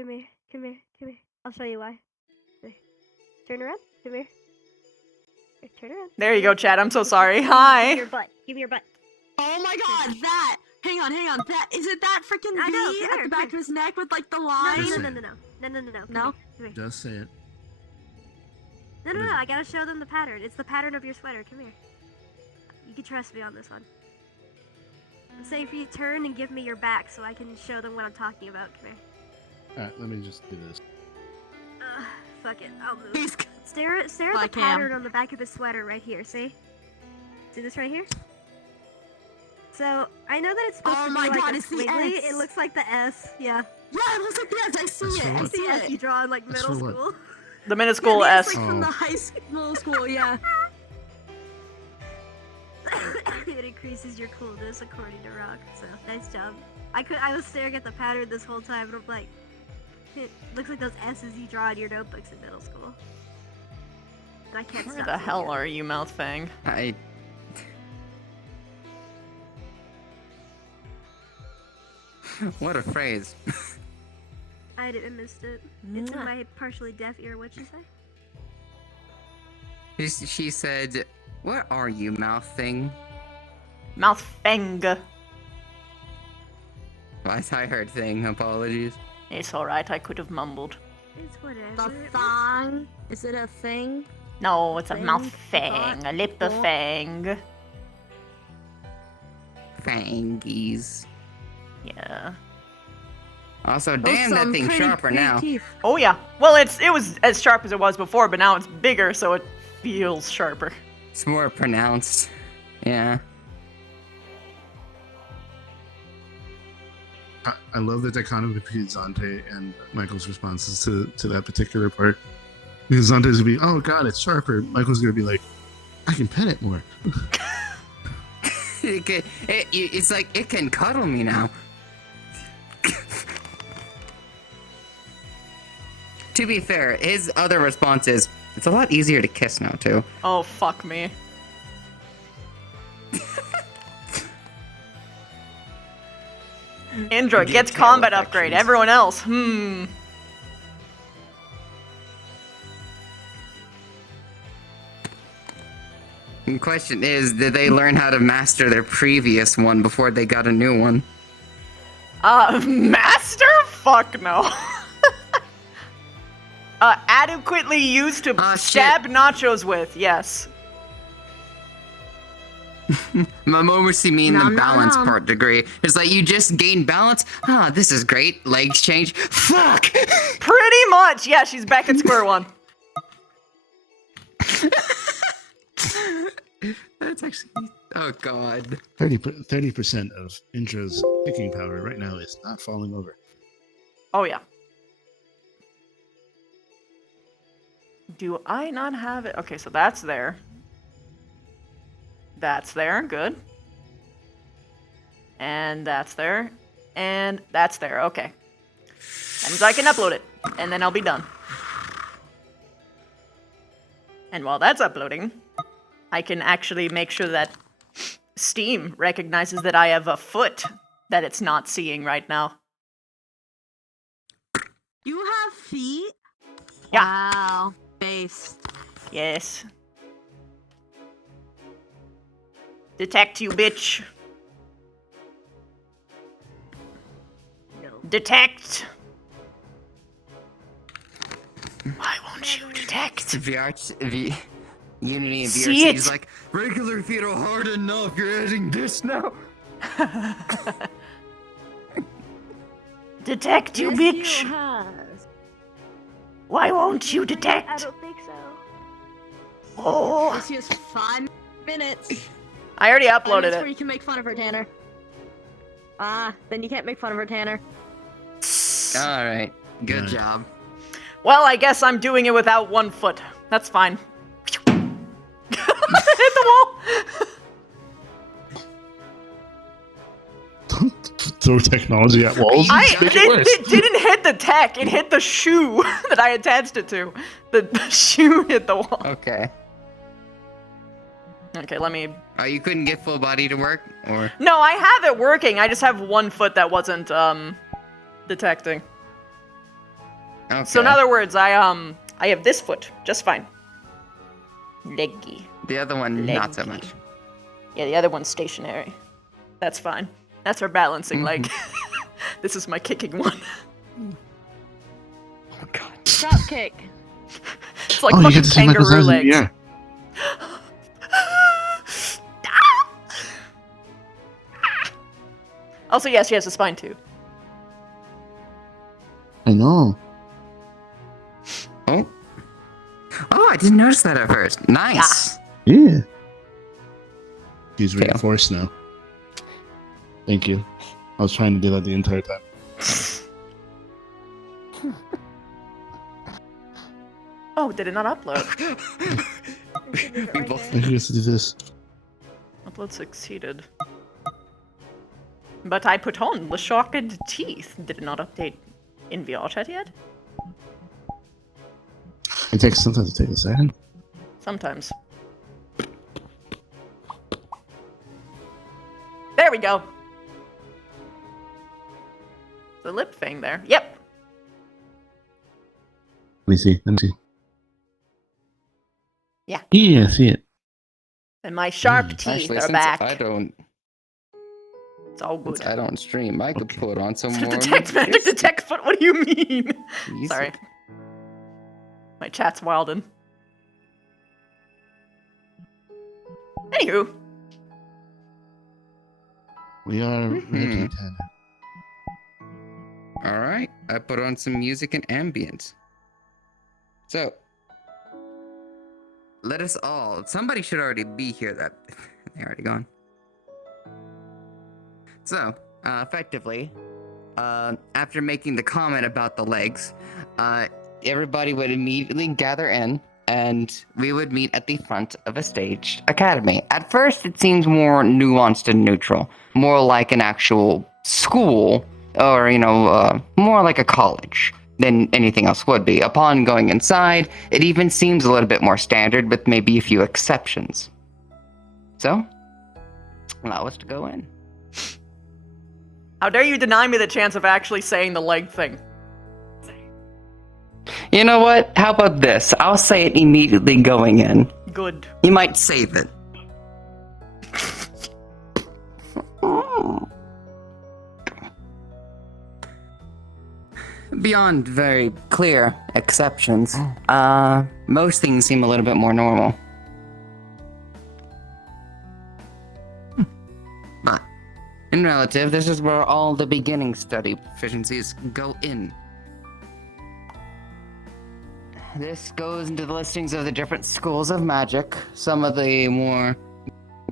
Come here. Come here. Come here. I'll show you why. There. Turn around. Come here. Here, turn around. There you go, Chad. I'm so sorry. Hi. Give me your butt. Give me your butt. Oh my god, that! Hang on. That is it that freaking I know, V come at here, the back come of his neck with like the No, line? no, no, no, no. No, no, no, no. Come No? here. Come here. Just say it. No, no, no. I gotta show them the pattern. It's the pattern of your sweater. Come here. You can trust me on this one. Say if you turn and give me your back so I can show them what I'm talking about. Come here. Alright, let me just do this. Fuck it. I'll move. He's Stare at the Like him. pattern on the back of his sweater right here. See? See this right here? So, I know that it's supposed Oh to my be like God, a it's the squiggly. S. It looks like the S. Yeah. Yeah, it looks like yes, I see That's it. for I what? It's the see S you it. draw in like That's middle for what? school. The minuscule Yeah, S. it's like from Oh. the middle school, yeah. It increases your coolness according to Rock. So, nice job. I was staring at the pattern this whole time and I'm like, it looks like those S's you draw in your notebooks in middle school. And I can't Where stop the seeing hell it. are you, mouth fang? What a phrase. I missed it. It's in my partially deaf ear. What'd you say? She said, "What are you, mouth thing?" Mouth fang. I heard thing. Apologies. It's alright, I could have mumbled. It's whatever. The It thong? Is it a thing? No, it's a Fang, mouth thought, fang, a lip thought. fang. Fangies. Yeah. Also, damn, that some thing's pretty sharper now. teeth. Oh yeah. Well, it was as sharp as it was before, but now it's bigger, so it feels sharper. It's more pronounced. Yeah. I love the dichotomy between Zante and Michael's responses to that particular part. Because Zante's gonna be, oh god, it's sharper. Michael's gonna be like, I can pet it more. It's like it can cuddle me now. To be fair, his other response is, it's a lot easier to kiss now too. Oh, fuck me. Indra Get gets tail combat affections. upgrade. Everyone else, The question is, did they learn how to master their previous one before they got a new one? Master? Fuck no. Adequately used to Ah, shit. stab nachos with, yes. My mostly mean the Nom, nom, balance nom. part degree. It's like you just gain balance. Ah, this is great. Legs change. Fuck! Pretty much, yeah, she's back at square one. That's actually. Oh god. 30% of Indra's kicking power right now is not falling over. Oh yeah. Do I not have it? Okay, so that's there. That's there, good. And that's there. And that's there, okay. That means I can upload it, and then I'll be done. And while that's uploading, I can actually make sure that Steam recognizes that I have a foot that it's not seeing right now. You have feet? Yeah. Wow. Based. Yes. Detect, you bitch. No. Detect. Why won't you detect? Unity and See VRC it. is like, regular feet are hard enough. You're adding this now. Detect, you bitch. Why won't you I detect? don't think so. Oh, This is 5 minutes. I already 5 uploaded minutes where it. you can make fun of her, Tanner. Ah, then you can't make fun of her, Tanner. All right. Good Right. job. Well, I guess I'm doing it without one foot. That's fine. Hit the wall. Throw technology at walls. Make it worse. It didn't hit the tech. It hit the shoe that I attached it to. The shoe hit the wall. Okay. Okay, let me. Oh, you couldn't get full body to work, or No, I have it working. I just have one foot that wasn't detecting. Okay. So in other words, I have this foot just fine. Leggy. the other one, not so much. Yeah, the other one's stationary. That's fine. That's for balancing. Like, this is my kicking one. Oh god. Drop kick. It's like you fucking get to see Michael's kangaroo eyes in the legs. air. Also, yes, she has a spine too. I know. Oh. Oh, I didn't notice that at first. Nice. Yeah. He's Okay. reinforced now. Thank you. I was trying to do that the entire time. Oh, did it not upload? We both. I used to do this. Upload succeeded. But I put on the shocked teeth. Did it not update in VR chat yet? Sometimes it takes a second. Sometimes. There we go. The lip thing there. Yep. Let me see. Yeah. Yeah, I see it. And my sharp teeth Actually, are since back. I don't stream, I could put on some more. Detect magic detect foot. What do you mean? music. Sorry. My chat's wildin'. Anywho. We are ready, Tanner. All right, I put on some music and ambient. So, let us all. Somebody should already be here. That they're already gone. So, effectively, after making the comment about the legs, everybody would immediately gather in, and we would meet at the front of a staged academy. At first, it seems more nuanced and neutral, more like an actual school, or more like a college than anything else would be. Upon going inside, it even seems a little bit more standard, with maybe a few exceptions. So, allow us to go in. How dare you deny me the chance of actually saying the leg thing? You know what? How about this? I'll say it immediately going in. Good. You might save it. Beyond very clear exceptions, most things seem a little bit more normal. But, in relative, this is where all the beginning study proficiencies go in. This goes into the listings of the different schools of magic, some of the more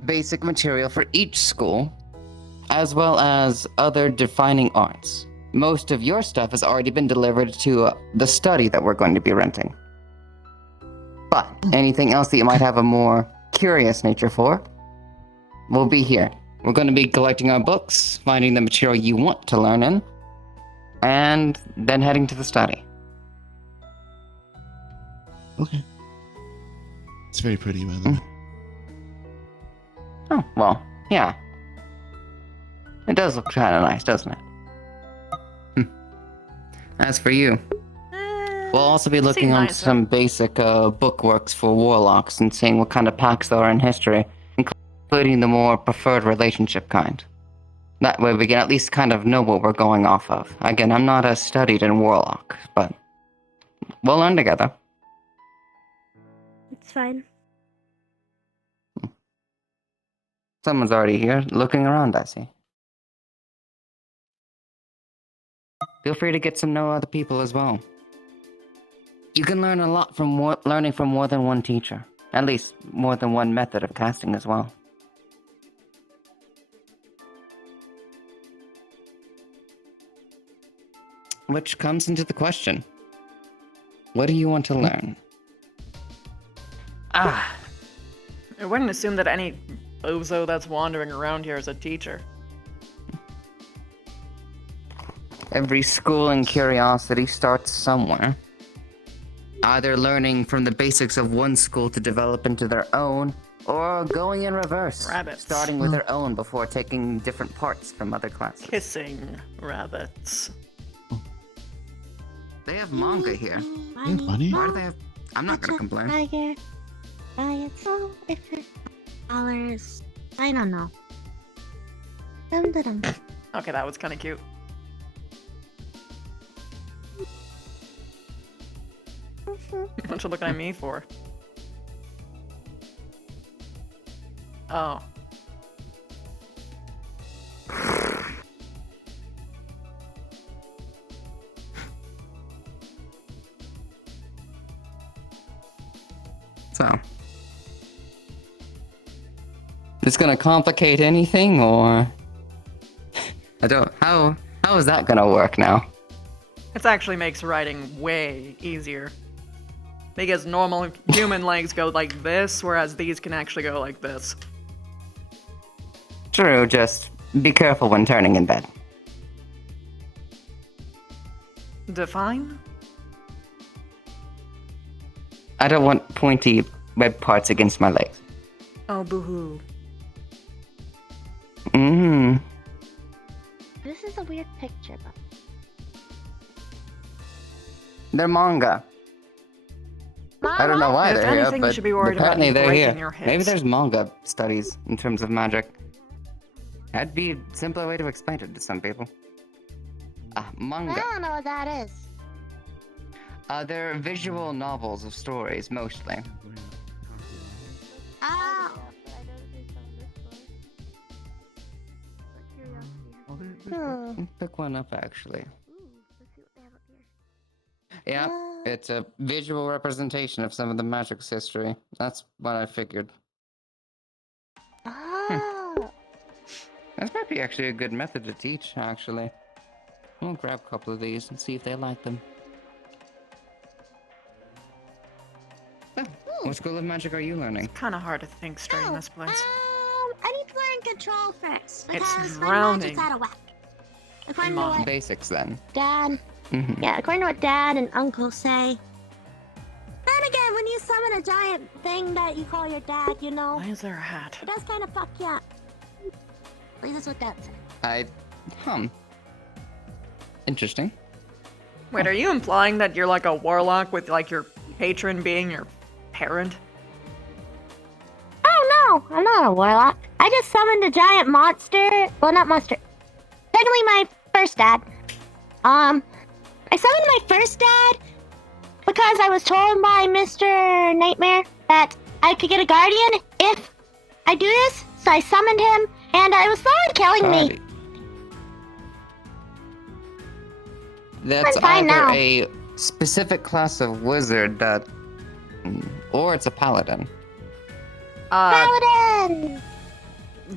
basic material for each school, as well as other defining arts. Most of your stuff has already been delivered to the study that we're going to be renting. But anything else that you might have a more curious nature for will be here. We're going to be collecting our books, finding the material you want to learn in, and then heading to the study. Okay. It's very pretty, by the way. Oh, well, yeah. It does look kind of nice, doesn't it? As for you, we'll also be looking on some basic bookworks for warlocks and seeing what kind of pacts there are in history, including the more preferred relationship kind. That way we can at least kind of know what we're going off of. Again, I'm not as studied in warlock, but we'll learn together. It's fine. Someone's already here, looking around, I see. Feel free to get to know other people as well. You can learn a lot from learning from more than one teacher. At least, more than one method of casting as well. Which comes into the question. What do you want to learn? I wouldn't assume that any bozo that's wandering around here is a teacher. Every school in curiosity starts somewhere. Either learning from the basics of one school to develop into their own, or going in reverse. Rabbits. Starting with their own before taking different parts from other classes. Kissing rabbits. They have manga here. Isn't it funny? Why do they have? I'm not gonna complain. Tiger. It's all different colors. I don't know. Dum-da-dum. Okay, that was kind of cute. What you looking at me for? Oh. So, it's gonna complicate anything, or I don't. How is that gonna work now? This actually makes writing way easier. Because normal human legs go like this, whereas these can actually go like this. True. Just be careful when turning in bed. Define? I don't want pointy web parts against my legs. Oh, boo-hoo. Mmm. This is a weird picture, but They're manga. I don't know why If they're here, anything, you but should be worried about apparently you they're breaking here. your hips. Maybe there's manga studies in terms of magic. That'd be a simpler way to explain it to some people. I Manga. don't know what that is. They're visual novels of stories, mostly. Oh. Pick one up, actually. Let's see what they have up here. Yeah, it's a visual representation of some of the magic's history. That's what I figured. Oh. That might be actually a good method to teach, actually. We'll grab a couple of these and see if they like them. Oh, what school of magic are you learning? Kind of hard to think straight in this place. I need to learn control first It's because my drowning. magic's out of whack. According to Mom. what Basics, then. Dad, Mm-hmm. yeah, according to what Dad and Uncle say. Then again, when you summon a giant thing that you call your dad, you know, Why is there a hat? it does kind of fuck you up. At least that's what Dad said. Interesting. Wait, are you implying that you're like a warlock with like your patron being your parent? Oh no, I'm not a warlock. I just summoned a giant monster. Well, not monster. Technically, my first dad. I summoned my first dad because I was told by Mr. Nightmare that I could get a guardian if I do this. So I summoned him, and I was slowly killing me. Alrighty. That's I'm fine either now. a specific class of wizard that, or it's a paladin. Paladin!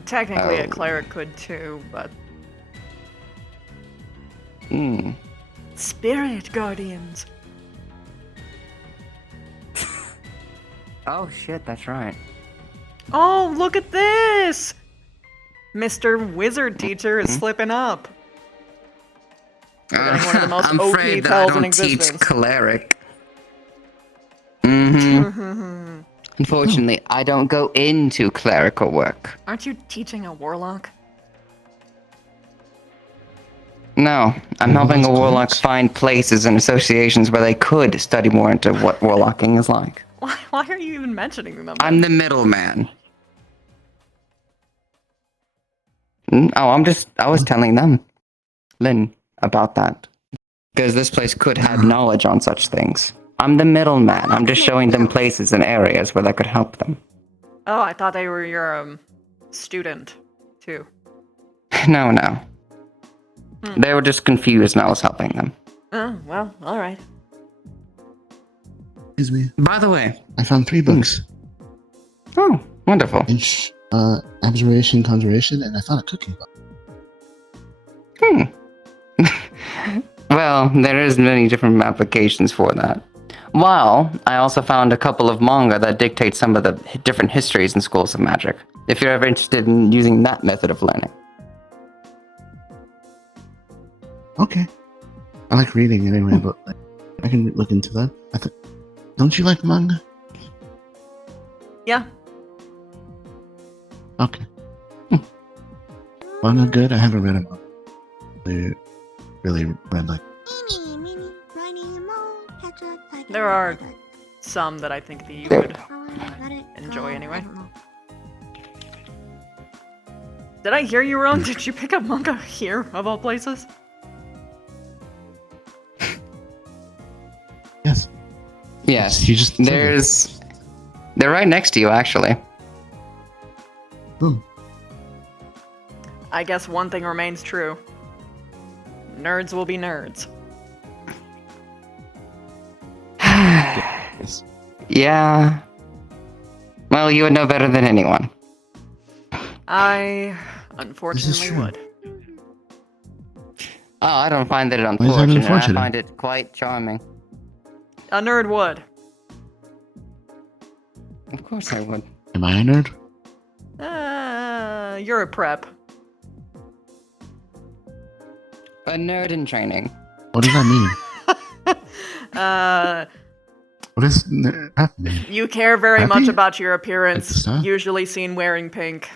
Technically a Oh. cleric could too, but Hmm. spirit guardians. Oh shit, that's right. Oh, look at this! Mr. Wizard Teacher is slipping up. Getting one of the most I'm OP afraid that I tells in don't teach existence. cleric. Mm-hmm. Unfortunately, I don't go into clerical work. Aren't you teaching a warlock? No, I'm helping a that's warlock close. find places and associations where they could study more into what warlocking is like. Why are you even mentioning them? I'm the middleman. Oh, I was telling them, Lynn, about that. Because this place could have knowledge on such things. I'm the middleman. I'm just showing them places and areas where that could help them. Oh, I thought they were your student too. No. They were just confused and I was helping them. Oh, well, all right. Excuse me. By the way, I found 3 books. oh, wonderful. Inch, Abjuration, Conjuration, and I found a cooking book. Well, there is many different applications for that. While I also found a couple of manga that dictate some of the different histories and schools of magic. If you're ever interested in using that method of learning. Okay. I like reading anyway, but like, I can look into that. Don't you like manga? Yeah. Okay. Manga good? I haven't read a manga. Really read like. Meeny, meeny, miny, There are some that I think that you would enjoy I anyway. don't know. Did I hear you wrong? Did you pick up manga here, of all places? Yes. Yes. You just said that. They're right next to you, actually. Hmm. I guess one thing remains true. Nerds will be nerds. Yes. Yeah. Well, you would know better than anyone. I unfortunately true. would. Oh, I don't find it is that unfortunate. I unfortunate? find it quite charming. A nerd would. Of course I would. Am I a nerd? You're a prep. A nerd in training. What does that mean? Uh, What is that mean? you care very much Happy? about your Like the appearance, stuff? usually seen wearing pink.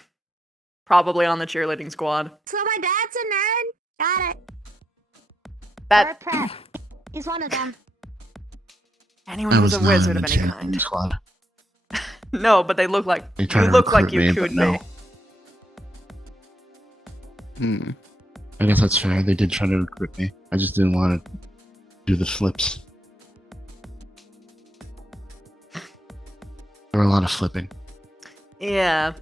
Probably on the cheerleading squad. So my dad's a nerd. Got it. Or a That prep. He's one of them. anyone I who's was a not in wizard the of any champion kind. squad. No, but they look like They try you to look like recruit you me, could but no. be. Hmm. I guess that's fair. They did try to recruit me. I just didn't want to do the flips. There were a lot of flipping. Yeah,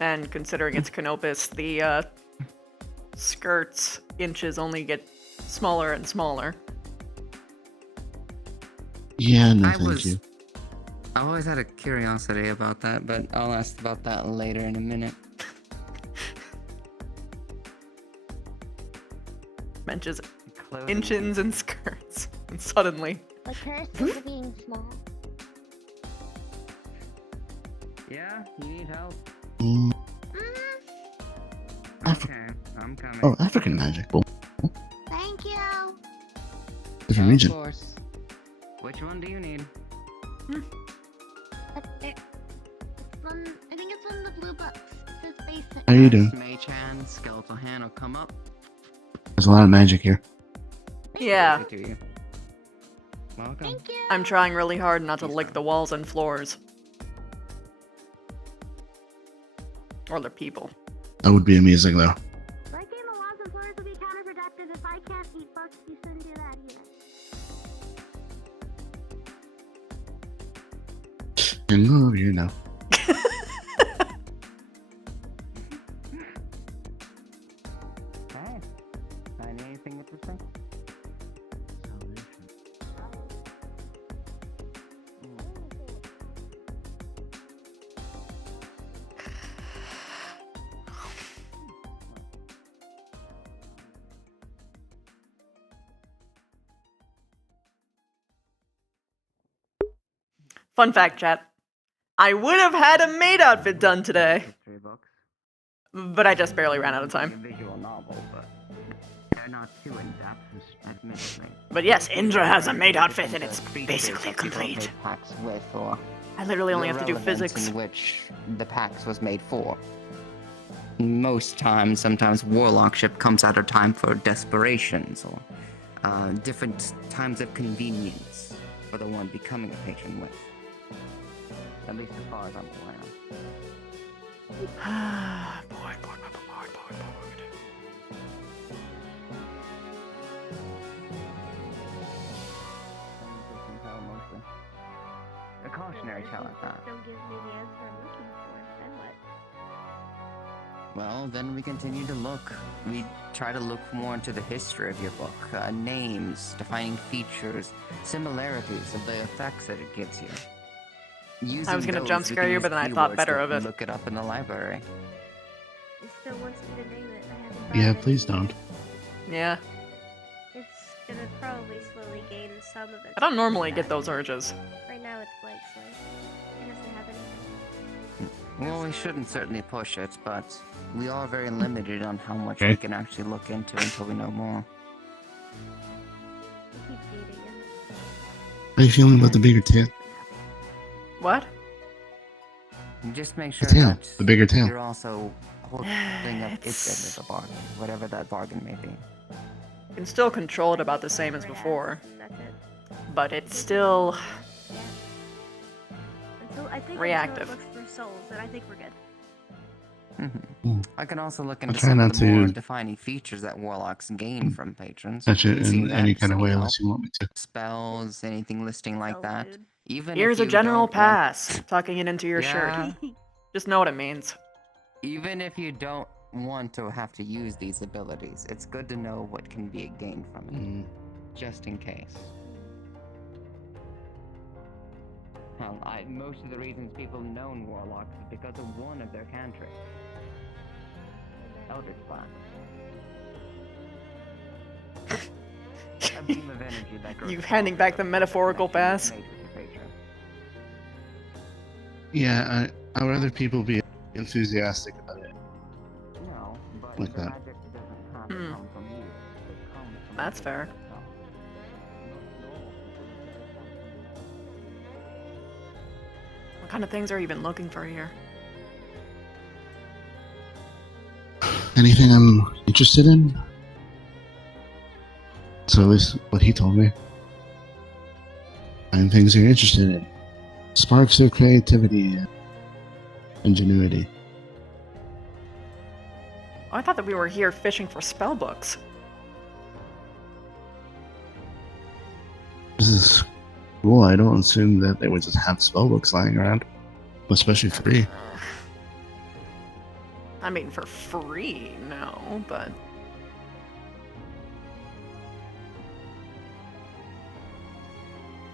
and considering it's Canopus, the skirts inches only get smaller and smaller. Yeah, no, I thank was- you. I've always had a curiosity about that, but I'll ask about that later in a minute. Mentions Clothing. inches and skirts, and suddenly. The curse of being small. Yeah, you need help. Mm, Af- Okay, I'm coming. oh, African magic. Well, Thank you. different Of region. course. Which one do you need? I think it's one of the blue books. It says basic. How you doing? Mage hand, skeletal hand will come up. There's a lot of magic here. Yeah, Give it to you. Welcome. Thank you. I'm trying really hard not to lick the walls and floors. Or the people. That would be amazing, though. Like game of walls and floors will be counterproductive. If I can't eat books, you shouldn't do that either. And go over here now. Hey, find anything interesting? Fun fact, chat. I would have had a maid outfit done today, History books. but I just barely ran out of Like a time. visual novel, but they're not too in-depth, admittedly. But yes, Indra has a maid outfit and it's Creatures basically that people complete. made pacts with, or I literally only the have to do relevance physics. in which the pact was made for. Most times, sometimes warlockship comes at a time for desperations or different times of convenience for the one becoming a patron with. At least as far as I'm aware. Bored. A cautionary tale at that. Don't give me the answer I'm looking for. Then what? Well, then we continue to look. We try to look more into the history of your book, names, defining features, similarities of the effects that it gives you. I was gonna Using jump those, we scare can you, use but then I keywords thought better to of it. Look it up in the library. It still wants me to name it. I haven't. Yeah, bothered. please don't. Yeah, It's gonna probably slowly gain some of it. I don't normally get those urges. Right now it's blank slate. It doesn't have anything. Well, we shouldn't certainly push it, but we are very limited on how much Okay. we can actually look into until we know more. I keep feeding him. How are you feeling about the bigger tail? What? Just make The sure tail. that The bigger tail. you're also holding up its It's- end of the bargain, whatever that bargain may be. You can still control it about the same as Yeah, before. That's it. but it's still Until I think reactive. until it looks for souls, and I think we're good. I can also look I'll into try some not of the more to defining features that warlocks gain from patrons. touch it See in that, any kind of so, way you know, unless you want me to. spells, anything listing like Oh, that. dude. Even Here's if a you general don't want- pass, tucking it into your shirt. Yeah. Just know what it means. Even if you don't want to have to use these abilities, it's good to know what can be gained from it, just in case. Hell, most of the reasons people know warlocks is because of one of their cantrips. Eldritch Blast. A beam of energy that grows You handing back the metaphorical pass? made with your patron. Yeah, I would rather people be enthusiastic about it. No, but Like the that. magic doesn't have to come from you. It comes from That's fair. yourself. What kind of things are you been looking for here? Anything I'm interested in? So at least what he told me. Find things you're interested in. Sparks of creativity and ingenuity. Oh, I thought that we were here fishing for spell books. This is cool. I don't assume that they would just have spellbooks lying around, especially free. I mean, for free, no, but...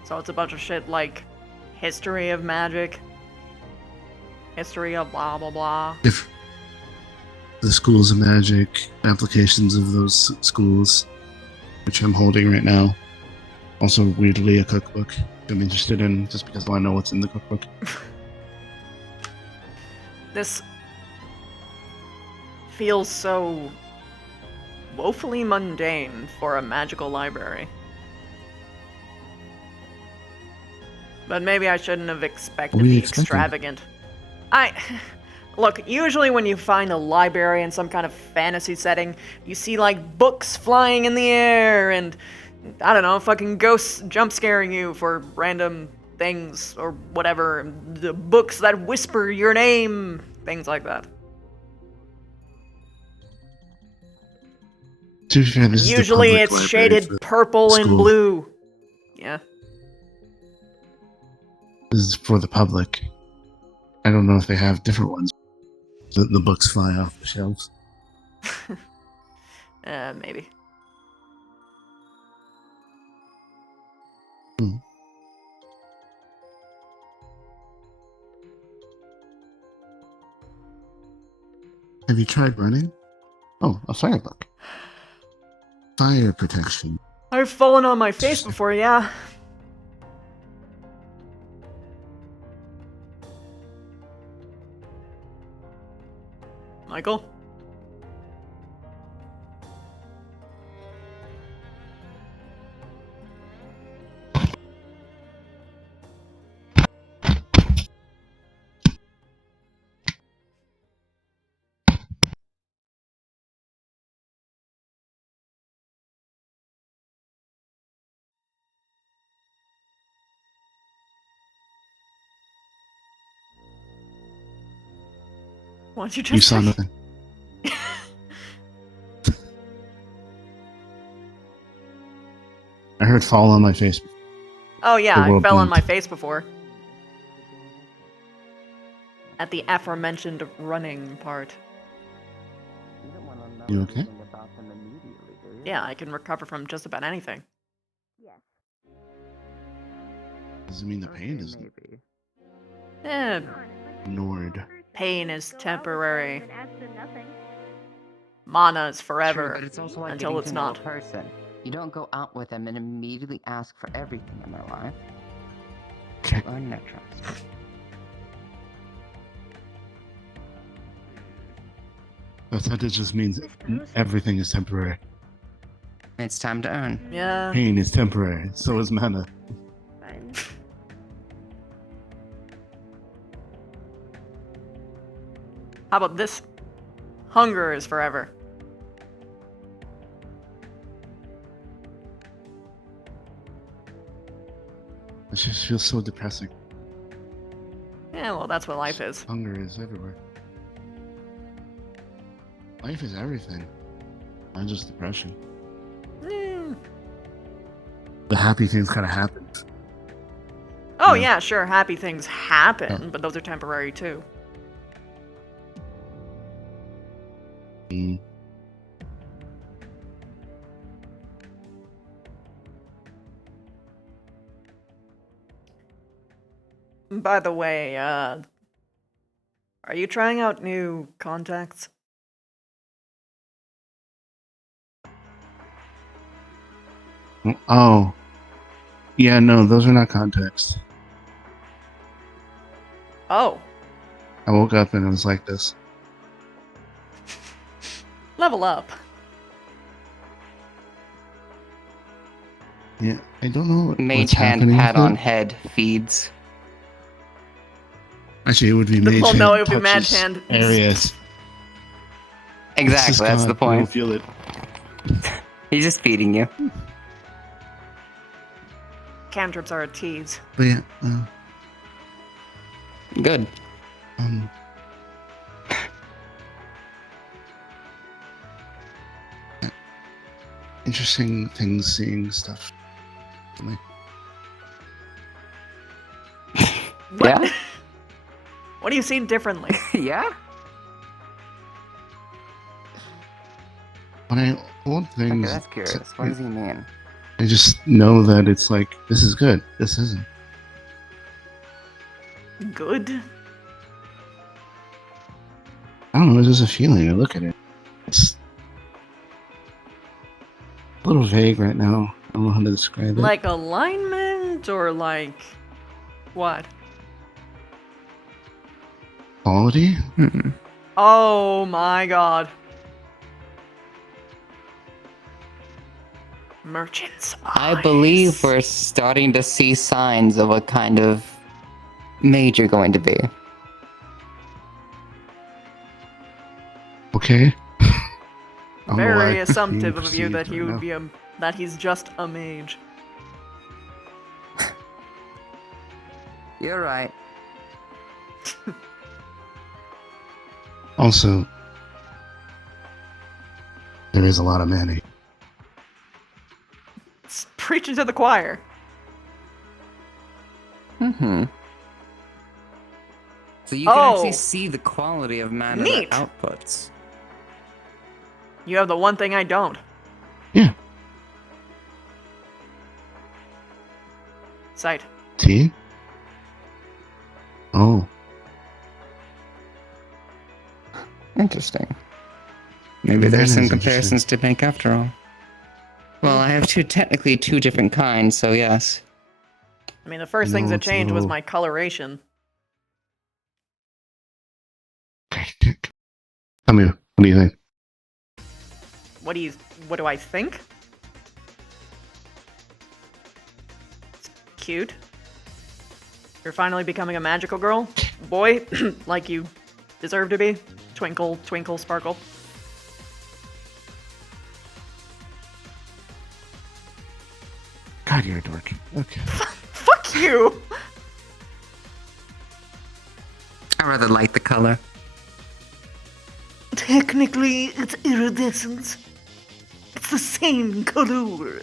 So it's a bunch of shit like history of magic, history of blah blah blah. If the schools of magic, applications of those schools, which I'm holding right now. Also, weirdly, a cookbook I'm interested in just because I want to know what's in the cookbook. This feels so woefully mundane for a magical library. But maybe I shouldn't have expected What were you the expecting? extravagant. Look, usually when you find a library in some kind of fantasy setting, you see, like, books flying in the air and, I don't know, fucking ghosts jump scaring you for random things or whatever. The books that whisper your name, things like that. To be fair, this is the Usually public it's library shaded for purple and school. blue. Yeah. This is for the public. I don't know if they have different ones. The books fly off the shelves. Maybe. Have you tried running? Oh, a fire book. Fire protection. I've fallen on my face before, yeah. Michael? What'd you just You saw say? nothing. I heard fall on my face. Oh yeah, The I world fell on blinked. my face before. At the aforementioned running part. You don't want to know You okay? anything about them immediately, do you? Yeah, I can recover from just about anything. Yes. Doesn't mean the pain Okay, is maybe. Eh, ignored. pain is temporary. It adds to nothing. Mana is True, forever. but it's also like until getting it's to know not. a person. You don't go out with them and immediately ask for everything in their life. Okay. Earn their trust. That just means everything is temporary. It's time to earn. Yeah. Pain is temporary. So is mana. Fine. How about this? Hunger is forever. It just feels so depressing. Yeah, well, that's what life is. Hunger is everywhere. Life is everything. Not just depression. Eh. The happy things kind of happen. Oh, Yeah. yeah, sure, happy things happen, Yeah. but those are temporary too. Mm. By the way, are you trying out new contacts? Oh. Yeah, no, those are not contacts. Oh, I woke up and it was like this. level up. Yeah, I don't know Mage what's hand happening pat with on it. head feeds. Actually, it would be mage Well, hand no, it would be mage touches hand. areas. Exactly, that's the You point. won't feel it. He's just feeding you. Cantrips are a tease. But yeah, Good. um, interesting things, seeing stuff. What? Yeah? What do you see differently? Yeah? When I hold Okay, things, that's curious. What does he mean? I just know that it's like, this is good, this isn't. Good? I don't know, it's just a feeling. I look at it. It's a little vague right now. I don't know how to describe it. Like alignment or like what? Quality? Hmm. Oh my god. Merchant's I believe eyes. we're starting to see signs of what kind of mage you're going to be. Okay. I don't know why Very I'm being assumptive of you perceived that he right would now. be that he's just a mage. You're right. Also, there is a lot of Manny. It's preaching to the choir. Mm-hmm. So you can actually Oh. see the quality of mana Neat. outputs. You have the one thing I don't. Yeah. Sight. See? Oh. Interesting. Maybe That there's is some interesting. comparisons to make after all. Well, I have technically two different kinds, so yes. I mean, the first You things know, that it's a changed was little- my coloration. Tell me, what do you think? What do I think? It's cute. You're finally becoming a magical girl. Boy, like you deserve to be. Twinkle, twinkle, sparkle. God, you're a dork. Okay. Fuck you! I rather like the color. Technically, it's iridescent. It's the same color.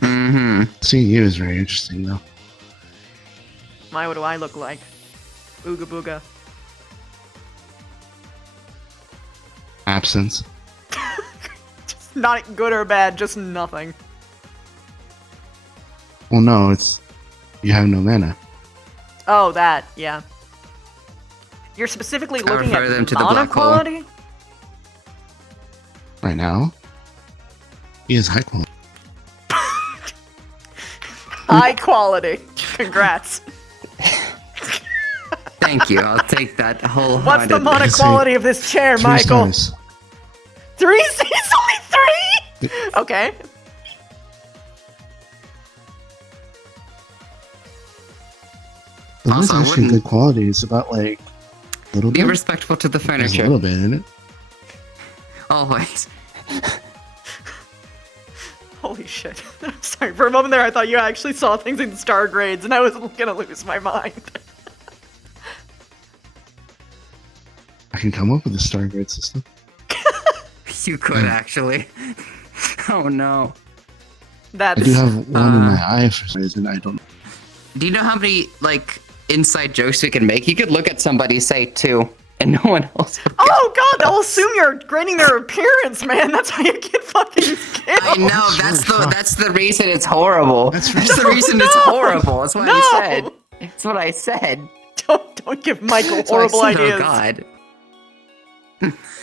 Mm-hmm. Seeing you is very interesting, though. My, what do I look like? Ooga booga. Absence. Just not good or bad, just nothing. Well, no, it's you have no mana. Oh, that, yeah. You're specifically I looking refer at them to the mana black hole. quality? Right now, he is high quality. High quality. Congrats. Thank you. I'll take that wholeheartedly. What's the mana Let's see. quality of this chair, 3 Michael? stars. 3? It's only 3? Okay. It was Also, I actually wouldn't- good quality. It's about like a little Be bit. respectful to the There's a furniture. little bit in it. Always. Holy shit. Sorry, for a moment there I thought you actually saw things in star grades and I was gonna lose my mind. I can come up with a star grade system. You could actually. Oh no. That's... I do have one in my eye for some reason. I don't. Do you know how many, like, inside jokes we can make? You could look at somebody, say, 2, and no one else would get Oh god, they'll assume you're grading their appearance, man. That's how you get fucking killed. I know, that's the reason it's horrible. That's the reason it's horrible. That's what I said. That's what I said. Don't give Michael That's why I horrible said, ideas. Oh god.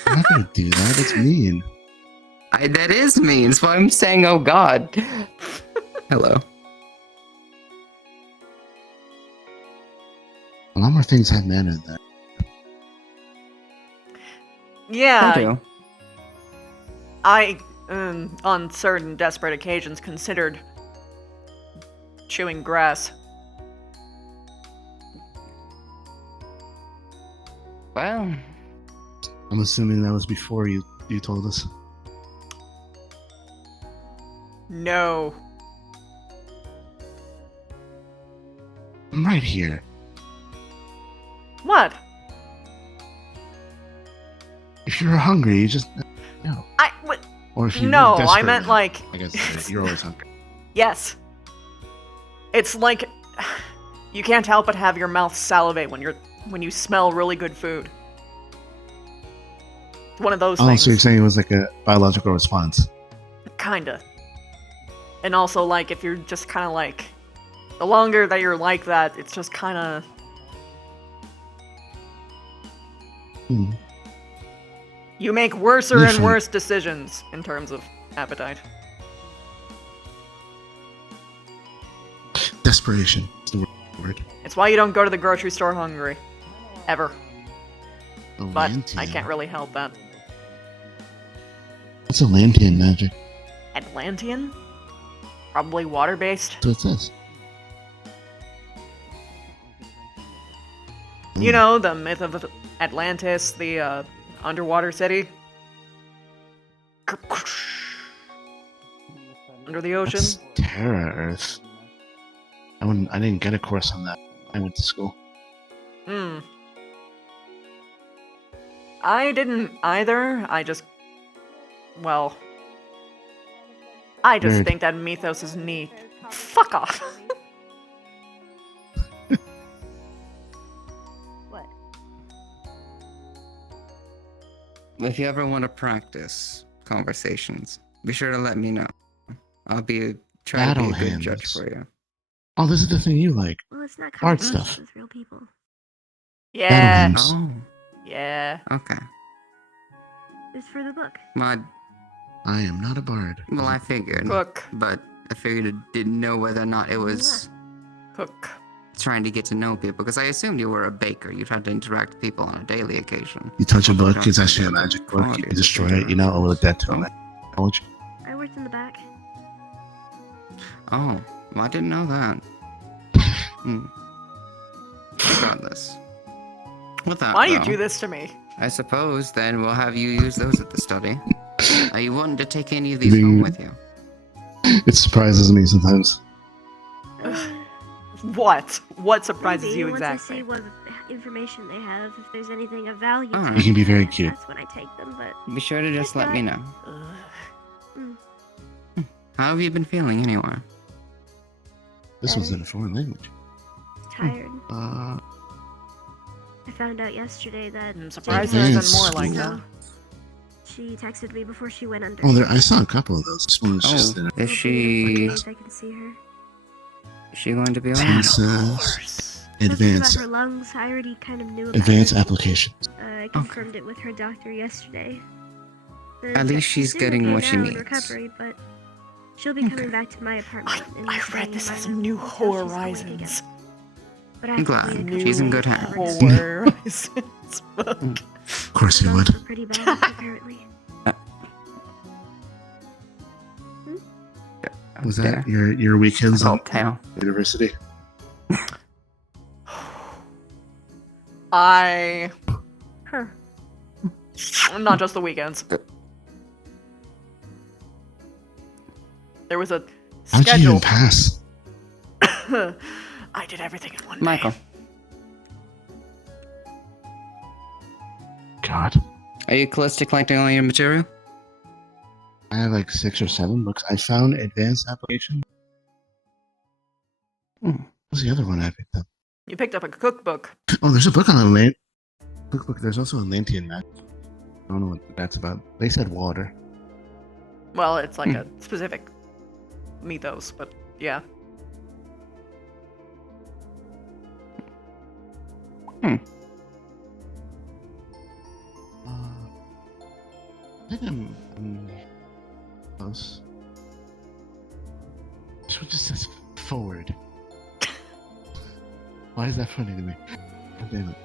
I'm not gonna do that. It's mean. That is mean. That's why I'm saying, oh god. Hello. A lot more things have mana than that. Yeah, I do. I, on certain desperate occasions, considered chewing grass. Well, I'm assuming that was before you told us. No. I'm right here. What? If you're hungry, you just no. Or if you No, were I desperate meant enough. like... I guess you're always hungry. Yes. It's like... You can't help but have your mouth salivate when you smell really good food. It's one of those Oh, things. so you're saying it was like a biological response? Kinda. And also, like, if you're just kind of like... The longer that you're like that, it's just kind of... Hmm. You make worser You're and fine. worse decisions in terms of appetite. Desperation is the word. It's why you don't go to the grocery store hungry. Ever. But Atlantean. I can't really help that. What's Atlantean magic? Atlantean? Probably water-based. That's what it says. You know, the myth of Atlantis, the underwater city? Under the ocean? That's Terra Earth. I didn't get a course on that. I went to school. Hmm. I didn't either. I just... Well... I just Weird. think that mythos is neat. Fuck off. What? if you ever want to practice conversations, be sure to let me know. I'll try to be a Battle good judge hands. for you. Oh, this is the thing you like. Well, it's not Art conversations stuff. with real people. Yeah. hands. Oh, Yeah. okay. It's for the book. I am not a bard. Well, I figured. Cook. But I figured I didn't know whether or not it was Cook. trying to get to know people, because I assumed you were a baker. You tried to interact with people on a daily occasion. You touch a book, it's actually a magic book. You destroy it, you now owe a debt to a knowledge. I worked in the back. Oh, well, I didn't know that. Regardless. With that, Why do you though, do this to me? I suppose then we'll have you use those at the study. Are you wanting to take any of these home with you? It surprises me sometimes. What? What surprises Maybe, you once exactly? I see what information they have, if there's anything of value to Alright. You can be very them, cute. That's when I take them, but Be sure to just let me know. Ugh. How have you been feeling anyway? This was in a foreign language. tired. I found out yesterday that I'm Jake surprised was there Yes. isn't more like so that. she texted me before she went under. Oh, I saw a couple of those. This one was just Oh, in a is Hopefully in a she few days I can see her. is she going to be alright? Princess Something Advanced about her lungs, I already kind of knew about Advanced it. applications. I confirmed it with her doctor yesterday. Says At that least she's doing getting okay what she now in needs. recovery, but she'll be coming back to my apartment. and I staying read in this my as New hotel she's going to Horizons. get. But I I'm have to glad. wait a She's in couple good days hands. for her to- Horizons. Fuck. Of course Her you lungs would. were pretty bad, apparently. Was There. that your weekends Whole on town. university? Not just the weekends. There was a How'd you schedule. even pass? I did everything in one day. Michael, God. are you close to collecting all your material? I have like 6 or 7 books. I found advanced application. What's the other one I picked up? You picked up a cookbook. Oh, there's a book on the lane. Cookbook. There's also a Atlantean magic. I don't know what that's about. They said water. Well, it's like a specific mythos, but yeah. I think I'm close. So it just says forward. Why is that funny to me? Damn it.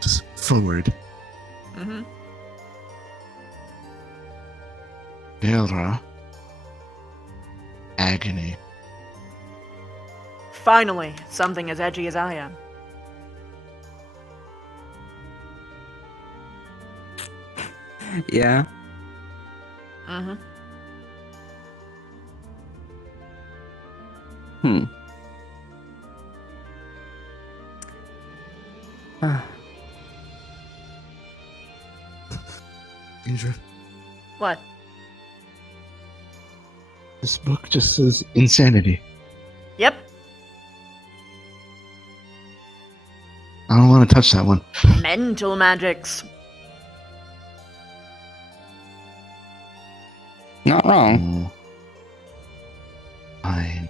Just forward. Mm-hmm. Indra. Agony. Finally, something as edgy as I am. Yeah. Mm-hmm. Indra, What? this book just says insanity. Yep. I don't want to touch that one. Mental magics. Not wrong. Oh. Fine.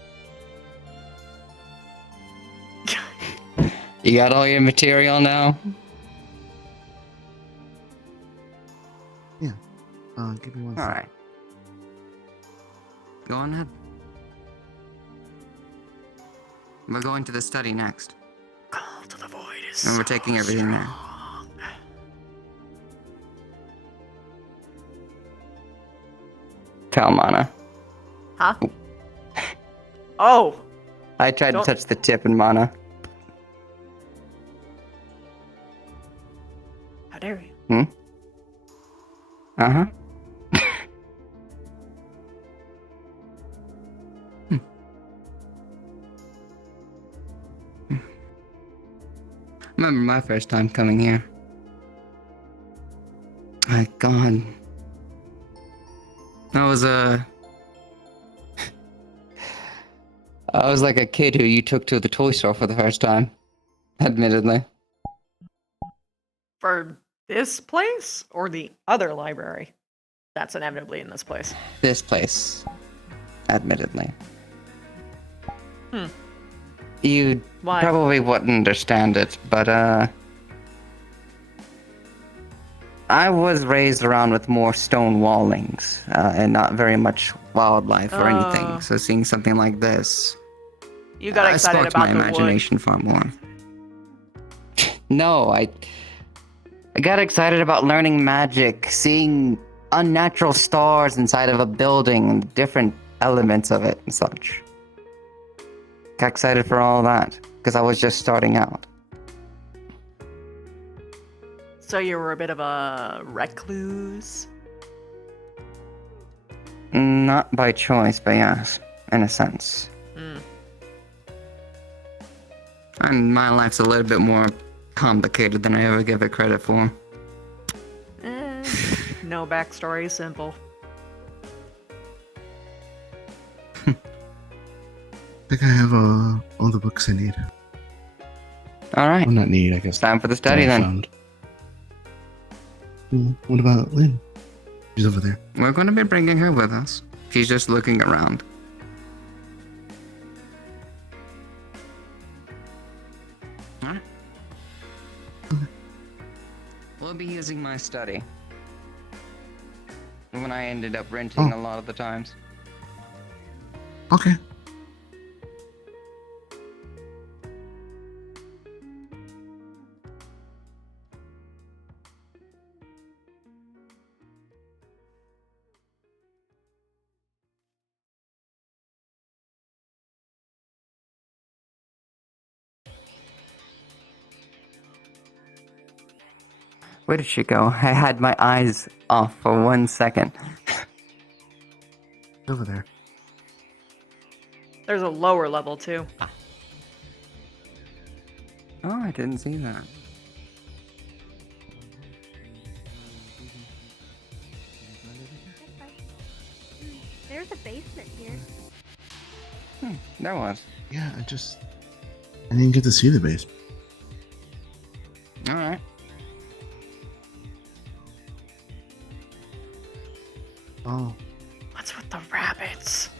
You got all your material now? Give me one All second. right. Go on ahead. We're going to the study next, Call to the void is and we're so taking everything there. strong. Tell Mana. Huh? Oh! I tried Don't- to touch the tip in Mana. How dare you? Uh-huh. Remember my first time coming here. My God. I was I was like a kid who you took to the toy store for the first time. Admittedly. For this place or the other library? That's inevitably in this place. This place. Admittedly. Hmm. You Why? probably wouldn't understand it, but I was raised around with more stone wallings, and not very much wildlife or Oh. anything. So seeing something like this, You got excited sparked about my the imagination far more. No, I got excited about learning magic, seeing unnatural stars inside of a building, and different elements of it and such. Got excited for all that because I was just starting out. wood. So you were a bit of a recluse? Not by choice, but yes, in a sense. Hmm. And my life's a little bit more complicated than I ever give it credit for. No backstory, simple. I think I have all the books I need. All right, Well, not need, I guess. time for the study that I then. found. What about Lynn? She's over there. We're going to be bringing her with us. She's just looking around. Alright. We'll be using my study. When I ended up renting a lot of the times. Okay. Where did she go? I had my eyes off for 1 second. Over there. There's a lower level too. Oh, I didn't see that. There's a basement here. There was. Yeah, I didn't get to see the basement. All right. Oh, What's with the rabbits?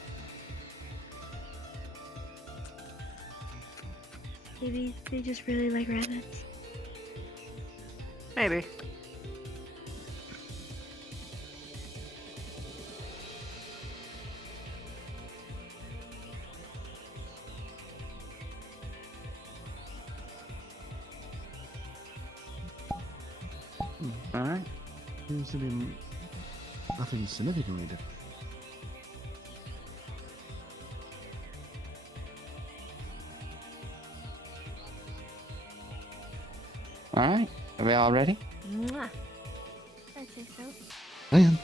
Maybe they just really like rabbits. Maybe. All right. seems to be nothing significantly different. All right. Are we all ready? Mwah. I think so. I am.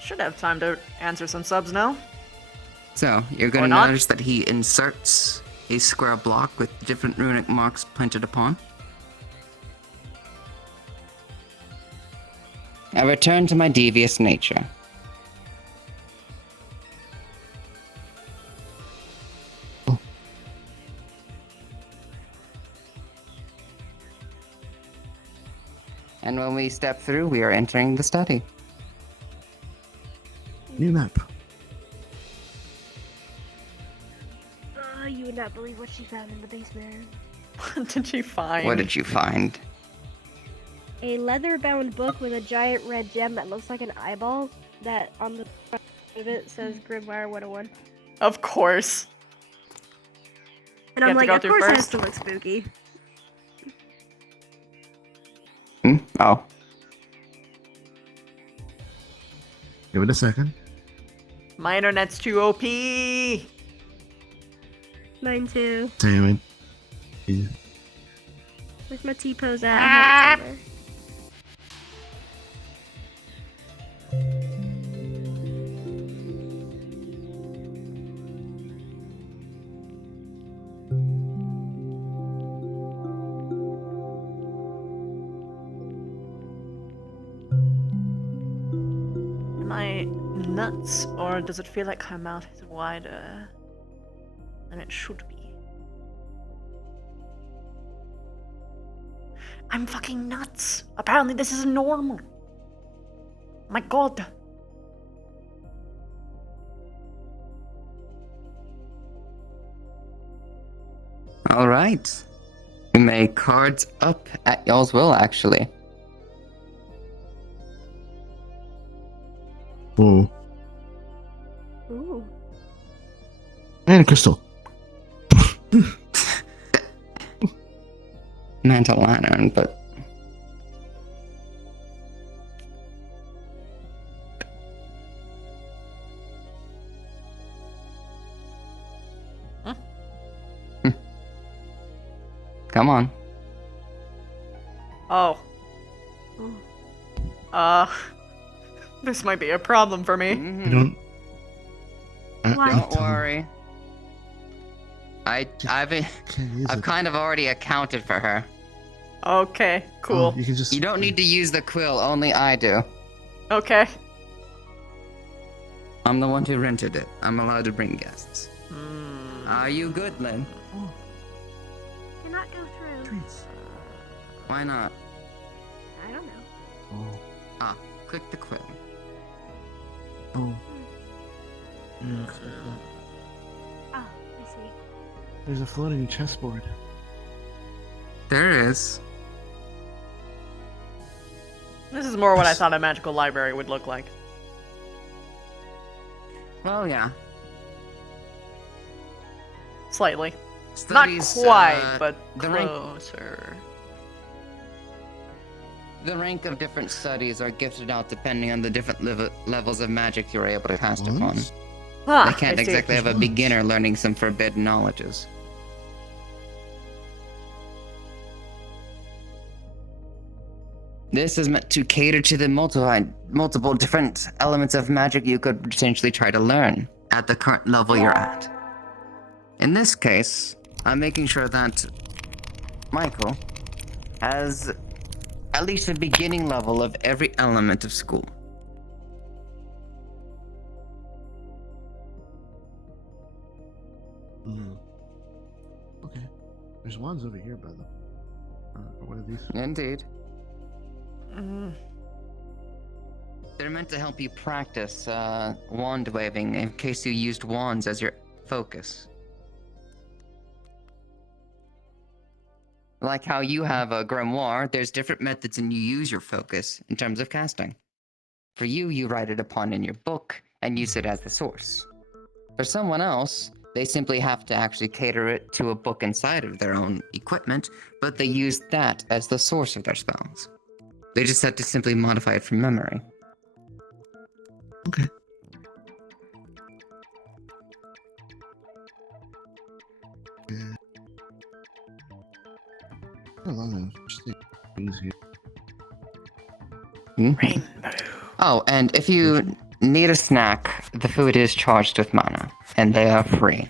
Should have time to answer some subs now. So, you're going Or to not. notice that he inserts a square block with different runic marks printed upon. I return to my devious nature. Oh. And when we step through, we are entering the study. New map. You would not believe what she found in the basement. What did she find? What did you find? A leather-bound book with a giant red gem that looks like an eyeball. That on the front of it says Grimoire 101. Of course. And You I'm have to like, go of through course it has first? to look spooky. Oh. Give it a second. My internet's too OP. Mine too. Anyway. Yeah. Where's my T-pose at? I have it somewhere. Am I nuts, or does it feel like her mouth is wider than it should be? I'm fucking nuts. Apparently this is normal. My god. All right. We may cards up at y'all's will, actually. Whoa. Ooh. And a crystal. Mantle lantern, but come on. Oh. This might be a problem for me. Mhm. I don't. Why? Don't worry. I've Can't use I've it. kind of already accounted for her. Okay, cool. Oh, you can just. You don't need to use the quill, only I do. Okay. I'm the one who rented it. I'm allowed to bring guests. Hmm. Are you good, Lynn? Cannot go through. Treats. Why not? I don't know. Oh. Ah, click the quill. Oh. Yeah, looks like that. Oh, I see. There's a floating chessboard. There is. This is more what I thought a magical library would look like. Well, yeah. Slightly. Studies, Not quite, but the rank- closer. The rank of different studies are gifted out depending on the different levels of magic you're able to cast What? upon. Huh, They can't I see. exactly have a What? beginner learning some forbidden knowledges. This is meant to cater to the multiple different elements of magic you could potentially try to learn at the current level you're at. In this case, I'm making sure that Michael has at least a beginning level of every element of school. Okay. There's wands over here, by the way. What are these? Indeed. They're meant to help you practice wand waving in case you used wands as your focus. Like how you have a grimoire, there's different methods and you use your focus in terms of casting. For you, you write it upon in your book and use it as the source. For someone else, they simply have to actually cater it to a book inside of their own equipment, but they use that as the source of their spells. They just have to simply modify it from memory. Okay. Yeah. How long of things here? Rainbow. Oh, and if you need a snack, the food is charged with mana, and they are free.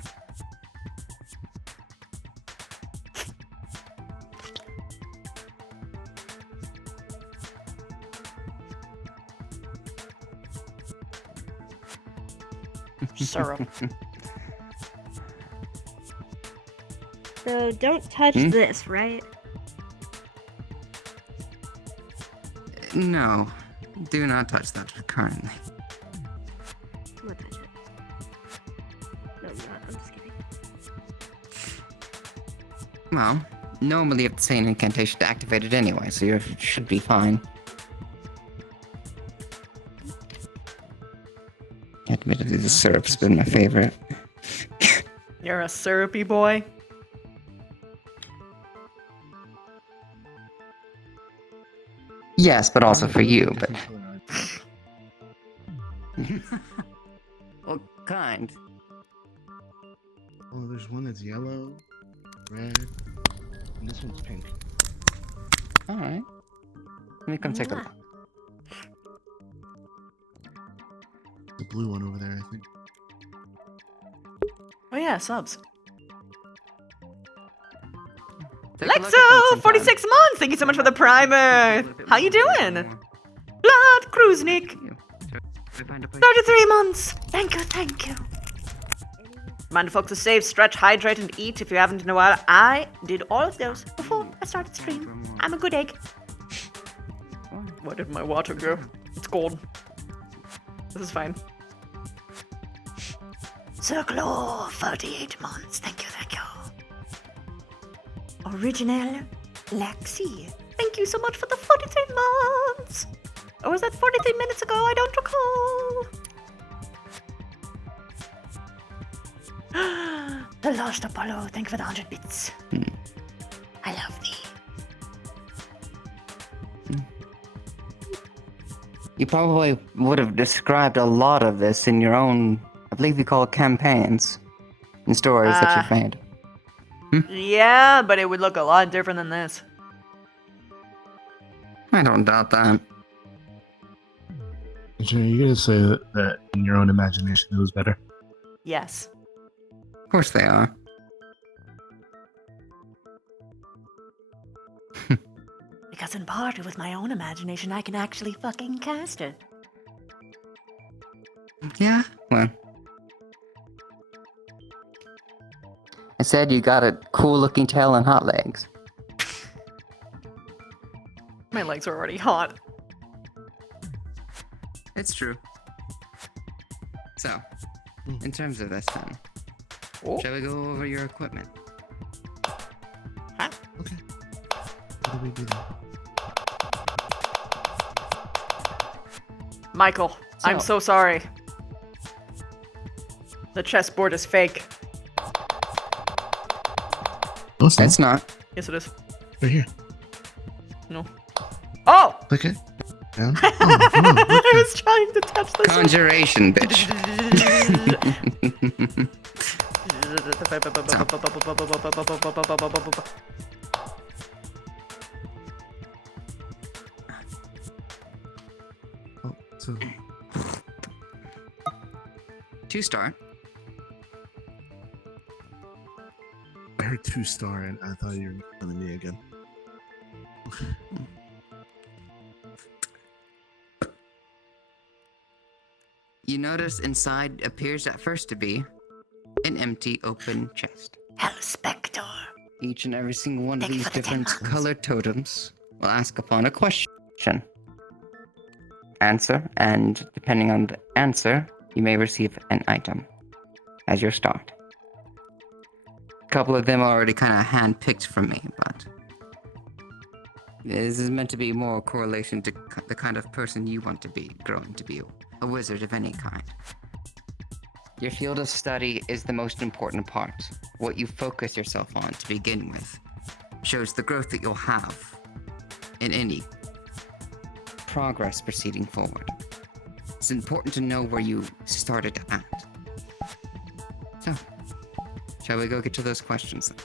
Syrup. So don't touch this, right? No, do not touch that currently. I'm gonna touch it. No, I'm not. I'm just kidding. Well, normally you have to say an incantation to activate it anyway, so you should be fine. Admittedly, the syrup's been my favorite. You're a syrupy boy. Yes, but also for you, but... What kind? Oh, there's one that's yellow, red, and this one's pink. Alright. Let me come take a look. The blue one over there, I think. Oh yeah, subs. Take a look at them Lexo, sometime. 46 months! Thank you so much for the primer! How you doing? Blood Kruznik! 33 months! Thank you, thank you. Reminder folks to save, stretch, hydrate, and eat if you haven't in a while. I did all of those before I started stream. I'm a good egg. Where did my water go? It's cold. This is fine. Circlo, 38 months. Thank you, thank you. Original Lexi. Thank you so much for the 43 months. Or was that 43 minutes ago? I don't recall. The Lost Apollo. Thank you for the 100 bits. I love thee. You probably would have described a lot of this in your own, I believe you call it campaigns, and stories that you've made. Yeah, but it would look a lot different than this. I don't doubt that. You're gonna say that in your own imagination it was better? Yes. Of course they are. Because in part with my own imagination, I can actually fucking cast it. Yeah, well. I said you got a cool looking tail and hot legs. My legs are already hot. It's true. So, in terms of this then, Oh. shall we go over your equipment? Okay. How do we do that? Michael, I'm so sorry. The chessboard is fake. Oh, it's not. It's not. Yes, it is. Right here. No. Oh! Click it. Down. Oh, no, I was trying to touch this one. Conjuration, bitch. So 2-star. I heard 2-star, and I thought you were telling me again. You notice inside appears at first to be an empty open chest. Hello, Spectre. Each and every single one of Thank you these for the different demo. colored totems will ask upon a question. Answer, and depending on the answer, you may receive an item as your start. A couple of them are already kind of hand-picked from me, but this is meant to be more correlation to the kind of person you want to be growing to be, a wizard of any kind. Your field of study is the most important part. What you focus yourself on to begin with shows the growth that you'll have in any progress proceeding forward. It's important to know where you started at. So, shall we go get to those questions then?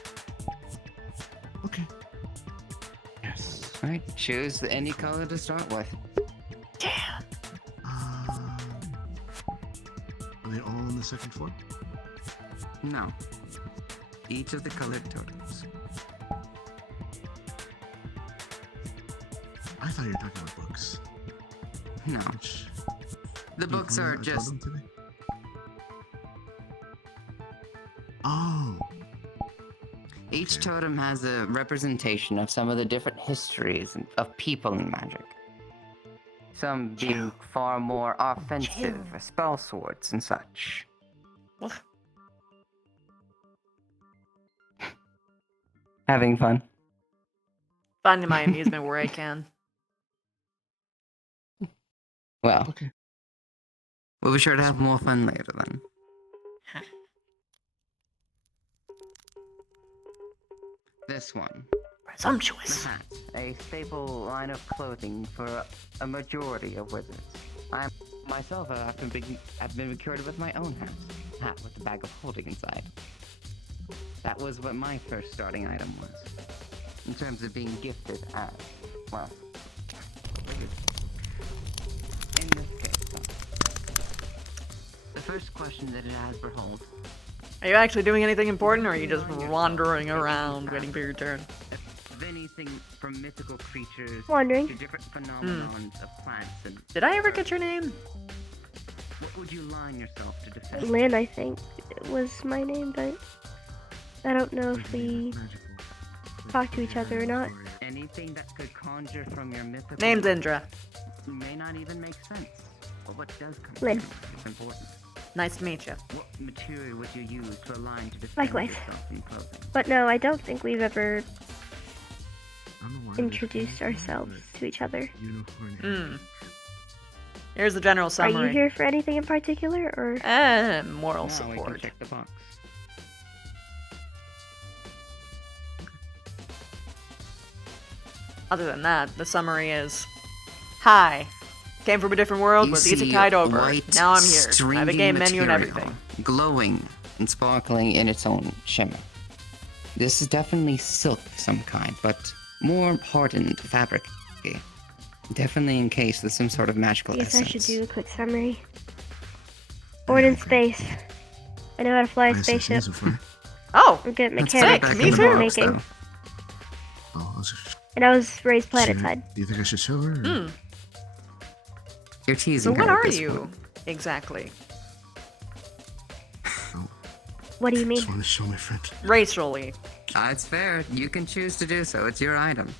Okay. Yes. Alright, choose any color to start with. Damn. Are they all on the second floor? No. Each of the colored totems. I thought you were talking about books. No. Which, The do you books call are that a just totem today? Oh. each Okay. totem has a representation of some of the different histories of people in magic. Some being far more offensive, spell swords and such. What? Having fun. Finding my amusement where I can. Well, Okay. we'll be sure to have more fun later then. This one. The Presumptuous. hat, a staple line of clothing for a majority of wizards. I myself have been cured with my own hat with a bag of holding inside. That was what my first starting item was, in terms of being gifted as, well, in this case, the first question that it has for hold. Are you actually doing anything important, or are you just wandering around waiting for your turn? Of anything from mythical creatures Wandering. to different phenomenons of plants and Did I ever get your name? what would you line yourself to defend? Lynn, I think, was my name, but I don't know if we talk to each other or not. Anything that could conjure from your mythical Name's Indra. may not even make sense. But what does come Lynn. from it is important. Nice to meet you. What material would you use to align to defend Likewise. yourself in clothing? But no, I don't think we've ever I don't know why they introduced call it ourselves to each other. Unicorn. Hmm. Here's the general Are summary. you here for anything in particular, or? Moral Now we can support. check the box. Other than that, the summary is, hi. Came from a different world, was easy tied over. white, Now I'm here. I have a stringy game menu and material, everything. glowing and sparkling in its own shimmer. This is definitely silk of some kind, but more hardened fabric. Definitely encased with some sort of magical I guess essence. I should do a quick summary. Born in space. I know how to fly a I spaceship. assassin's before. Oh, I'm good at Let's mechanics put it back me in the too. and box, making. though. Oh, I was just, And I was raised should I- planetside. Do you think I should show her? or- hmm. You're So teasing what her at are this you point. exactly? Oh, What do you mean? just want to show my friend. Racially. It's fair. You can choose to do so. It's your item.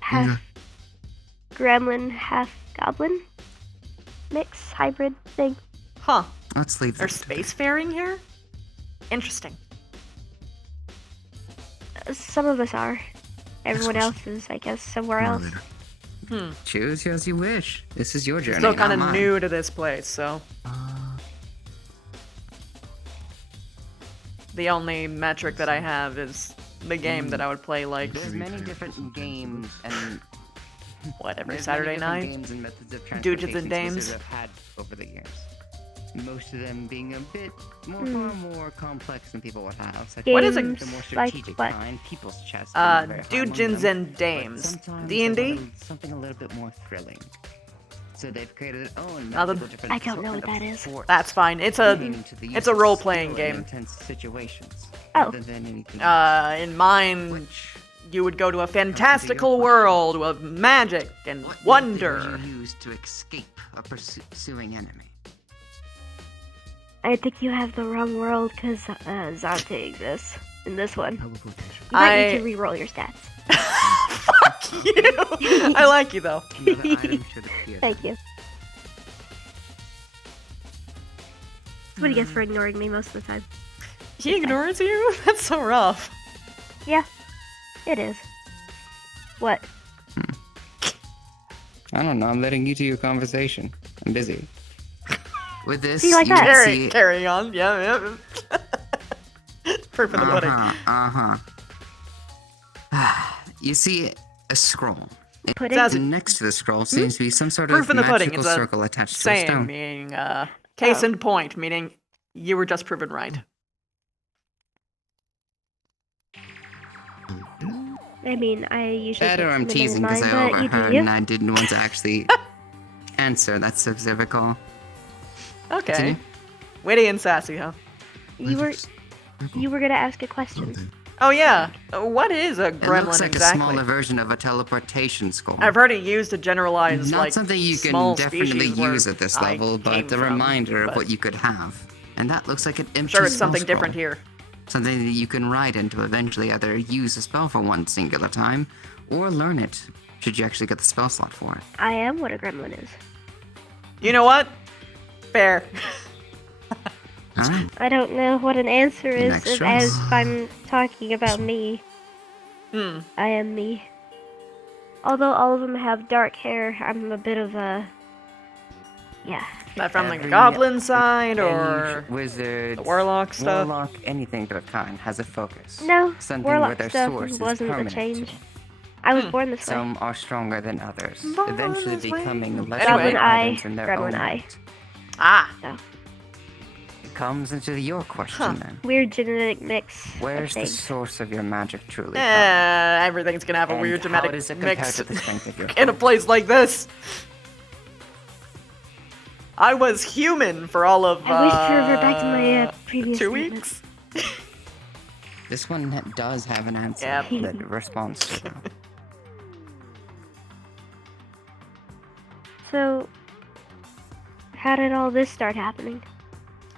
Half Yeah. gremlin, half goblin? Mix, hybrid thing. Huh. Let's leave There's that. spacefaring here? Interesting. Some of us are. Everyone question. else is, I guess, somewhere More else. later. Hmm. Choose as you wish. This is your journey. Still kind of not mine. new to this place, so the only metric that I have is the game that I would play like There's many different games and what every there's Saturday many different night. games and methods of Dooges and transportation dames. wizards have had over the years. Most of them being a bit more, Hmm. far more complex than people would have. Such What is as it? the more Like strategic what? kind, people's chests. being very high among Doogens them, and but Dames. sometimes D&D? something a little bit more thrilling. So they've created their own Nothing. magical different I don't know what assortment that of is. sports That's fine. It's a leading to the use it's a of role-playing skill in game. intense situations. Oh. Rather than anything In mine, which you would go to a fantastical world of magic and what wonder. method would you use to escape a pursuing enemy? I think you have the wrong world because Zante exists in this one. Teleportation. You might need I- to re-roll your stats. Fuck you! I like you though. Another item should appear. Thank you. That's what he gets for ignoring me most of the time. He ignores you? That's so rough. Yeah, it is. What? I don't know. I'm letting you do your conversation. I'm busy. With this, See, like you that. can see. Carry on. Yeah. Proof of the pudding. You see a scroll. Pudding? Says- And next to the scroll seems to be some sort Proof of in the pudding. magical It's a circle attached to a saying, stone. meaning case Oh. in point, meaning you were just proven right. I mean, I usually That put or I'm cinnamon in teasing because mine, I but you do overheard you. and I didn't want to actually answer that specific call. Okay. Continue. Witty and sassy, huh? You were gonna ask a question. Something. Oh yeah. What is a It gremlin looks like exactly? a smaller version of a teleportation scroll. I've heard it used to generalize Not like something you can small definitely species where use at this I level, came but a from, reminder of but what you could have. And that looks like an empty I'm sure it's spell something scroll. different here. Something that you can write in to eventually either use a spell for one singular time, or learn it, should you actually get the spell slot for it. I am what a gremlin is. You know what? Fair. Alright. I don't know what an answer is Next as choice. I'm talking about me. Hmm. I am me. Although all of them have dark hair, I'm a bit of a... Yeah. That from like the Every goblin side Any or wizard, the warlock stuff? warlock, anything of the kind has a focus. No, Something where warlock their stuff source is wasn't the permanent. change. I was born this way. Some are stronger than others, Born eventually this way. becoming less Anyway. Goblin eye, items in their gremlin own eye. right. Ah. It comes into your question Huh. then. Weird genetic mix Where's of the things. source of your magic truly from? Everything's gonna have a And weird how genetic does it compare mix to the strength of your in a foe? place like this. I was human for all of I wish to revert back to my previous 2 statement. weeks. This one does have an answer Yep. that responds to that. So, how did all this start happening?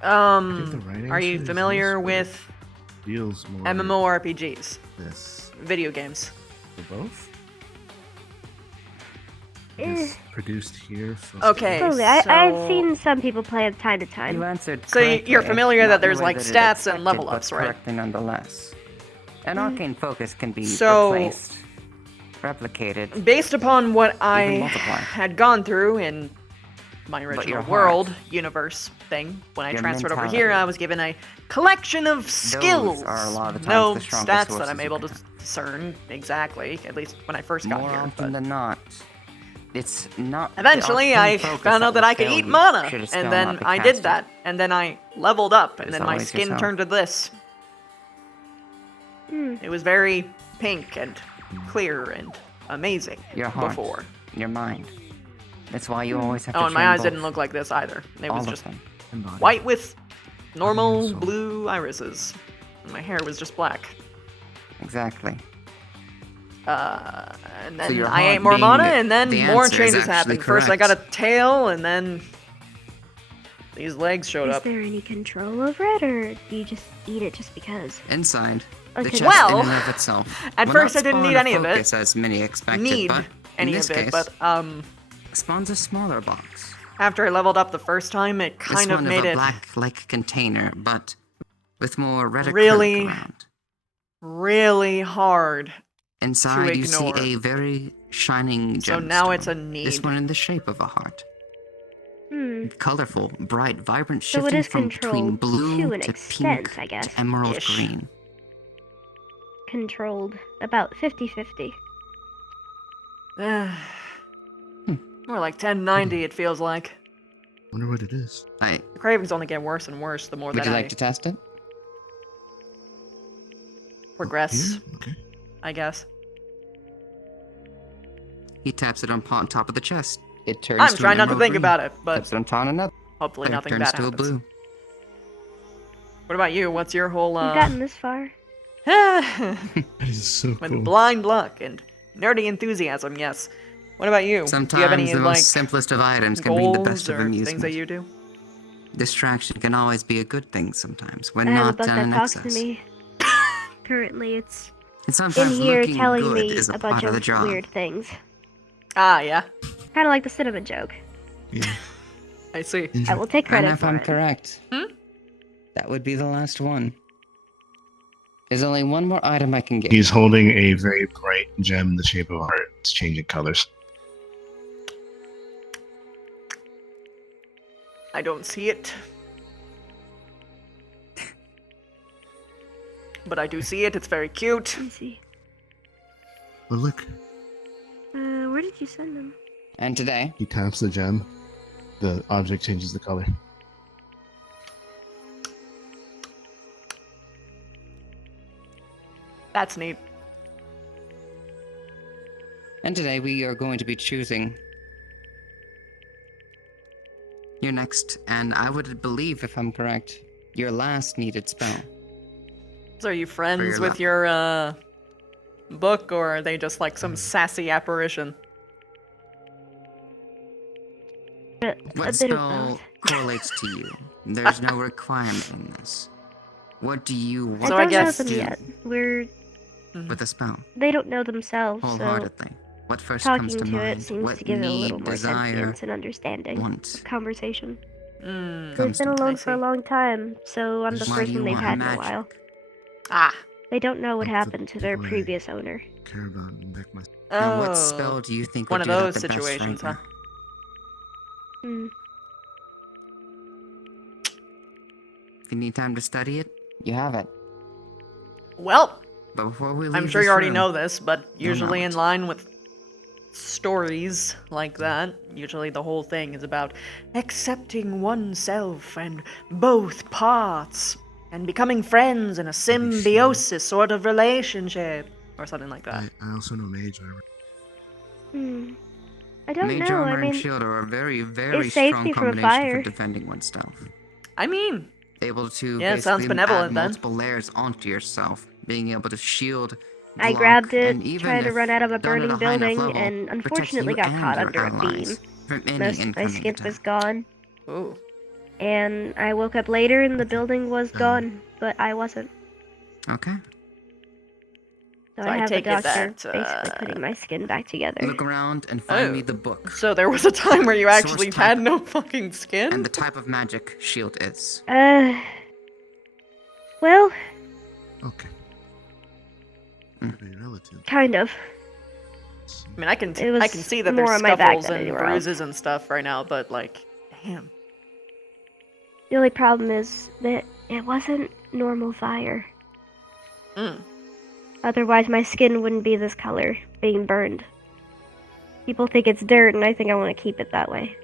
I think the right Are answer you is familiar this, but with it feels more MMORPGs, this video games? for both? Eh. It's produced here. So Okay. Slowly. I've so- seen some people play it time to time. You answered So you're correctly, familiar that not in there's, the way like, that it stats and expected, level but ups, right? correctly nonetheless. An arcane focus can be So- replaced, replicated. Based upon what I multiply. had gone through in my your original heart, world universe thing, when I your transferred over here, mentality, I was given a collection of skills. are a lot of the times no the strongest stats that sources I'm you able can to have. discern exactly, at least when I first got More here. often But than not, it's not. the Eventually, I arcane focus found out that will I could fail eat you mana, should a spell and not then be I did casted. that, and then I leveled up, and It's then my always skin yourself. turned to this. Hmm. It was very pink and clear and amazing Your heart, before. your mind. That's why you always have to Oh, and my train eyes both. didn't look like this either. It all was of just them. and body. white with normal So- blue irises. And my hair was just black. Exactly. And then your I ate heart more being mana, the- and then the more answer is changes actually happened. First, I got a correct. tail, and then these legs showed Is up. there any control over it, or do you just eat it just because? Inside, the Okay. chest Well, in and of itself. at will first not I didn't spawn need a any of it. focus As many expected, Need but any in this of it, case, but spawns a smaller box. after I leveled up the first time, it This kind of one made of a it black-like container, but with more red acrylic Really? around. really hard. Inside, you see ignore. a very shining gemstone. So now it's a need. This one in the shape of a heart. Hmm. Colorful, bright, vibrant, So it shifting is from between controlled blue to an to extent, pink I guess. to emerald Ish. green. Controlled. About 50-50. More like 1090, it feels like. Wonder what it is. I, The cravings only get worse and worse the more would that you I like to test it? progress, Here? Okay. I guess. He taps it on top of the chest. it turns I'm to trying an not to emerald think green. about it, but Puts it on another. hopefully It nothing turns bad to a happens. blue. What about you? What's your whole, We've gotten this far. That is so with cool. blind luck and nerdy enthusiasm, yes. What about you? Sometimes do you have any, the like, most simplest of items can bring the best goals of or amusement. things that you do? Distraction can always be a good thing sometimes, when I have a not book done that in talks excess. to me. Currently, it's And in sometimes here looking telling good me is a a bunch part of the of job. weird things. Ah, yeah. Kind of like the cinnamon joke. Yeah. I see. I Indra, will take And credit if for I'm it. correct, that would be the last one. There's only one more item I can get. he's holding a very bright gem in the shape of a heart. It's changing colors. I don't see it. But I do see it. It's very cute. Let me see. But look, Where did you send them? And today, he taps the gem. The object changes the color. That's neat. we are going to be choosing your next, and I would believe, if I'm correct, your last needed spell. So are you friends your with luck. your, book, or are they just like some sassy apparition? A What bit of spell both. correlates to you? There's no requirement in this. What do you want I So I don't guess- know them to yet. We're with a spell? they don't know themselves, so Wholeheartedly. What first talking comes to to mind? it seems What to give it a little need, more desire, sentience and understanding. want? Conversation. Mm. They've been to- alone I for a see. long time, so I'm the Why do first you one they've want had in a magic? while. Ah. They don't know what Like the happened to their people I- previous owner. Care about and make my. And Oh. what spell do you think One would of do those that the best situations, right huh? now? Hmm. If you need time to study it, you have it. Well, But before we leave I'm sure this you already room, know this, but you'll usually know in it. line with stories like that, usually the whole thing is about accepting oneself and both parts and becoming friends in a symbiosis sort of relationship or something like that. I also know mage armor. Hmm. I don't Mage know. armor I and mean, shield are a very, very it saves strong me from a combination fire. for defending oneself. I mean, Able to Yeah, it sounds basically benevolent add then. multiple layers onto yourself, being able to shield, I block, grabbed it, and even trying to if run out of a done at burning high enough building, level, and protects unfortunately you got and caught your under a allies beam. from any Most of my incoming skin attack. was gone, ooh. and I woke up later and the building was gone, but I wasn't. Okay. So So I I have a take it doctor that, basically putting my skin back together. Look around and find me Oh. the book So there was a time where you Source actually type. had no fucking skin? and the type of magic shield is. Well, Okay. Mm. Very relative. kind of. I mean, I can It was I can see that more there's on my back scuffles than and anywhere else. bruises and stuff right now, but like, damn. The only problem is that it wasn't normal fire. Mm. Otherwise, my skin wouldn't be this color, being burned. People think it's dirt, and I think I want to keep it that way.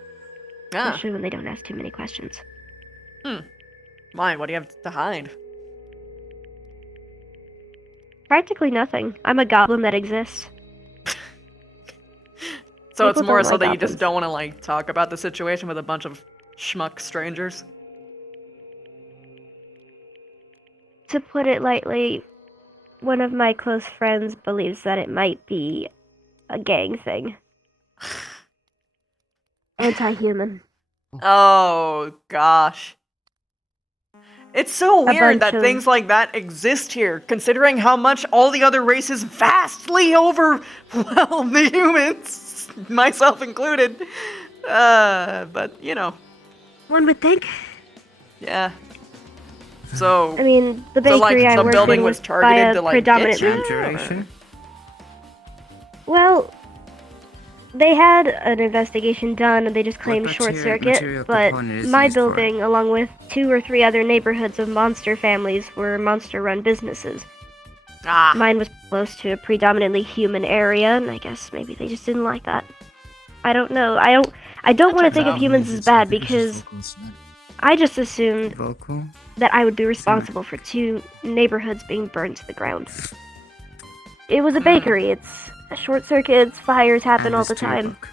Ah, Especially when they don't ask too many questions. why? What do you have to hide? Practically nothing. I'm a goblin that exists. So it's People more don't so like that you just goblins. don't want to like talk about the situation with a bunch of schmuck strangers. To put it lightly, one of my close friends believes that it might be a gang thing. Anti-human. Oh gosh. It's so weird bunch that of- things like that exist here, considering how much all the other races vastly overwhelm the humans, myself included. But you know, One would think. yeah. So, I mean, the so like bakery I the worked building in was was by targeted a to like predominant. get you? Abjuration? Well, they had an investigation done and they just claimed short material circuit, but component is my used for it? building, along with 2 or 3 other neighborhoods of monster families, were monster-run businesses. Ah, Mine was close to a predominantly human area, and I guess maybe they just didn't like that. I don't know. I don't That want to checks think of out. humans as bad because I just assumed Vocal? that I would be responsible for 2 neighborhoods being burned to the ground. It was a bakery. It's a short circuits, fires happen Add all this the to your time. book.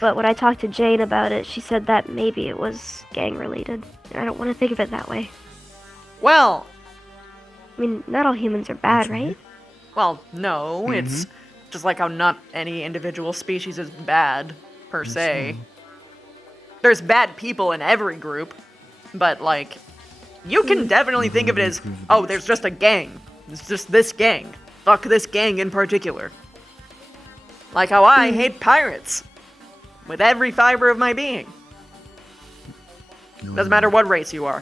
But when I talked to Jane about it, she said that maybe it was gang related. And I don't want to think of it that way. Well, I mean, not all humans are bad, right? no, it's just like how not any individual species is bad, per se. There's bad people in every group, but, like, you can definitely think of it as, oh, there's just a gang. It's just this gang. Fuck this gang in particular. Like how I hate pirates. With every fiber of my being. Doesn't matter what race you are.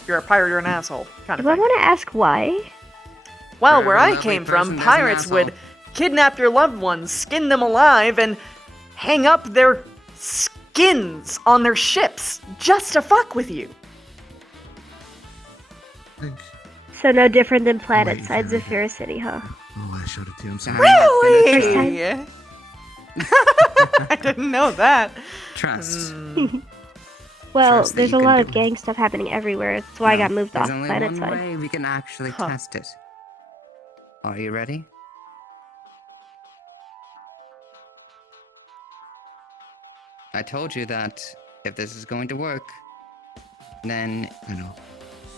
If you're a pirate, you're an asshole. Kind of Do I thing. want to ask why? Well, For where every I lovely came person, from, there's an pirates asshole. would kidnap your loved ones, skin them alive, and hang up their skins on their ships just to fuck with you. I think. So no different than Planet Wait, Side yeah. Zafira City, huh? Oh, I showed it to you. I'm sorry. Really? I didn't know that. Trust. Well, Trust that there's you a can lot do of it. gang stuff happening everywhere. That's why I got moved There's off only Planet one Side. way we can actually Huh. test it. Are you ready? I told you that if this is going to work, then I know.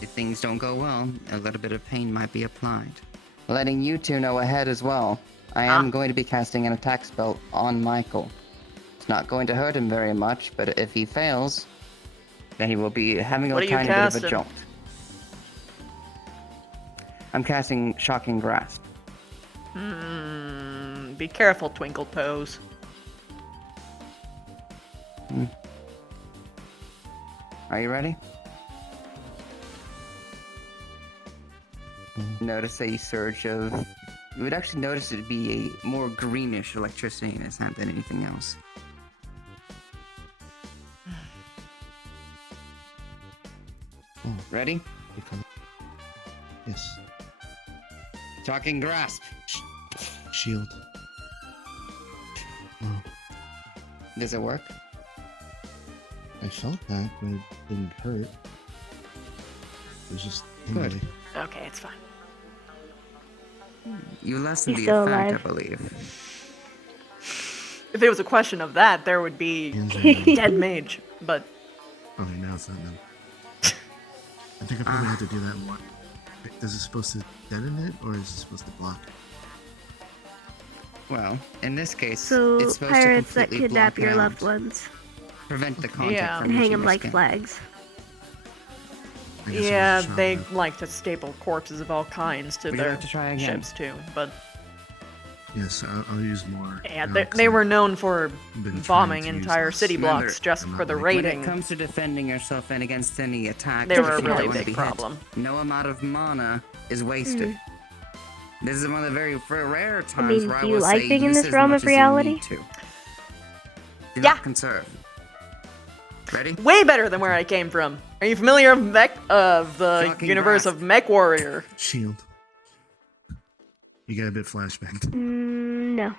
if things don't go well, a little bit of pain might be applied. Letting you two know ahead as well. I am going to be casting an attack spell on Michael. It's not going to hurt him very much, but if he fails, then he will be having What a are you tiny bit of a casting? jolt. I'm casting Shocking Grasp. Be careful, Twinkle Toes. Are you ready? Notice a surge of... You would actually notice it'd be a more greenish electricity in his hand than anything else. Oh, Ready? because. Yes. Shocking Grasp. Shield. Oh, Does it work? I felt that, but it didn't hurt. It was just tingly. Okay, it's fine. You lessen He's the still effect, alive. I believe. If it was a question of that, there would be Hands are heavy. dead mage, but Okay, now it's not done. I think I probably had to do that one. Is it supposed to deaden it, or is it supposed to block it? Well, in this case, So it's supposed pirates to that completely kidnap block your it loved out, ones prevent the contact Yeah. from and hang reaching them your like skin. flags. I guess I yeah, was they shot like to staple corpses of all kinds to Would you their like to try again? ships too. But at. Yes, I'll use more. yeah, now, they, 'cause they I've were known for been trying bombing to use entire less. city Remember, blocks just I'm for not the like- When raiding. it comes to defending yourself and against any attack, They were a if you really don't big hit, problem. No amount of mana is wasted. This is one of the very rare times mean, where I do you will like say being in use this as realm much of as you reality? need to. Do Yeah. not conserve. Ready? Way better than where I came from. Are you familiar of the Shocking universe grasp. of Mech Warrior? Shield. You get a bit flashback. No.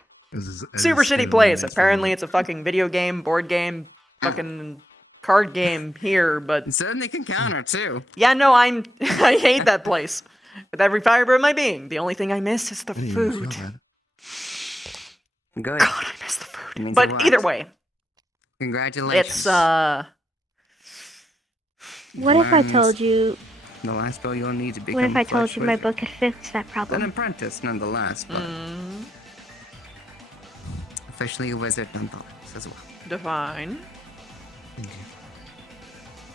Super shitty place. Apparently, it's a fucking video game, board game, fucking card game here. But It certainly can counter too. yeah, no, I hate that place with every fiber of my being. The only thing I miss is the I didn't even feel food. that. Good. God, I miss the food. Means But it either worked. way, Congratulations. it's What if I Learns told you? the last spell you'll need to become What if I a told flesh you my wizard. book could fix that An problem? apprentice, nonetheless, but officially a wizard nonetheless as well. divine. Thank you.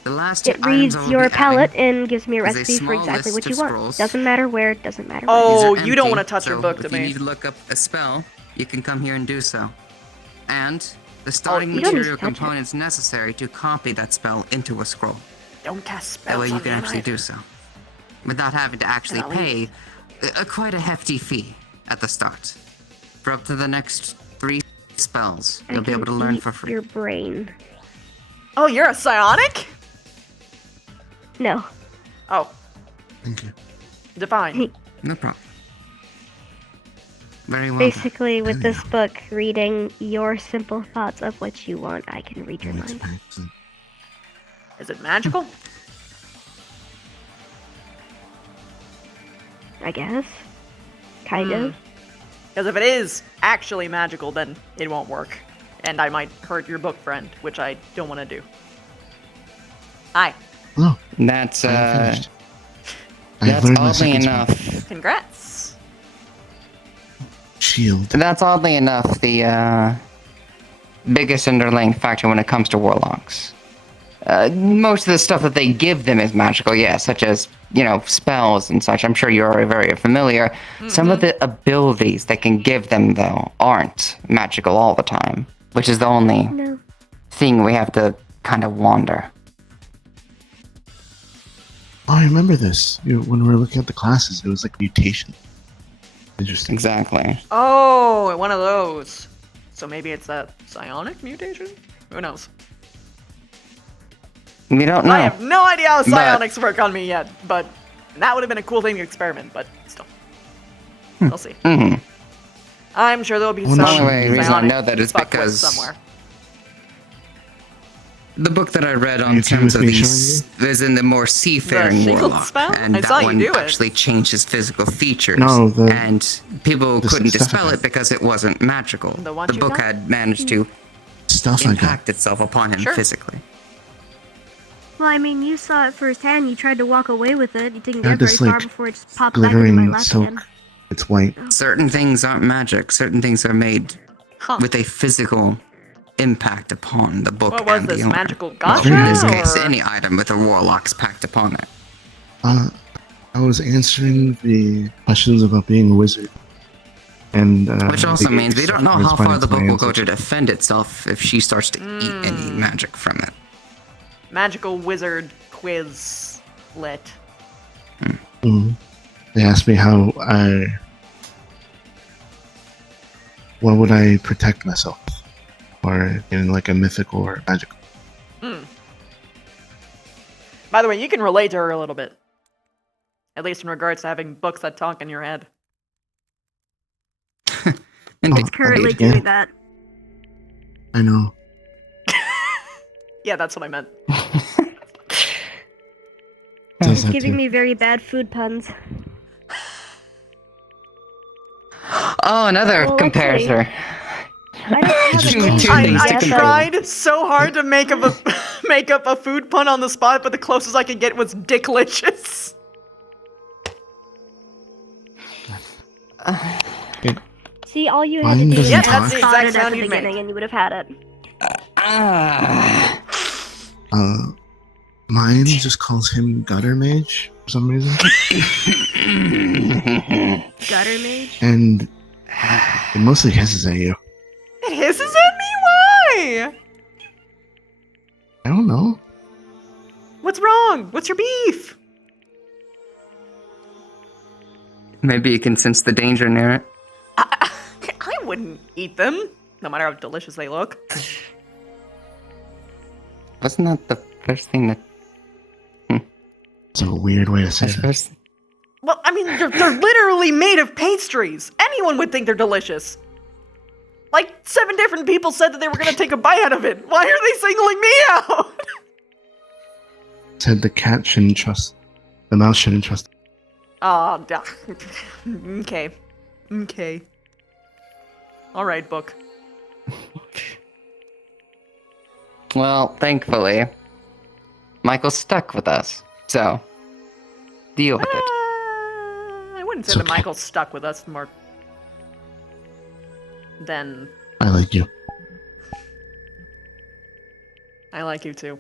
The last two It items reads I will your be palette adding and gives me a is a recipe for small exactly what list you of want. scrolls. Doesn't matter where, doesn't matter when. Oh, These are you don't empty, want to touch your so book to if you me. need to look up a spell, you can come here and do so. And the starting you don't need to material touch it. components necessary to copy that spell into a scroll. Don't cast spells. That way you on can me actually either. do so. Without having to actually Golly. pay quite a hefty fee at the start. For up to the next 3 spells, I you'll be able to can learn eat for free. Your brain. Oh, you're a psionic? No. Oh, Thank you. divine. No problem. Very well done. Basically, with this book, reading your simple thoughts of what you want, I can read your That's mind. excellent. Is it magical? I guess. Kind of. Because if it is actually magical, then it won't work. And I might hurt your book friend, which I don't want to do. Hi. Oh, That's I am finished. I that's learned my oddly second spell. enough. Congrats. Shield. That's oddly enough the biggest underlying factor when it comes to warlocks. Most of the stuff that they give them is magical, yes, such as, spells and such. I'm sure you're already very familiar. Some of the abilities they can give them, though, aren't magical all the time, which is the only No. thing we have to kind of wonder. Oh, I remember this. When we were looking at the classes, it was like mutation. Interesting. Exactly. Oh, one of those. So maybe it's a psionic mutation? Who knows? We don't know. I have no idea how But- psionics work on me yet, but that would have been a cool thing to experiment, but still. We'll see. hmm I'm sure there'll be Well, some the only reason I psionic know that is fuckwits because- somewhere. The book that I read Are on you okay terms with of me these is in the more seafaring shield warlock, spell? and I that saw you one do it. actually changed his physical features. No, and people the couldn't stuff dispel I it got. because it wasn't magical. The what The you book got? had managed to Stuff I got. impact itself upon him Sure. physically. Well, I mean, you saw it firsthand. You tried to walk away with it. You didn't Yeah, get very this, far like, before it just popped back into my Glittering left silk. hand. It's white. Certain things aren't magic. Certain things are made Huh. with a physical impact upon the book What was and this, the owner. magical Well, gotcha? in this case, or- any item with a warlock's pact upon it. I was answering the questions about being a wizard. And Which also the means we don't know how corresponding far the to my book will go answers. to defend itself if she starts to eat any magic from it. Magical wizard quiz lit. Mhm. They asked me what would I protect myself with? Or in like a mythical or magical. By the way, you can relate to her a little bit. At least in regards to having books that talk in your head. Indeed. Currently Yeah. doing that. I know. Yeah, that's what I meant. Does It's that giving too. me very bad food puns. Oh, another Well, let's see. comparator. I don't have Just a calls name her I, things yet, I to but- tried so hard to make up a make up a food pun on the spot, but the closest I could get was dicklicious. See, all you had to Mine do was doesn't Yeah, just that's the talk. thought exact it at sound the you'd make. beginning and you would have had it. Ah. Mine just calls him Gutter Mage for some reason. Gutter mage? And it mostly hisses at you. It hisses at me? Why? I don't know. What's wrong? What's your beef? Maybe you can sense the danger near it. I wouldn't eat them, no matter how delicious they look. Wasn't that the first thing that... It's a weird way to say That's that. first... Well, I mean, they're literally made of pastries. Anyone would think they're delicious. Like, 7 different people said that they were gonna take a bite out of it. Why are they singling me out? Said the cat shouldn't trust. The mouse shouldn't trust. Ah, okay. Okay. Alright, book. Well, thankfully, Michael's stuck with us. So, deal with it. I wouldn't say It's that okay. Michael's stuck with us more than I like you. I like you too.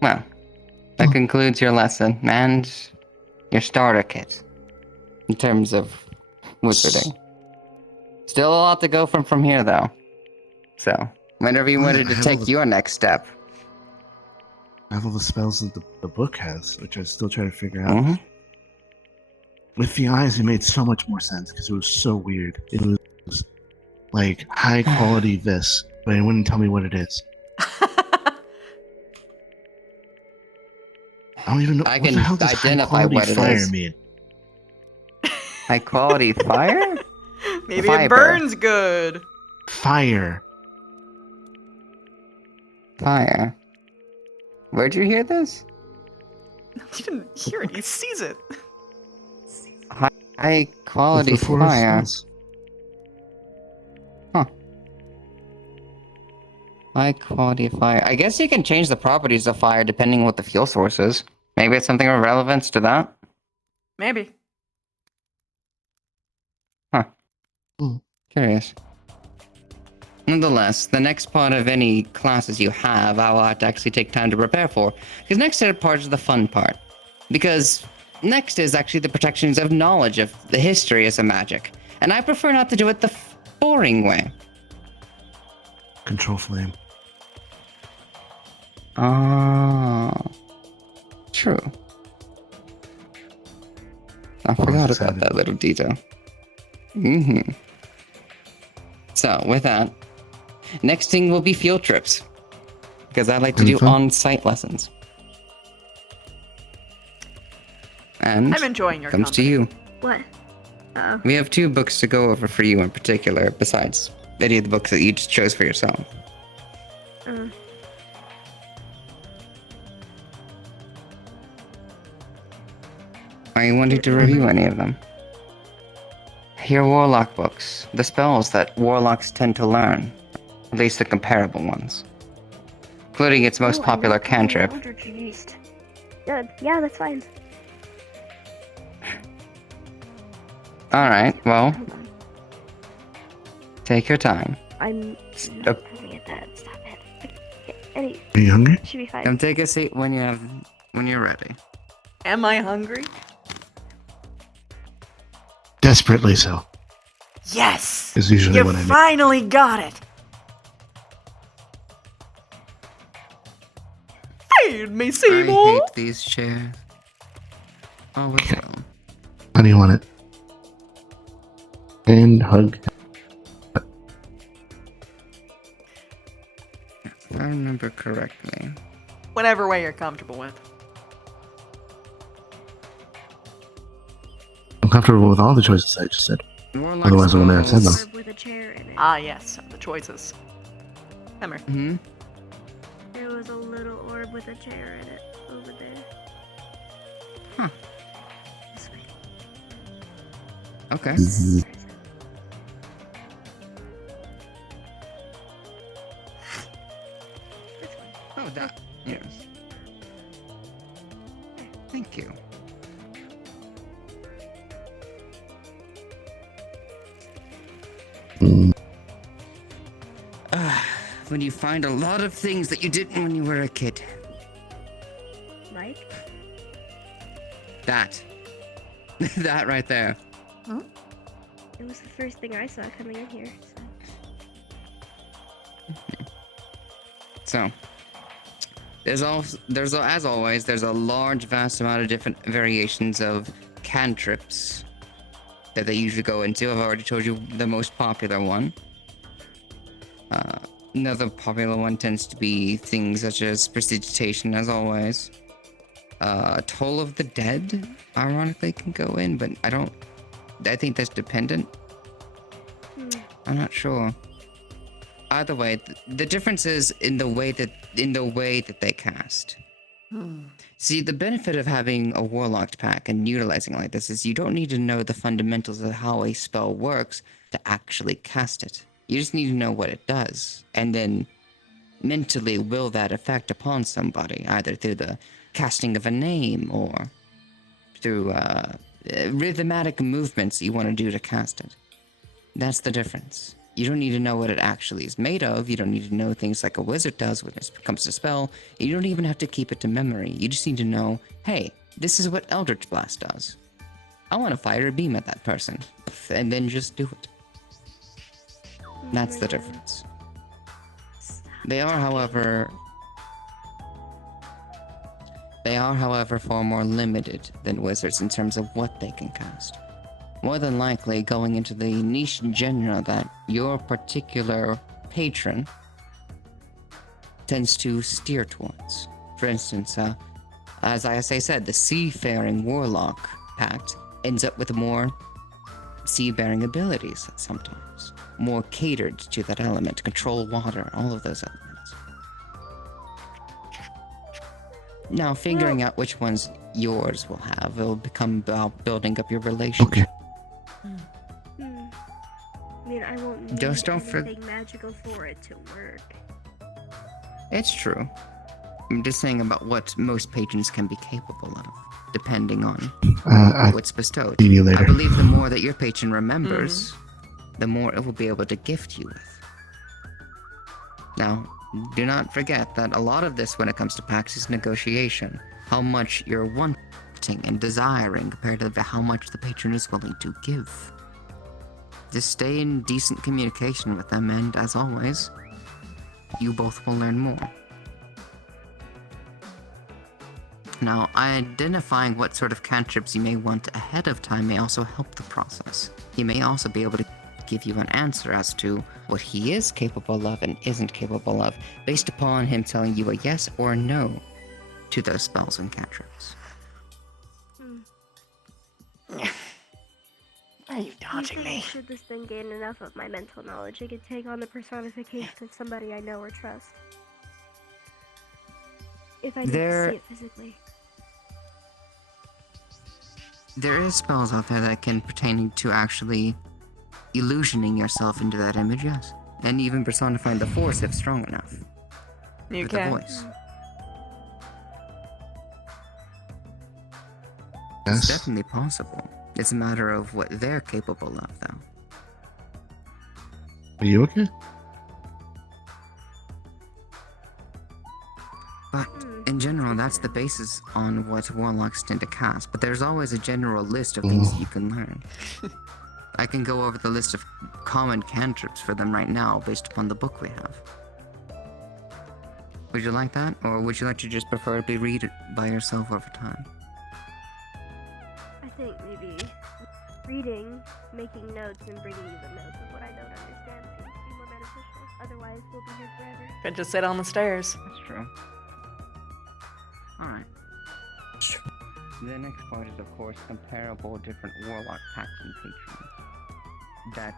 Well, that concludes your lesson and your starter kit in terms of wizarding. Still a lot to go from here, though. So, whenever you Oh, wanted I to have take all the- your next step. I have all the spells that the book has, which I still try to figure out. Mhm. With the eyes, it made so much more sense because it was so weird. It was like high quality this, but it wouldn't tell me what it is. I don't even know I what can the hell does identify high quality what it fire is. mean. High quality fire? Maybe Fiber. it burns good. Fire. Fire. Where'd you hear this? You didn't hear it, he sees it. High quality With the forest fire. spells. High quality fire. I guess you can change the properties of fire depending on what the fuel source is. Maybe it's something of relevance to that. Maybe. Curious. Nonetheless, the next part of any classes you have, I will have to actually take time to prepare for. Because next part is the fun part. Because next is actually the protections of knowledge of the history as a magic. And I prefer not to do it the boring way. Control flame. Ah. True. I forgot about that little detail. So, with that, next thing will be field trips. Because I like to do Info? on-site lessons. And I'm enjoying your comes to company. you. What? Oh. We have 2 books to go over for you in particular, besides any of the books that you just chose for yourself. Are you wanting to review any of them? Your Warlock books. The spells that Warlocks tend to learn. At least the comparable ones. Including its most popular cantrip. Yeah, that's fine. Alright, well. Take your time. I'm Stop. not gonna get that. Stop it. Any, Are you hungry? should be fine. Come take a seat when you're ready. Am I hungry? Desperately so. Yes! Is usually You what I do. finally got it! Feed me, I Seymour! hate these chairs. Oh, what's wrong? How do you want it? And hug. If I remember correctly. Whatever way you're comfortable with. I'm comfortable with all the choices I just said. Warlock Otherwise I wouldn't have said them. spells- With a chair in it. Ah, yes, the choices. Come here. Mhm. There was a little orb with a chair in it over there. Huh. This way. Okay. Mhm. Oh, that. Yes. Thank you. Mm, When you find a lot of things that you didn't when you were a kid. Like? That. That right there. It was the first thing I saw coming in here. So, as always, there's a large, vast amount of different variations of cantrips that they usually go into. I've already told you the most popular one. Another popular one tends to be things such as prestidigitation, as always. Toll of the Dead, ironically, can go in, but I think that's dependent. I'm not sure. Either way, the difference is in the way that they cast. See, the benefit of having a warlocked pack and utilizing it like this is you don't need to know the fundamentals of how a spell works to actually cast it. You just need to know what it does, and then mentally will that effect upon somebody, either through the casting of a name or through rhythmatic movements you want to do to cast it. That's the difference. You don't need to know what it actually is made of. You don't need to know things like a wizard does when it comes to spell. You don't even have to keep it to memory. You just need to know, hey, this is what Eldritch Blast does. I want to fire a beam at that person. And then just do it. That's the difference. They are, however, far more limited than wizards in terms of what they can cast. More than likely going into the niche genre that your particular patron tends to steer towards. For instance, as I said, the Seafaring Warlock Pact ends up with more sea-bearing abilities sometimes. More catered to that element, control water, all of those elements. Now, figuring out which ones yours will have, it'll become about building up your relationship. Okay. Just don't anything magical for it to work. It's true. I'm just saying about what most patrons can be capable of, depending on I'll what's bestowed. see you later. I believe the more that your patron remembers, the more it will be able to gift you with. Now, do not forget that a lot of this when it comes to PAX is negotiation. How much you're wanting and desiring compared to how much the patron is willing to give. Just stay in decent communication with them, and as always, you both will learn more. Now, identifying what sort of cantrips you may want ahead of time may also help the process. He may also be able to give you an answer as to what he is capable of and isn't capable of, based upon him telling you a yes or no to those spells and cantrips. Are you dodging me? Should this thing gain enough of my mental knowledge, it could take on the personification of somebody I know or trust. If I need to see it physically. There is spells out there that can pertain to actually illusioning yourself into that image, yes. And even personifying the force if strong enough. You with can. the voice. It's Yes. definitely possible. It's a matter of what they're capable of, though. Are you okay? But in general, that's the basis on what warlocks tend to cast. But there's always a general list of things that you can learn. I can go over the list of common cantrips for them right now based upon the book we have. Would you like that? Or would you like to just preferably read it by yourself over time? I think maybe reading, making notes, and bringing you the notes of what I don't understand seems to be more beneficial. Otherwise, we'll be here forever. Could just sit on the stairs. That's true. Alright. The next part is, of course, comparable different warlock packs and patrons that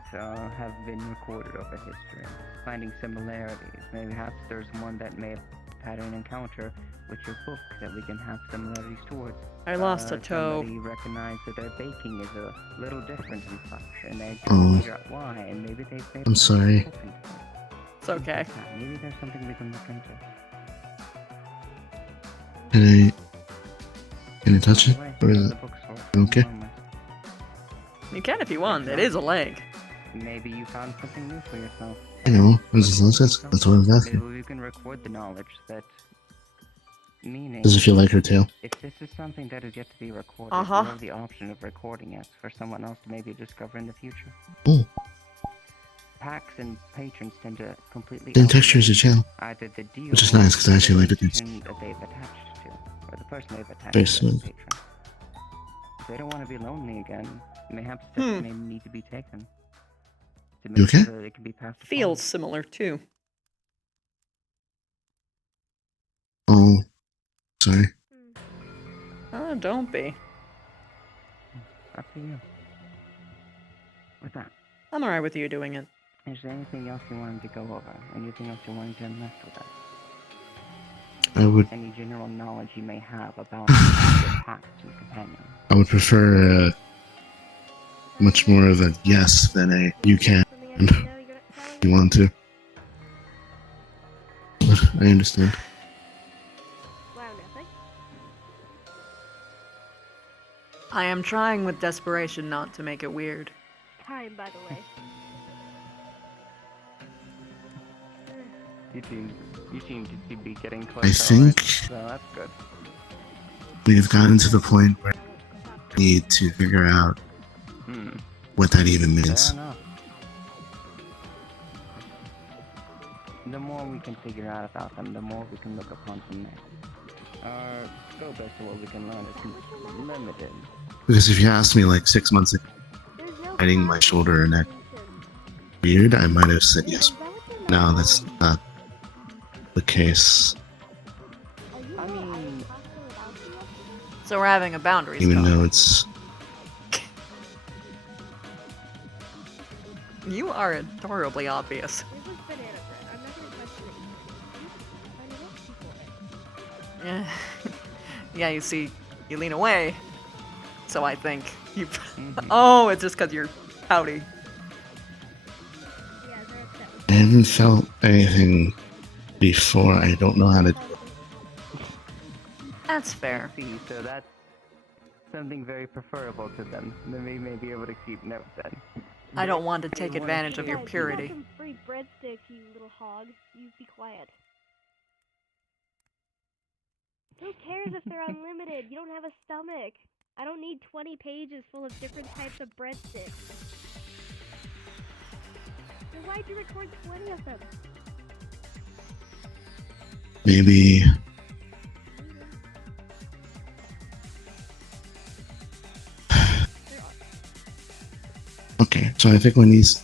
have been recorded over history. Finding similarities. Maybe perhaps there's one that may have had an encounter with your book that we can have similarities towards. I lost a toe. Somebody recognized that their baking is a little different and such, and they can figure out why, and maybe they've made I'm sorry. It's okay. Maybe there's something we can look into. Can I touch it? Or is it okay? You can if you want. It is a leg. Maybe you found something new for yourself. I know. That's what I was asking. Maybe we can record the knowledge that. Meaning, Does it feel like her tail? if this is something that is yet to be recorded, Uh-huh. you have the option of recording it for someone else to maybe discover in the future. Oh. Packs and patrons tend to completely. Same texture as outweigh your tail. Either the deal Which is nice, 'cause I actually or like the the taste. patron that they've attached to, or the person they've attached Very to as a smooth. patron. If they don't want to be lonely again, mayhaps steps may need to be taken to make You okay? sure that it can be passed on. Feels similar too. Oh, sorry. Oh, don't be. Up to you. With that, I'm alright with you doing it. is there anything else you wanted to go over? Anything else you wanted to mess with us? I would. Any general knowledge you may have about your packs and companions? I would prefer much more of a yes than a you can. Something I didn't know you're telling You me? want to? But I understand. Wow, nothing. I am trying with desperation not to make it weird. Time, by the way. You seem to be getting close. I think So that's good. we've gotten to the point where we need to figure out what that even means. Fair enough. The more we can figure out about them, the more we can look upon from there. Our scope as to what we can learn is limited. Because if you asked me like 6 months ago, There's no biting my shoulder or neck weird, I might have said yes. No, that's not the case. I mean, So we're having a boundaries Even talk. though it's You are adorably obvious. This is banana bread. I'm not gonna touch it. I know what people Yeah. Yeah, you see, you lean away. So I think you. Oh, it's just because you're pouty. Yeah, haven't felt anything before. I don't know how to. That's fair. See, so that's something very preferable to them. Then we may be able to keep note then. I don't want to They take wanna advantage of share your Guys, with you got purity. some free breadsticks, you little hog. You be quiet. Who cares if they're unlimited? You don't have a stomach. I don't need 20 pages full of different types of breadsticks. Then why'd you record 20 of them? Maybe. Okay, so I think when he's.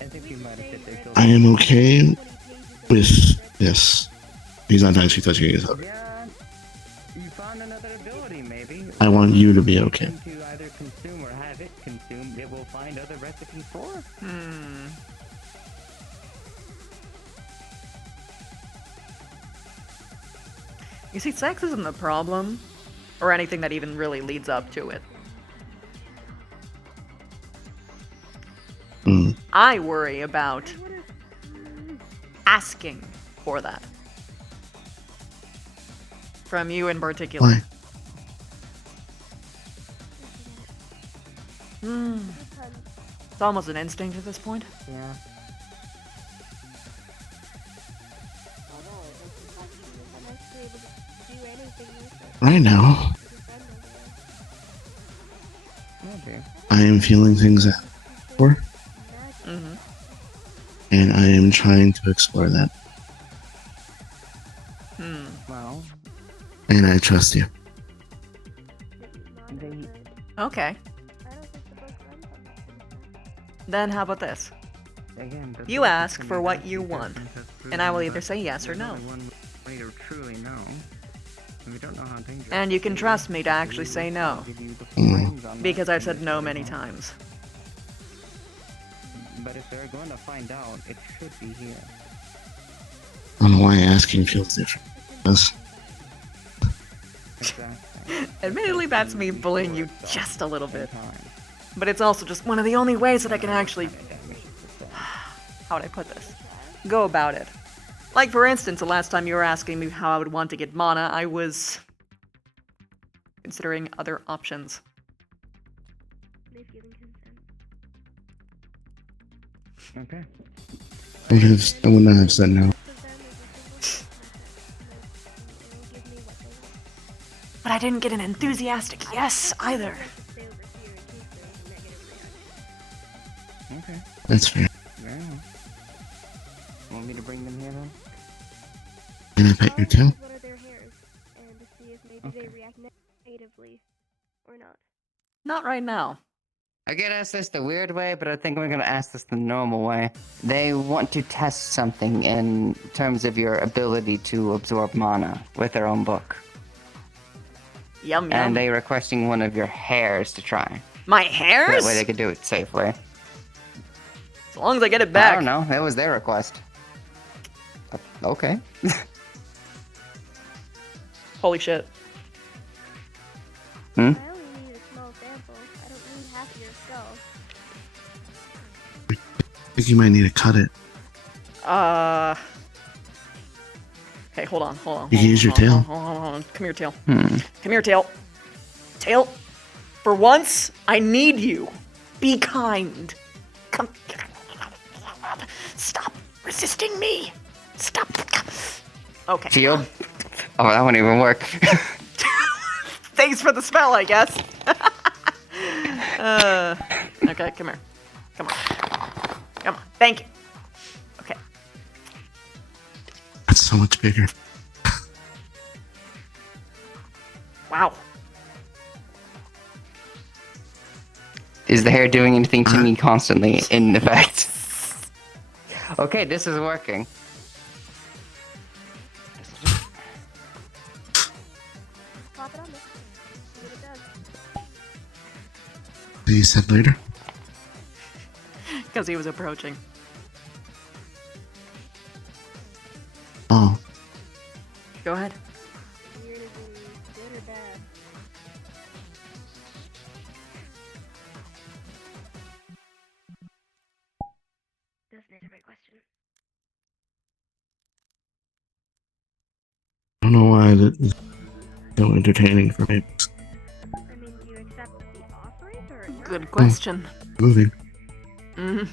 I think we might have hit their I am okay with this. He's not actually touching his head. Yeah, you found another ability, maybe. I want you to be okay. To either consume or have it consumed, it will find other recipes for. Hmm. You see, sex isn't the problem, or anything that even really leads up to it. Mm. I worry about asking for that. From you in particular. Why? Hmm. It's almost an instinct at this point. Yeah. Right now, Maybe. I am feeling things that before, Mm-hmm. and I am trying to explore that. Hmm. Well, And I trust you. they, Okay. Then how about this? again, the You source ask can for be what vast you because want, things have and I will proven, either but say yes or there's no. only one way to truly know. And we don't know how dangerous And you can it is. trust me to actually We say will no. give you the full Mm. reins on Because that I've said and no let many you know. times. But if they're going to find out, it should be here. I don't know why asking feels different. Yes. Exactly. Admittedly, that's me Before bullying you itself just a little in bit. time. But it's also just one of the only ways that I can actually, Kinda damage the system. how would I put this? Go about it. Like, for instance, the last time you were asking me how I would want to get mana, I was considering other options. Okay. I would not have said no. But I didn't get an enthusiastic yes either. Okay. That's fair. Very well. Want me to bring them here then? Can I pet your tail? What are their hairs, and to see if maybe they react negatively or not. Not right now. I get asked this the weird way, but I think we're gonna ask this the normal way. They want to test something in terms of your ability to absorb mana with their own book. Yum yum. And they requesting one of your hairs to try. My That hairs? way they could do it safely. As long as I get it back. I don't know. That was their request. Okay. Holy shit. Hmm? I only need a small sample. I don't need half of your skull. I think you might need to cut it. Okay, hold on, hold on. You can use your tail. Hold on. Come here, tail. Hmm. Come here, tail. Tail. For once, I need you. Be kind. Come. Stop resisting me. Stop. Okay. Shield? Oh, that won't even work. Thanks for the spell, I guess. Okay, come here. Come on. Come on. Thank you. Okay. That's so much bigger. Wow. Is the hair doing anything to me constantly in effect? Okay, this is working. Pop it on there. See what it does. You said later? Because he was approaching. Oh, Go ahead. You're gonna do good or bad. find it so entertaining for me. I mean, do you accept the offering or not? Good question. Moving. Mm-hmm.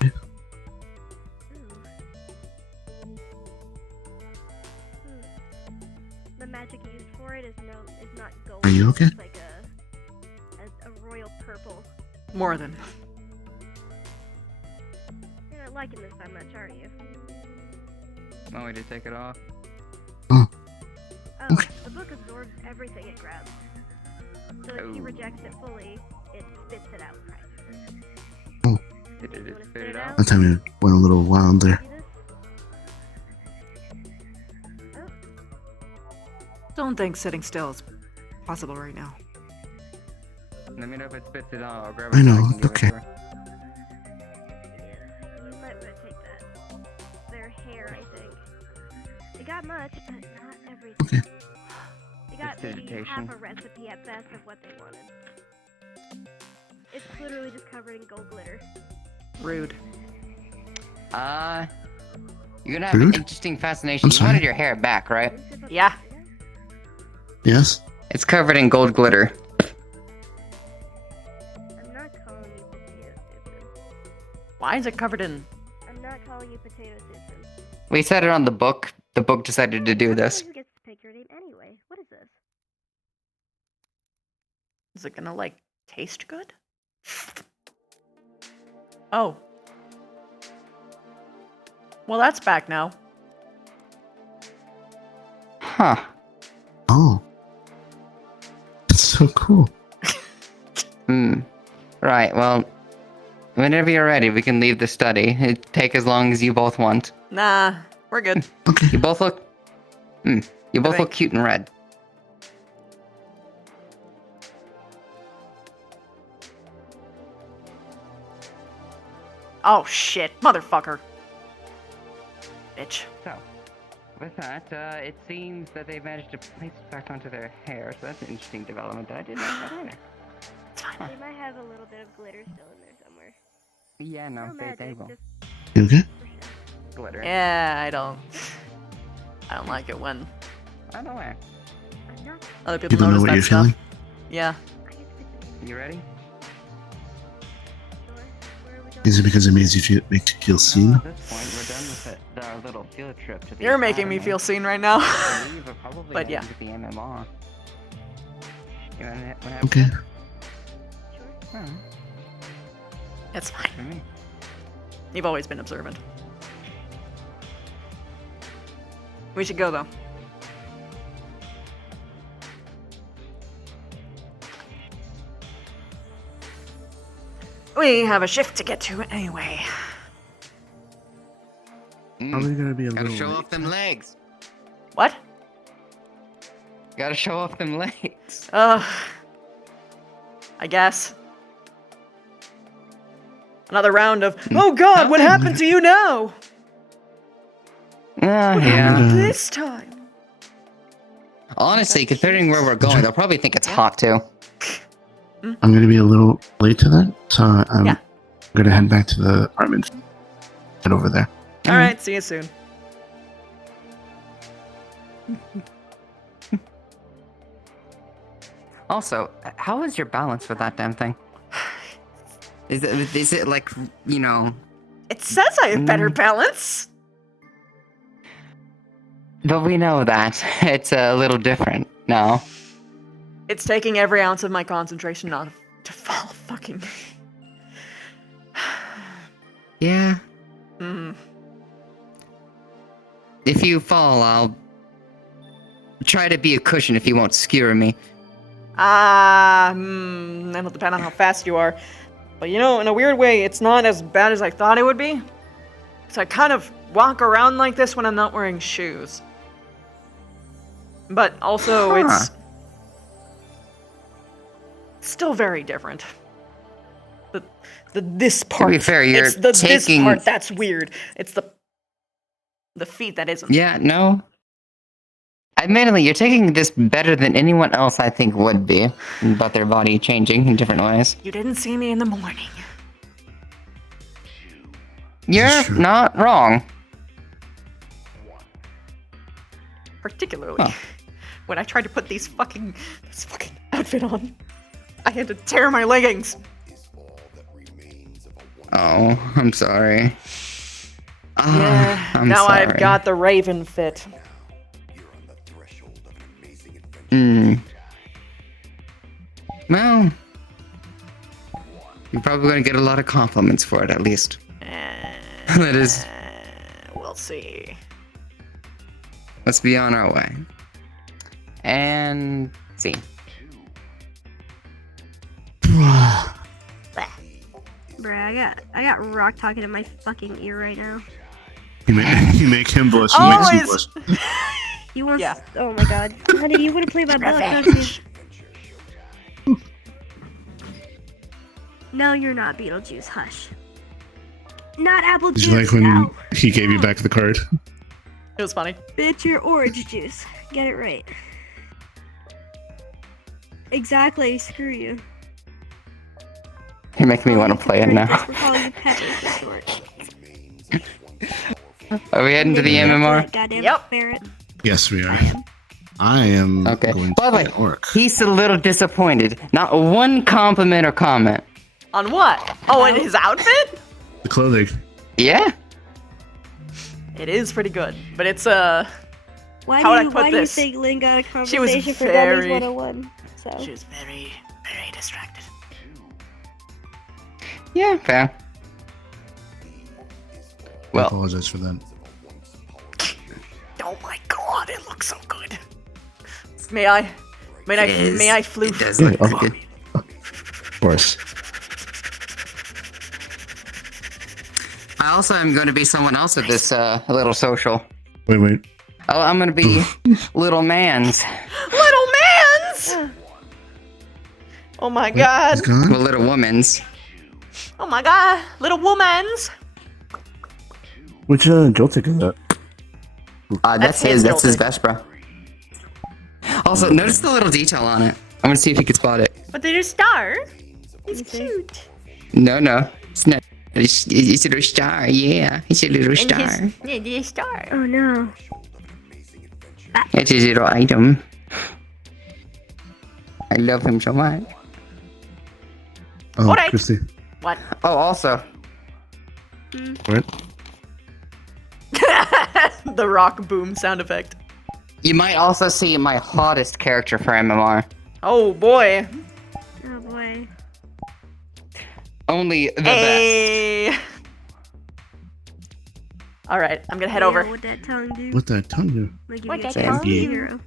Okay. The magic used for it is not gold. Are you okay? It's like a royal purple. More than. You're not liking this that much, are you? Want me to take it off? Oh, Okay. the book absorbs everything it grabs. So if he Oh. rejects it fully, it spits it out practically. Did You it wanna spit it out? That time it went a little wild there. See this? Oh, Don't think sitting still is possible right now. Let me know if it spits it out. I'll grab I it. so know, can give it okay. to her. yeah. You might want to take that. Their hair, I think. They got much, but not everything. Okay. They got maybe Prestidigitation. half a recipe at best of what they wanted. It's literally just covered in gold glitter. Rude. You're gonna have an Rude? interesting fascination. I'm You sorry? wanted your hair back, right? Yeah. Yes? It's covered in gold glitter. I'm not calling you potato Susan. Why is it covered in? I'm not calling you potato Susan. We said it on the book. The book decided to do I'm the this. one who gets to pick your name anyway. What is this? Is it gonna like taste good? Oh. Well, that's back now. Huh. Oh. That's so cool. Right, well, whenever you're ready, we can leave the study. It'd take as long as you both want. Nah, we're good. Okay. You both look... you both think- look cute in red. Oh shit, motherfucker. Bitch. So, with that, it seems that they've managed to place it back onto their hair, so that's an interesting development that I didn't know about either. It's fine. They might have a little bit of glitter still in there somewhere. Yeah, no, No they magic, will. just You okay? for sure. Glitter. Yeah, I don't like it when I'm By the way, not. other people People know notice what that you're stuff. feeling? Yeah. I guess it's you ready? sure. Where are we going? Is it because it makes you feel seen? At this point, we're done with our little field trip to the You're making me academy. feel seen right now. I believe we're probably But headed yeah. to the MMR. You wanna have Okay. Sure. It's fine. For me. You've always been observant. We should go though. We have a shift to get to anyway. Probably gonna be a Gotta little show late. off them legs. What? Gotta show off them legs. I guess. Another round of, oh god, what happened to you now? What Yeah. happened this time? Honestly, considering where we're going, they'll probably think it's hot too. I'm gonna be a little late to that, so I'm Yeah. gonna head back to the apartment. Head over there. Alright, see you soon. Also, how is your balance with that damn thing? Is it like, you know? It says I have better balance. But we know that it's a little different now. It's taking every ounce of my concentration not to fall fucking. Yeah. Mm. If you fall, I'll try to be a cushion if you won't skewer me. That'll depend on how fast you are. But you know, in a weird way, it's not as bad as I thought it would be. So I kind of walk around like this when I'm not wearing shoes. But also, it's still very different. This part. be fair, you're it's this taking- part that's weird. It's the feet that isn't. Yeah, no. Admittedly, you're taking this better than anyone else I think would be about their body changing in different ways. You didn't see me in the morning. You're true. not wrong. Particularly Huh. when I tried to put this fucking outfit on. I had to tear my leggings. Oh, I'm sorry. Yeah, I'm now sorry. I've got the Raven fit. Hmm. Well, you're probably gonna get a lot of compliments for it, at least. That is. We'll see. Let's be on our way. And see. Bruh, I got rock talking in my fucking ear right now. You make him blush. You make me Always. blush. He wants. Yeah. Oh my god, honey, you want to play my butt? Don't you? Revenge. No, you're not Beetlejuice. Hush. Not apple Did juice. you like when No. he gave you back the card? It was funny. Bitch, you're orange juice. Get it right. Exactly. Screw you. You're making me want to play it now. We're calling you Pepper for short. Are we heading to the MMR? Goddamn Yep. ferret. Yes, we are. I am Okay. going By to the be way, an orc. he's a little disappointed. Not one compliment or comment. On what? Oh, and his outfit? The clothing. Yeah. It is pretty good, but it's Why How would I do you put why do you this? think Lynn got a She was conversation for very- Dummies 101? So she was very, very distracted. Yeah, fair. I Well, apologize for that. Oh my god, it looks so good. May I floof? It does look good. Of course. I also am going to be someone else at this little social. Wait. Oh, I'm going to be Little Mans. Little mans! Oh my He's god. gone? Well, Little Woman's. Oh my god. Little womans. Which Joltik is that? That's his his Joltik. Vespra. Also, notice the little detail on it. I'm going to see if you can spot it. But there's a star. He's see? cute. No. It's not. It's a little star, yeah. It's a little star. Yeah, there's a star. oh no. It's his little item. I love him so much. Oh, Alright. Christy. What? Oh, also, What? The rock boom sound effect. you might also see my hottest character for MMR. Oh boy. Oh boy. Only the best. Hey. All right, I'm gonna head over. What that tongue do? What that tongue do? Like What you that get tongue the do? hero.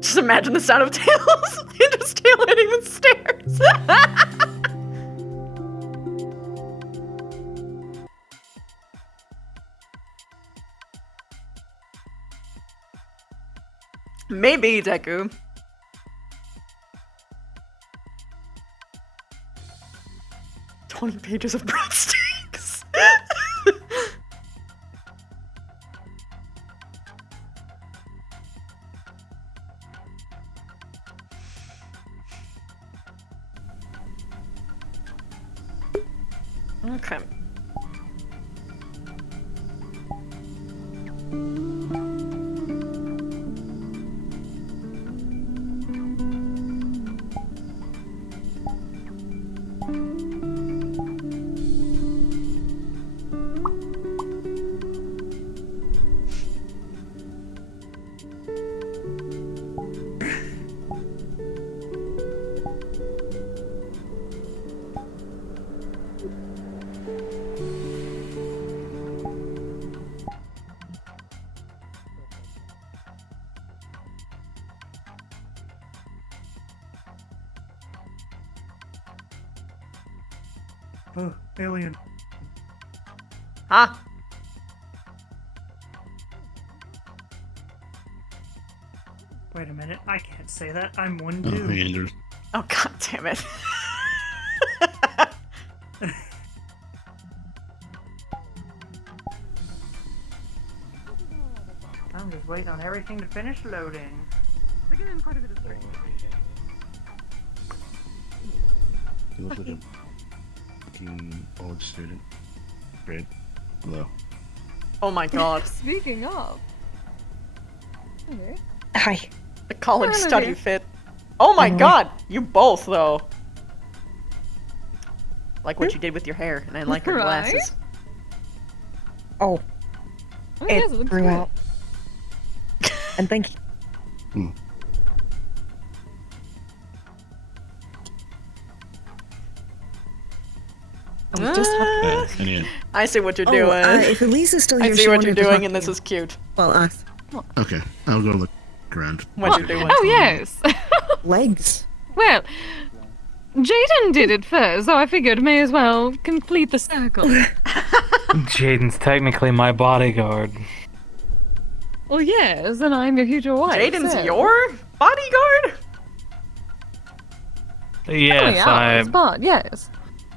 Just imagine the sound of tails. Just tail hitting the stairs. Maybe, Deku. "20 pages of breadsticks." Okay. Oh, alien. Huh? Wait a minute, I can't say that. I'm one Oh, dude. hey, Andrew. Oh, god damn it. I'm just waiting on everything to finish loading. You look like a fucking old student. Great. Hello. Oh my god. Speaking of. Okay. Hi. The college Hello study there. fit. Oh my god! You both, though. Like what you did with your hair, and I like your Right? glasses. Oh, Oh, yes, it looks grew great. out. And thank you. I was just talking. Anyway. I see what you're Oh, doing. if Elise is still I here, see she what wanted you're to talk doing, to and this you. is cute. Well, Okay, I'll go look around. What you're doing. Oh, yes. legs. Well, Jaden did it first, so I figured may as well complete the circle. Jaden's technically my bodyguard. Well, yes, and I'm your future wife. Jaden's so. your bodyguard? Yes, Ours, I'm. but yes.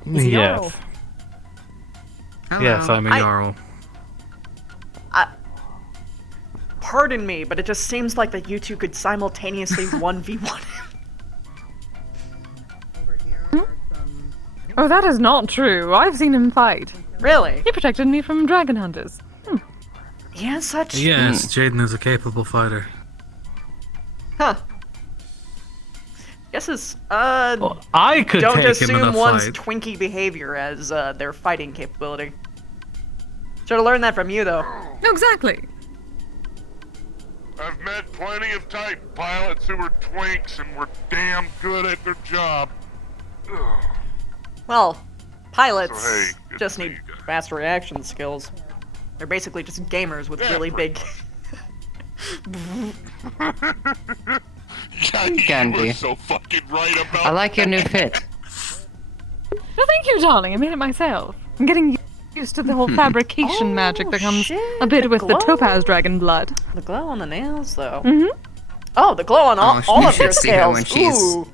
Yes. Hello. Yes, I'm a I- Jarl. Pardon me, but it just seems like that you two could simultaneously 1v1 him. Oh, that is not true. I've seen him fight. Really? He protected me from dragon hunters. He has such... Yes, Jaden is a capable fighter. Huh. Guesses, Well, I could don't take him in a assume one's fight. Twinkie behavior as, their fighting capability. Should've learned that from you, though. Exactly. I've met plenty of Titan pilots who were twinks and were damn good at their job. Ugh. Well, pilots So, hey, good just to see need you guys. fast reaction skills. They're basically just gamers with really big... Yeah, you Can were be. so fucking right about I like your new fit. No, thank you, darling. I made it myself. I'm getting used to the whole fabrication magic that comes shit, a bit the with the glow. topaz dragon blood. The glow on the nails, though. Mhm. Oh, the glow on all, Oh, all you of your should see her when scales. she's- Ooh.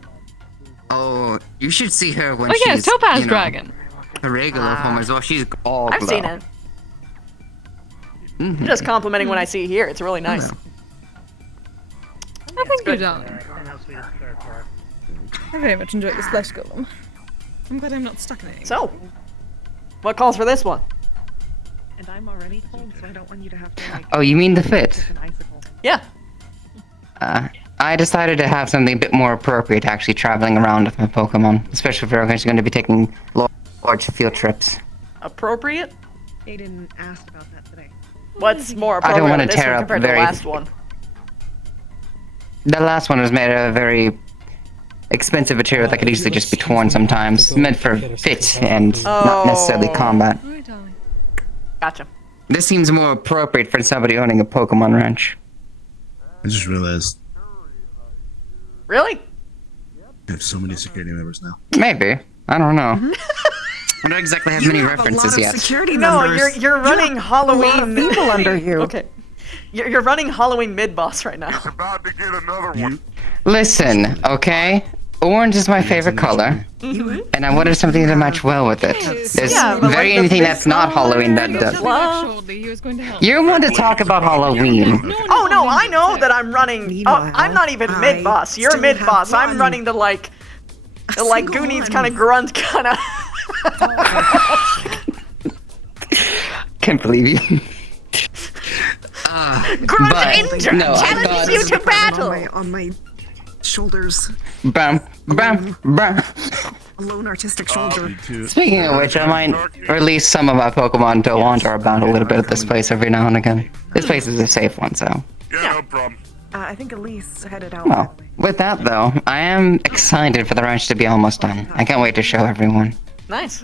Oh, you should see her when Oh, she's yes, topaz you know, dragon. her regular form as well. She's all I've glow. seen it. Mhm. I'm just complimenting what I see here. It's really nice. Oh, thank you, darling. I very much enjoyed this flesh golem. I'm glad I'm not stuck in it. So, what calls for this one? And I'm already cold, so I don't want you to have to like Oh, you mean the fit? an icicle. Yeah. I decided to have something a bit more appropriate actually traveling around with my Pokemon, especially if we're actually going to be taking large field trips. Appropriate? Aiden asked about that today. What's more I appropriate don't wanna with this tear one up compared to the very- last one? The last one was made of a very expensive material that could easily just be torn sometimes, meant for fit and not necessarily Oh. combat. Right, darling. Gotcha. This seems more appropriate for somebody owning a Pokemon ranch. I just realized Really? I have so many security members now. Maybe. I don't know. I don't exactly have many references yet. Security No, members. you're running Halloween. people under you. Okay. You're running Halloween mid boss right now. He's about to get another one. Listen, okay? Orange is my favorite color, and I wanted something to match well with it. There's Yeah, but very like the anything big that's not Halloween that He'll does. be back shortly. He was going to help. You want to talk about Halloween? Oh no, I know that I'm running. Oh, Meanwhile, I'm not even I mid boss. You're still mid have boss. I'm one. running the like single Goonies one. kind of grunt kind of. Can't believe you. Grunt But, Indra no, I challenges thought- you to battle. On my shoulders. Bam, bam, bam. A lone artistic shoulder. Speaking of which, I might release some of my Pokemon to wander about a little bit at this place every now and again. This place is a safe one, so. Yeah, no problem. I think Elise headed out. Well, with that though, I am excited for the ranch to be almost done. I can't wait to show everyone. Nice.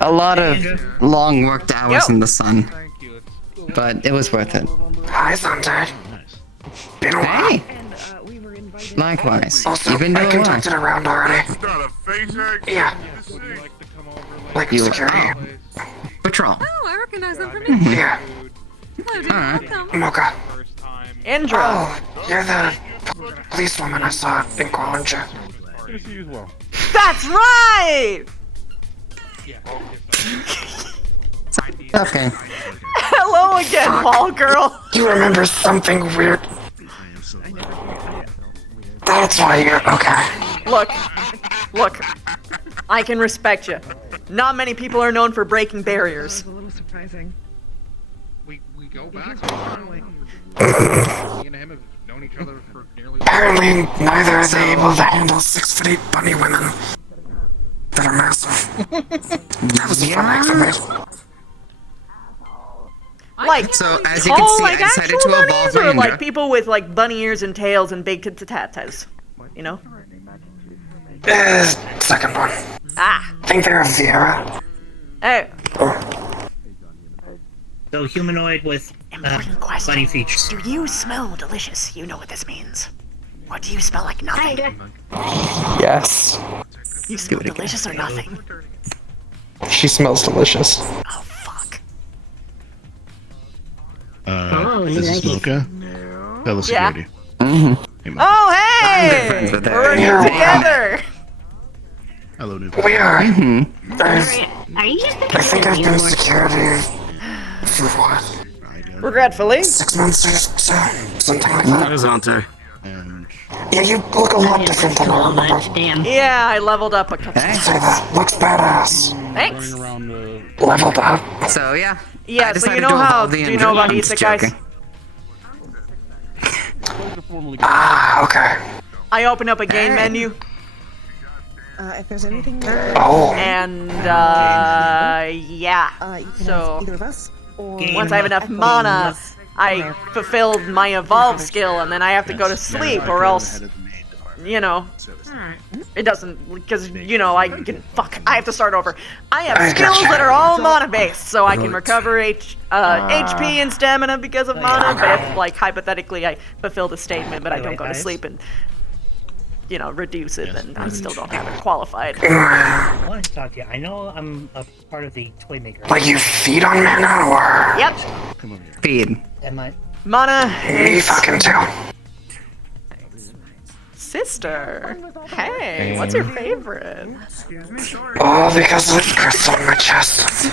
A lot of long worked hours Yo. in the sun, but it was worth it. Hi, Thunder. Been a while. Hey, We were invited. likewise. Also, You've been I doing well. conducted a round already. It's not a face egg. Yeah. Just see. Like You- security. Patrol. Oh, I recognize them from here. Yeah. Hello, dear. Alright. Welcome. Mocha. Indra. Oh, you're the policewoman I saw in Qualinja. That's right. Okay. Hello again, ball girl. You remember something weird? I am so That's why you're okay. Look, Look, I can respect you. Not many people are known for breaking barriers. That was a little surprising. We go back. Totally. Me and him have known each other for nearly. Apparently, neither is able to handle 6'8" bunny women that are massive. That was a fun activity. Like, So, as you can see, I decided to evolve bunnies, my or like Indra. people with like bunny ears and tails and big tattoos. You know? Second one. Ah. I think they're a Vieira. Hey. So humanoid with bunny features. Do you smell delicious? You know what this means. Or do you smell like nothing? Yes. You smell delicious or nothing? She smells delicious. Oh, fuck. This is Mocha. Fellow security. Oh, hey! with We're working together! Hello, new. We are. Are you just I think I've been security for what? Regretfully. 6 months or so? Something like that. Zante. Yeah, you look a lot different than I remember. damn? Yeah, I leveled up a couple. Say that. Looks badass. Thanks. Leveled up. So, yeah. Yeah, I so you decided know to how, evolve the do you know Indra. about I'm just isekais? joking. Ah, okay. I open up a game menu, If there's anything Oh. and, yeah. you can So, ask either of us, or once I have enough mana, I fulfilled my evolve skill, and then I have to go to sleep, or else, you know, it doesn't, because, you know, I have to start over. I have I skills gotcha. that are all mana-based, so I can recover HP and stamina because of mana, but if, like, hypothetically I fulfill the statement, but I don't go to sleep and, you know, reduce it, then I still don't have it qualified. I want to talk to you. I know I'm a part of the toy maker. Like you feed on mana or? Yep. Feed. Am I? Mana Me is fucking too. sister. Hey, what's your favorite? Oh, because of the crystal in my chest.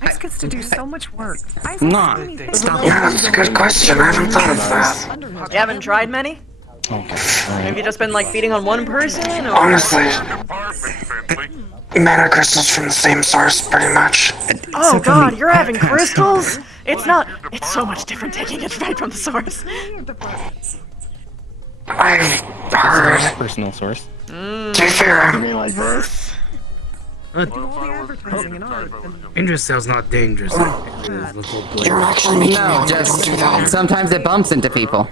Ice gets to do so much work. Ice Nah, stop. Yeah, that's a good question. I haven't thought of that. You haven't tried many? Have you just been like feeding on one person? Or? Honestly, Apartment, mana crystals from the same source, pretty much. Oh god, you're having crystals? It's not. It's so much different taking it right from the source. I've heard. Personal source. To be fair, like this? Indra cell's not dangerous. you're actually making No, me just don't do that. sometimes it bumps into people.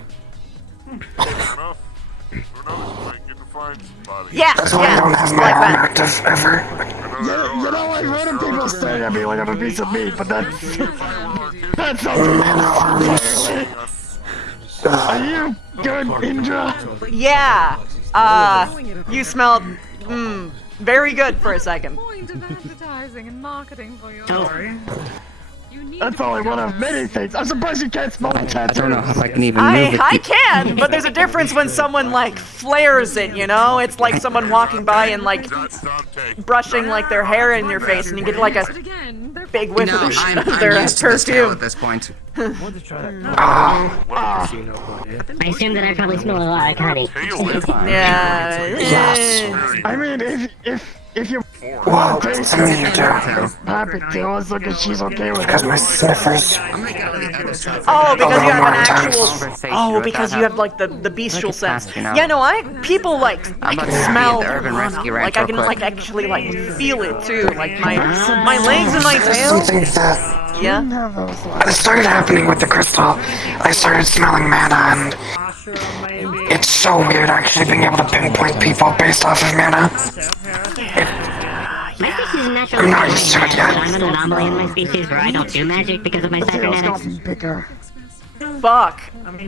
Yeah, That's why I don't have my like arm that. active ever. You know, I've heard of people staring at me like I'm a piece of meat, but that's that's Mana arms. Are you good, Indra? Yeah. You smelled very good for a second. Point of advertising and marketing for your That's only one of many things. I'm surprised you can't smell the I tattoos. don't know if I can even move it. I can, but there's a difference when someone like flares it, you know? It's like someone walking by and like brushing like their hair in your face and you get like a big whiff No, of I'm their used to this tale perfume. at this point. I assume that I probably smell a lot like honey. Yeah. Yes. I mean, if you Well, to me you do. happy to, let's look at she's okay with Because it. my sniffers. Oh, because you have an More actual. intense. Oh, because you have like the bestial sense. fast, you know. Yeah, no, people like I I'm about can to smell be at the Urban mana. Rescue Ranch Like I real can quick. like actually like feel it too. Like my legs and my tail. Something that Yeah. it started happening with the crystal. I started smelling mana, and it's so weird actually being able to pinpoint people based off of mana. My species is naturally I'm not used to it yet. I'm an anomaly in my species where I don't do magic because of my cybernetics. Fuck.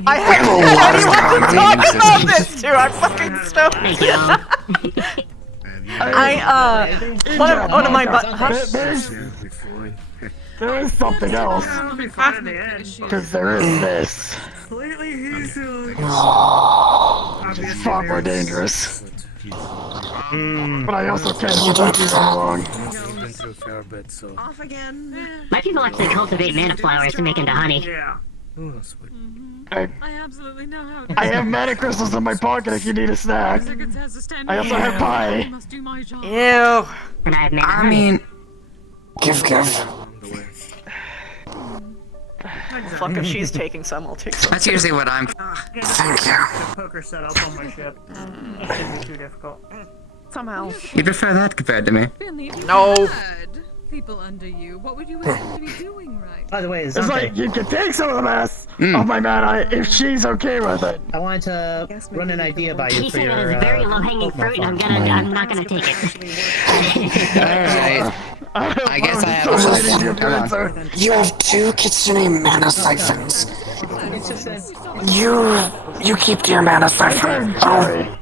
I haven't had anyone to talk about this to. I'm fucking stoked. Thank you. One of my There is something else. Because there is this. It's far more dangerous. But I also can't hold on too long. Off again. My people actually cultivate mana flowers to make into honey. I absolutely know how I have mana crystals in my pocket if you need a snack. I also have pie. Ew. I mean, Give. Fuck, if she's taking some, I'll take some. that's usually what I'm. Thank you. The poker set up on my ship. That shouldn't be too difficult. Somehow. You prefer that compared to me? No. People under you. What would you assume to be doing right? By the way, It's like you can take some of the mess of my mana if she's okay with it. I wanted to run an idea by you You for said your. that is very low-hanging fruit, and I'm not gonna take it. Alright. I guess I have come on. You have 2 kitsune mana siphons. You keep your mana siphon. I'll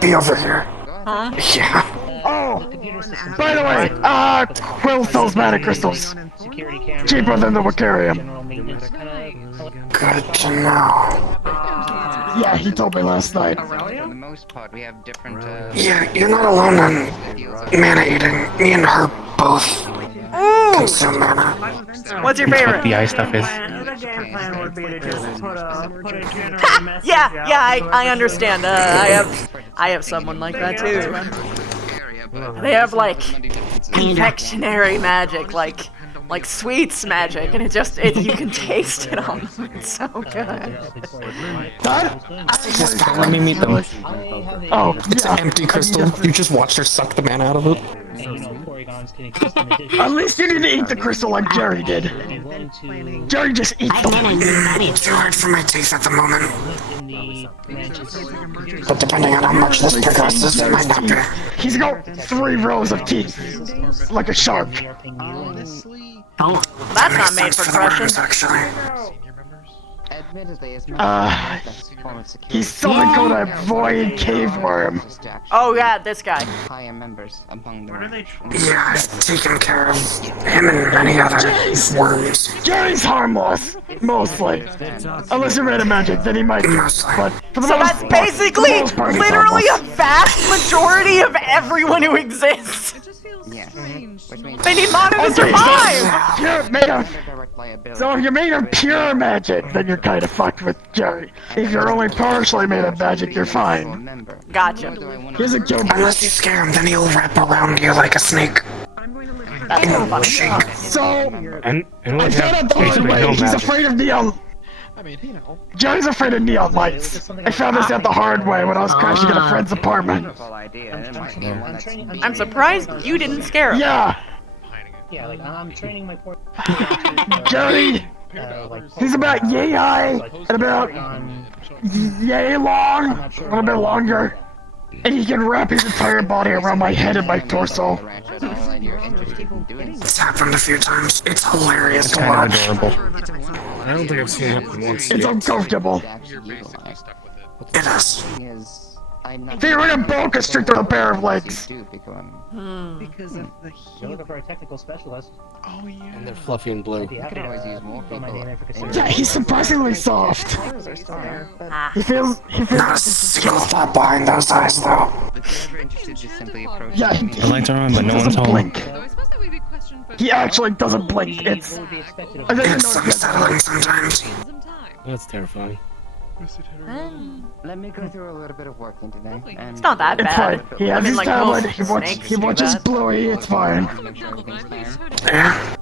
be over here. Huh? Yeah. Oh! By the way, Quill sells mana crystals. Cheaper than the Wakarium. Good to know. Yeah, he told me last night. For the most part, we have different. Yeah, you're not alone on mana eating. Me and her both consume mana. What's your favorite? The ice stuff is. Yeah, I understand. I have someone like that too. They have like confectionery magic, like sweets magic, and you can taste it on them. It's so good. Let me meet them. Oh, It's an empty crystal. You just watched her suck the mana out of it. At least you didn't eat the crystal like Jerry did. Jerry just eats them. Too hard for my teeth at the moment. But depending on how much this progresses, it might not be. He's got 3 rows of teeth, like a shark. Oh, That's not made for crushing. actually. He's something called a void cave worm. Oh yeah, this guy. Higher members among the. Yeah, I've taken care of him and many other worms. Jerry's harmless, mostly. Unless you're made of magic, then he might be. But for the So most that's part, basically for the most part, he's literally a harmless. vast majority of everyone who exists. Yeah. Which means They need mana to Okay, survive. You're made of. direct liability. So if you're made of pure magic, then you're kind of fucked with Jerry. If you're only partially made of magic, you're fine. Gotcha. Here's a kill. Unless you scare him, then he'll wrap around you like a snake. That's so funny. So And I we found out have the hard basically way. no He's magic. afraid of neon. Jerry's afraid of neon lights. I found this out the hard way when I was crashing at a friend's apartment. I'm surprised you didn't scare him. Yeah, Yeah, like I'm training my poor. Jerry. He's about yay high and about yay long, a little bit longer. And he can wrap his entire body around my head and my torso. It's happened a few times. It's hilarious to Kind watch. of adorable. I don't think I've seen it happen once It's yet. uncomfortable. It is. They were in a boa constrictor with a pair of legs. Because of the You're looking for a technical specialist. Oh yeah. And they're fluffy and blue. I'd be happy to throw my name in for consideration. Yeah, he's surprisingly soft. He feels. Not a single thought behind those eyes, though. Yeah, The lights are on, but no one's doesn't home. blink. He actually doesn't blink. It's. I think It's unsettling sometimes. That's terrifying. Let me go through a little bit of work in today. And It's not that It's bad. fine. He has his like, tablet. most He watches. snakes He do watches that. Bluey. It's fine. Yeah.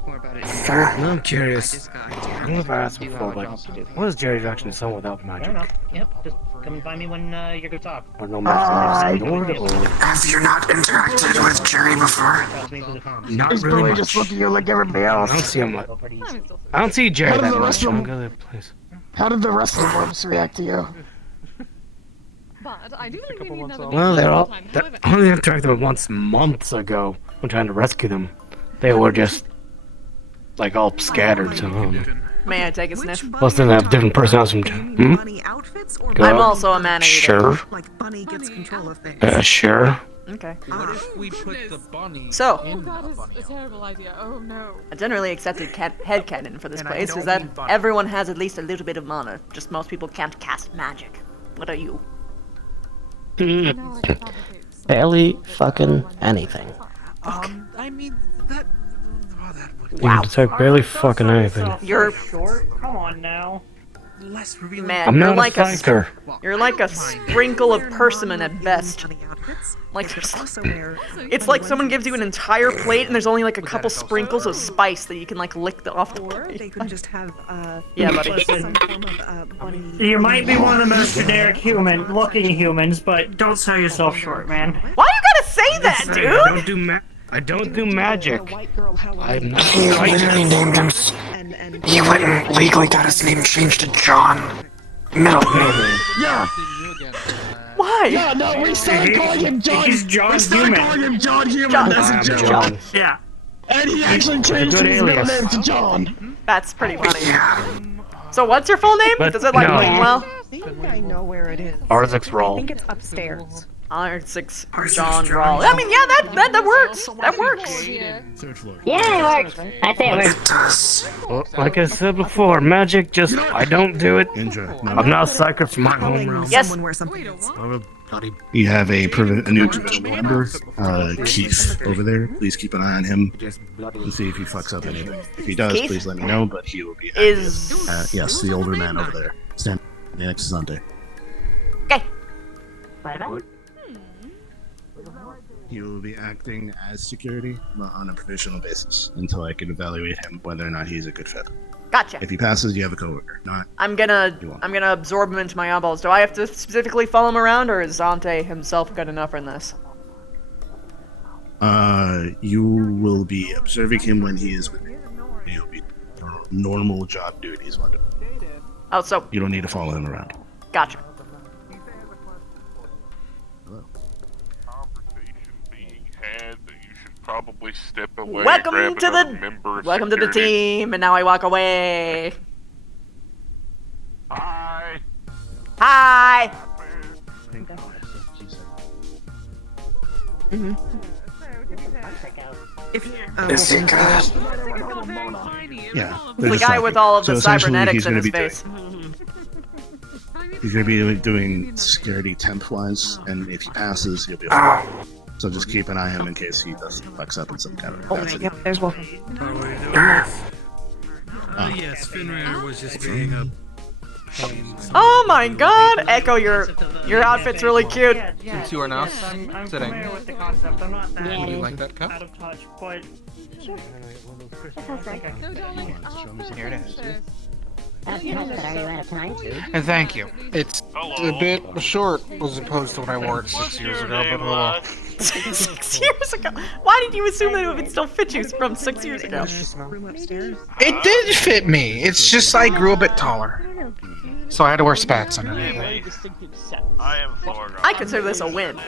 Fair. Now I'm curious. I don't know if I asked before, but what is Jerry's reaction to someone without Fair magic? enough. Yep. Just come and find me when you're good to talk. Or no magic? Or Have you not interacted with Jerry before? not He's really really much. just looking at you like everybody I don't else. see him. I don't see Jerry How did that the much. rest of I'm them- gonna please. How did the rest of the worms react to you? But I do think we need another. Well, they're all. I only interacted with once months ago when trying to rescue them. They were just like all scattered. So. May I take a sniff? Plus, then they have different personalities from. Go I'm up. also a mana eater. Sure. Like Bunny gets control of things. Sure. Okay. What if we put the bunny So, in That the is bunny? a terrible idea. Oh no. a generally accepted headcanon for this And I place don't is that mean bunny. everyone has at least a little bit of mana. Just most people can't cast magic. What are you? Barely fucking anything. I mean that. Oh, that would. Wow. It's like barely fucking anything. You're short. Come on now. less revealing. Man, I'm you're not a like psyker. you're like a sprinkle of persimmon at best. Like it's like someone gives you an entire plate and there's only like a couple sprinkles of spice that you can like lick off the plate. They could just have Yeah, buddy. some form of bunny. You might be one of the most generic looking humans, but don't sell yourself short, man. Why you gotta say that, dude? I don't do magic. I'm not He literally named him. He went and legally got his name changed to John. Middle name. Yeah. Why? Yeah, no, we started calling him John. He's John we started Human. calling him John Human. John. That's a joke. John. Yeah. And he actually changed his middle name to John. That's pretty funny. So what's your full name? But Does it like no. ring well? I think I know where it is. Arzik's I roll. think it's upstairs. R6 John Rawl. I mean, yeah, that works. That works. Third floor. Yeah, it works. I say it works. It does. Well, like I said before, magic just, I don't do it. Indra, I'm not a psyker from my home realm. Yes. Someone where something is. you have a new provisional member, Keith, over there. Please keep an eye on him and see if he fucks up anything. If he does, Keith? please let me know, but he will be Is yes, the older man over there. Stand next to Zante. okay. He will be acting as security, but on a provisional basis until I can evaluate him whether or not he's a good fit. Gotcha. If he passes, you have a coworker. Not I'm gonna absorb him into my eyeballs. Do I have to specifically follow him around, or is Zante himself good enough in this? you will be observing him when he is with you. He'll be normal job duties. Oh, so You don't need to follow him around. gotcha. Probably step away. Welcome grab to another the member of welcome to the security. team, and now I walk away. Hi. Hi. Is he good? Yeah. The guy with all of the essentially, cybernetics he's in gonna his be face. He's going to be doing security temp-wise, and if he passes, he'll be Oh. fine. So just keep an eye on him in case he doesn't fucks up in some kind of capacity. Yep, there's one. Yes, Finrair was just getting a. Oh my God, Echo, your outfit's really cute. Since you are now I'm sitting. familiar with the concept. I'm not that Would you like that cup? out of touch, but Sure. Here it is. Are you out of time to? And thank you. It's a bit short as opposed to when I wore it 6 years ago, but oh well. 6 years ago? Why did you assume that it would still fit you from 6 years ago? Room upstairs. It did fit me. It's just I grew a bit taller. So I had to wear spats underneath. I consider this a win.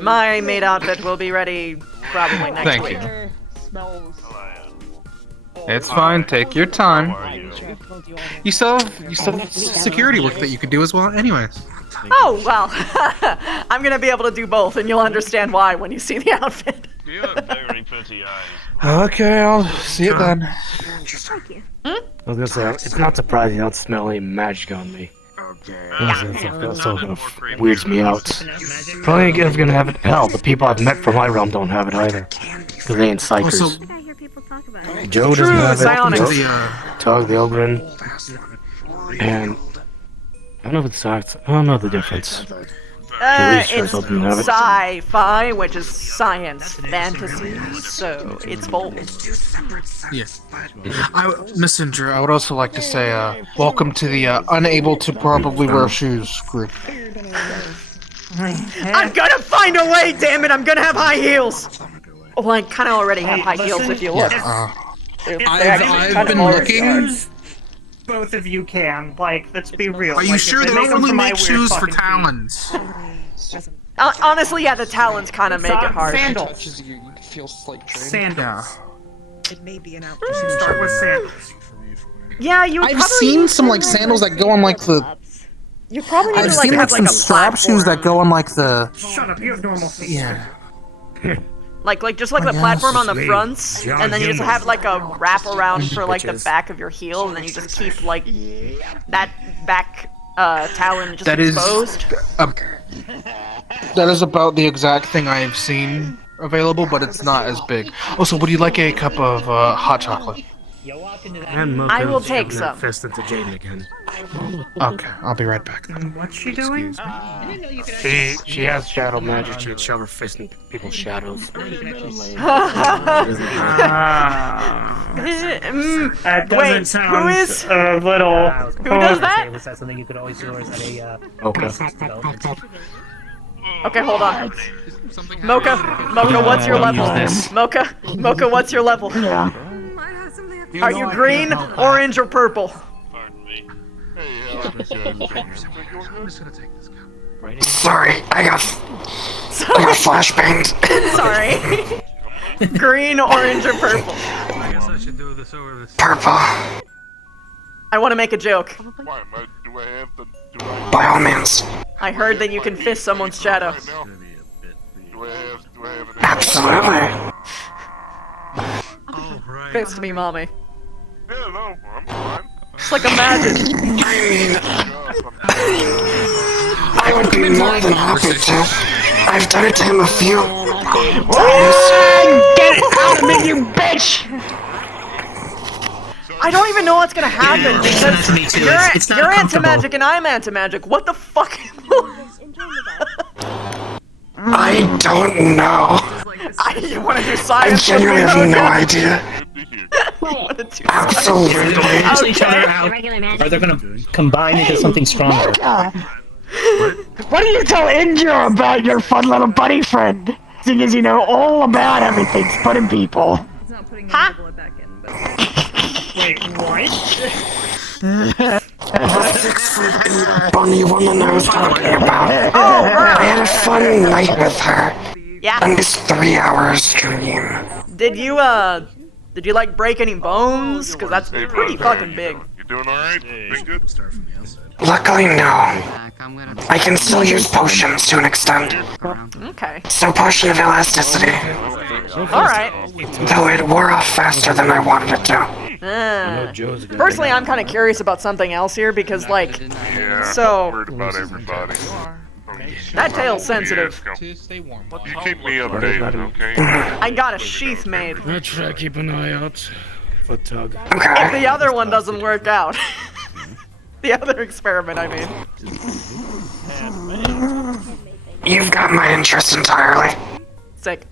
My maid outfit will be ready probably next Thank week. you. It's fine. Take your time. You still have security work that you could do as well. Anyways. Oh, well, I'm gonna be able to do both, and you'll understand why when you see the outfit. You have very pretty eyes. Okay, I'll see it then. Thank you. I was gonna say, it's not surprising you don't smell any magic on me. That sort of weirds me out. Probably again gonna have it. Hell, the people I've met from my realm don't have it either. Because they ain't psychers. I hear people talk about it. Joe doesn't True, have it. psionics. Tug the Ogryn. And I don't know if it's science. I don't know the difference. It's Research doesn't have it. sci-fi, which is science fantasy, so it's both. Yes. Messenger, I would also like to say, welcome to the unable to probably wear shoes group. I'm gonna find a way, damn it! I'm gonna have high heels. Well, I kind of already have high heels if you look. I've been looking. both of you can. Like, let's be real. Are you Like, sure if they make them only for my make weird shoes for fucking feet- talons? Honestly, yeah, the talons kind of make it hard. Sandals. Sandals. Yeah. It may be an Start with sandals. Yeah, you would I've probably seen need some like sandals that go on like the. You probably need I've to like seen have like some like a strap shoes that go on like the. Shut up, you have normal feet. Yeah. Like just like the yeah. platform on the fronts, and then you just have like a wrap around for like the back of your heel, and then you just keep like that back talon just That is. exposed. That is about the exact thing I've seen available, but it's not as big. Also, would you like a cup of hot chocolate? You walk into that. And Mocha I will shoving take that some. fist into Jaden again. Okay, I'll be right back. What's she doing? She has shadow magic. She can shove her fist in people's shadows. That doesn't Wait, sound who is? a little. Who does that? Was that something you could always do, or is that a Okay. development? Okay, hold on. Mocha, what's your level? Mocha, what's your level? Yeah. Are you green, orange, or purple? Sorry, I got flashbangs. Sorry. Green, orange, or purple? I guess I should do this over this. Purple. I want to make a joke. Why am I? Do I have the? By all means. I heard that you can fist someone's shadow. Do I have an? Absolutely. Fist me, mommy. Yeah, no, I'm fine. Just like imagine. I would be more than happy to. I've done it to him a few times. Get out of me, you bitch! I don't even know what's gonna happen because Me too. It's not you're comfortable. anti-magic and I'm anti-magic. What the fuck? I don't know. You wanna do I science? genuinely have no idea. Absolutely. Cancel each other out. Or they're gonna combine into something stronger. What do you tell Indra about your fun little buddy friend? Seeing as you know all about everything splitting people. Huh? Wait, what? The 6'8" bunny woman I was talking about. Oh, right. I had a fun night with her. Yeah. On this 3-hour stream. Did you like break any bones? Cause that's pretty fucking big. You doing alright? Been good? Luckily, no. I can still use potions to an extent. Okay. So potion of elasticity. Alright. Though it wore off faster than I wanted it to. Personally, I'm kind of curious about something else here because, like, so Worried about everybody. that tail's sensitive. You keep me updated, okay? I got a sheath made. I'll try to keep an eye out for Tug. If the other one doesn't work out. The other experiment, I mean. You've got my interest entirely. Sick.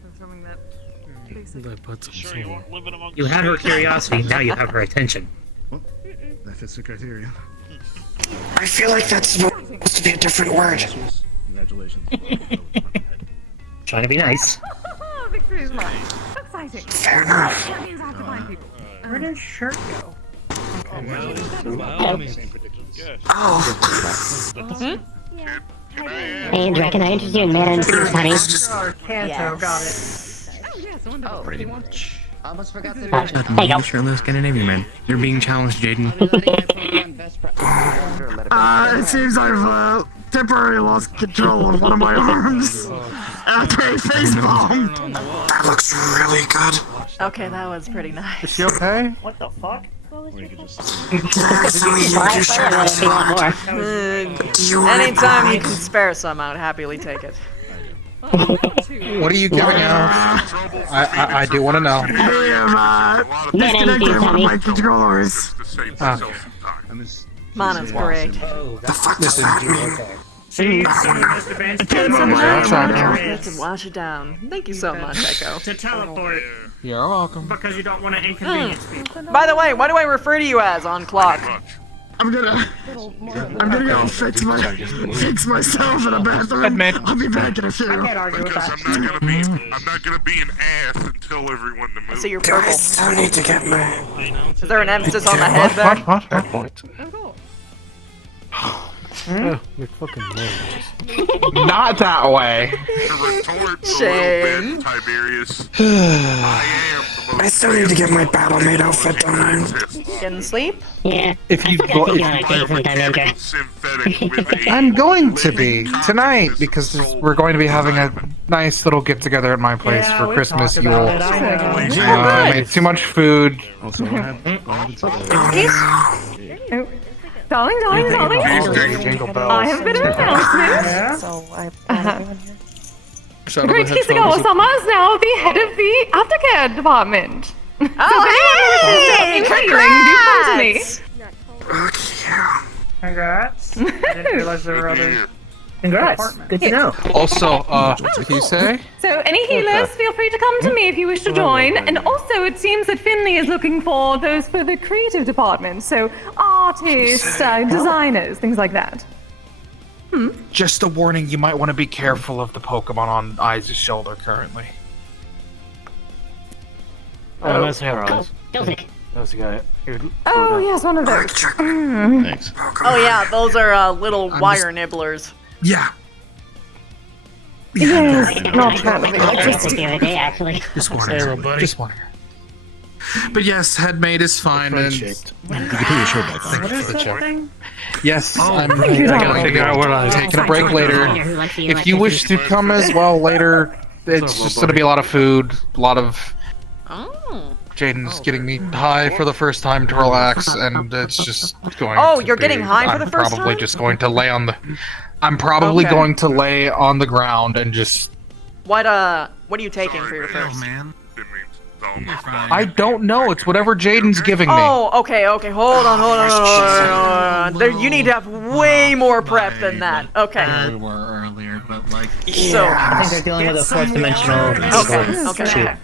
You had her curiosity, now you have her attention. That fits the criteria. I feel like that's supposed to be a different word. Congratulations. Trying to be nice. Victory is mine. Exciting. Fair enough. That means I have to find people. Where did shirt go? Hey, Indra, can I interest you in mana and peace, honey? Kanto, got it. Oh, Pretty much. Almost forgot to There you go. Shirtless, get an Navy man. You're being challenged, Jaden. It seems I've temporarily lost control of one of my arms after a face bombed. That looks really good. Okay, that was pretty nice. Is she okay? What the fuck? Did I accidentally use your shadow sword? Do you want it Anytime you back? can spare some, I would happily take it. What are you giving out? I do want to know. I am disconnected one of my controllers. Mana's great. The fuck does that mean? See, To wash it down. Thank you so much, Echo. to teleport You're welcome. because you don't want to inconvenience people. By the way, what do I refer to you as on clock? I'm gonna go fix myself in a bathroom. Admit. I'll be back in a few. I can't argue with Because that. I'm not gonna be an ass and tell everyone to I move. see you're Do I purple. still need to get my... Is there an emphasis on the head there? What? You're fucking lame. Not that way. To retort Shame. a little bit, Tiberius, I am the most I still need to get my battle maid outfit, don't I? Getting sleep? Yeah. If you I think you wanna take some time, Indra. synthetic with a I'm going to be tonight because we're going to be having a nice little get together at my place Yeah, for we Christmas talked Yule. about it. I know. I made too much food. Also, Darling. Jingle I bells. have been an announcement. Yeah? Great Kisigawa-sama is now the head of the aftercare department. Oh, hey! Congrats! Congrats. I didn't realize there were other. Congrats. Good to know. Also, Kisei? So, any healers, feel free to come to me if you wish to join. And also, it seems that Finley is looking for those for the creative department. So, artists, designers, things like that. Just a warning, you might want to be careful of the Pokemon on Ai's shoulder currently. Oh, nice hair eyes. That's the guy. Oh, yes, one of those. Thanks. Oh yeah, those are little wire nibblers. Yeah. Yes, not bad. The other day, actually. Just warning. Just warning. But yes, headmate is fine. And You can put your shirt back on. thank you for the check. Yes, I gotta figure out what I'm taking a break later. If you wish to come as well later, it's just gonna be a lot of food, a lot of. Jaden's getting me high for the first time to relax, and it's just going. Oh, to you're getting be- high for the I'm first probably time? just going to lay on the. I'm probably Okay. going to lay on the ground and just. What are you taking for your first? I don't know. It's whatever Jaden's giving me. Oh, okay. Hold on. There, you need to have way more prep than that. Okay. We were earlier, but like. So I think they're dealing with a fourth dimensional. Okay.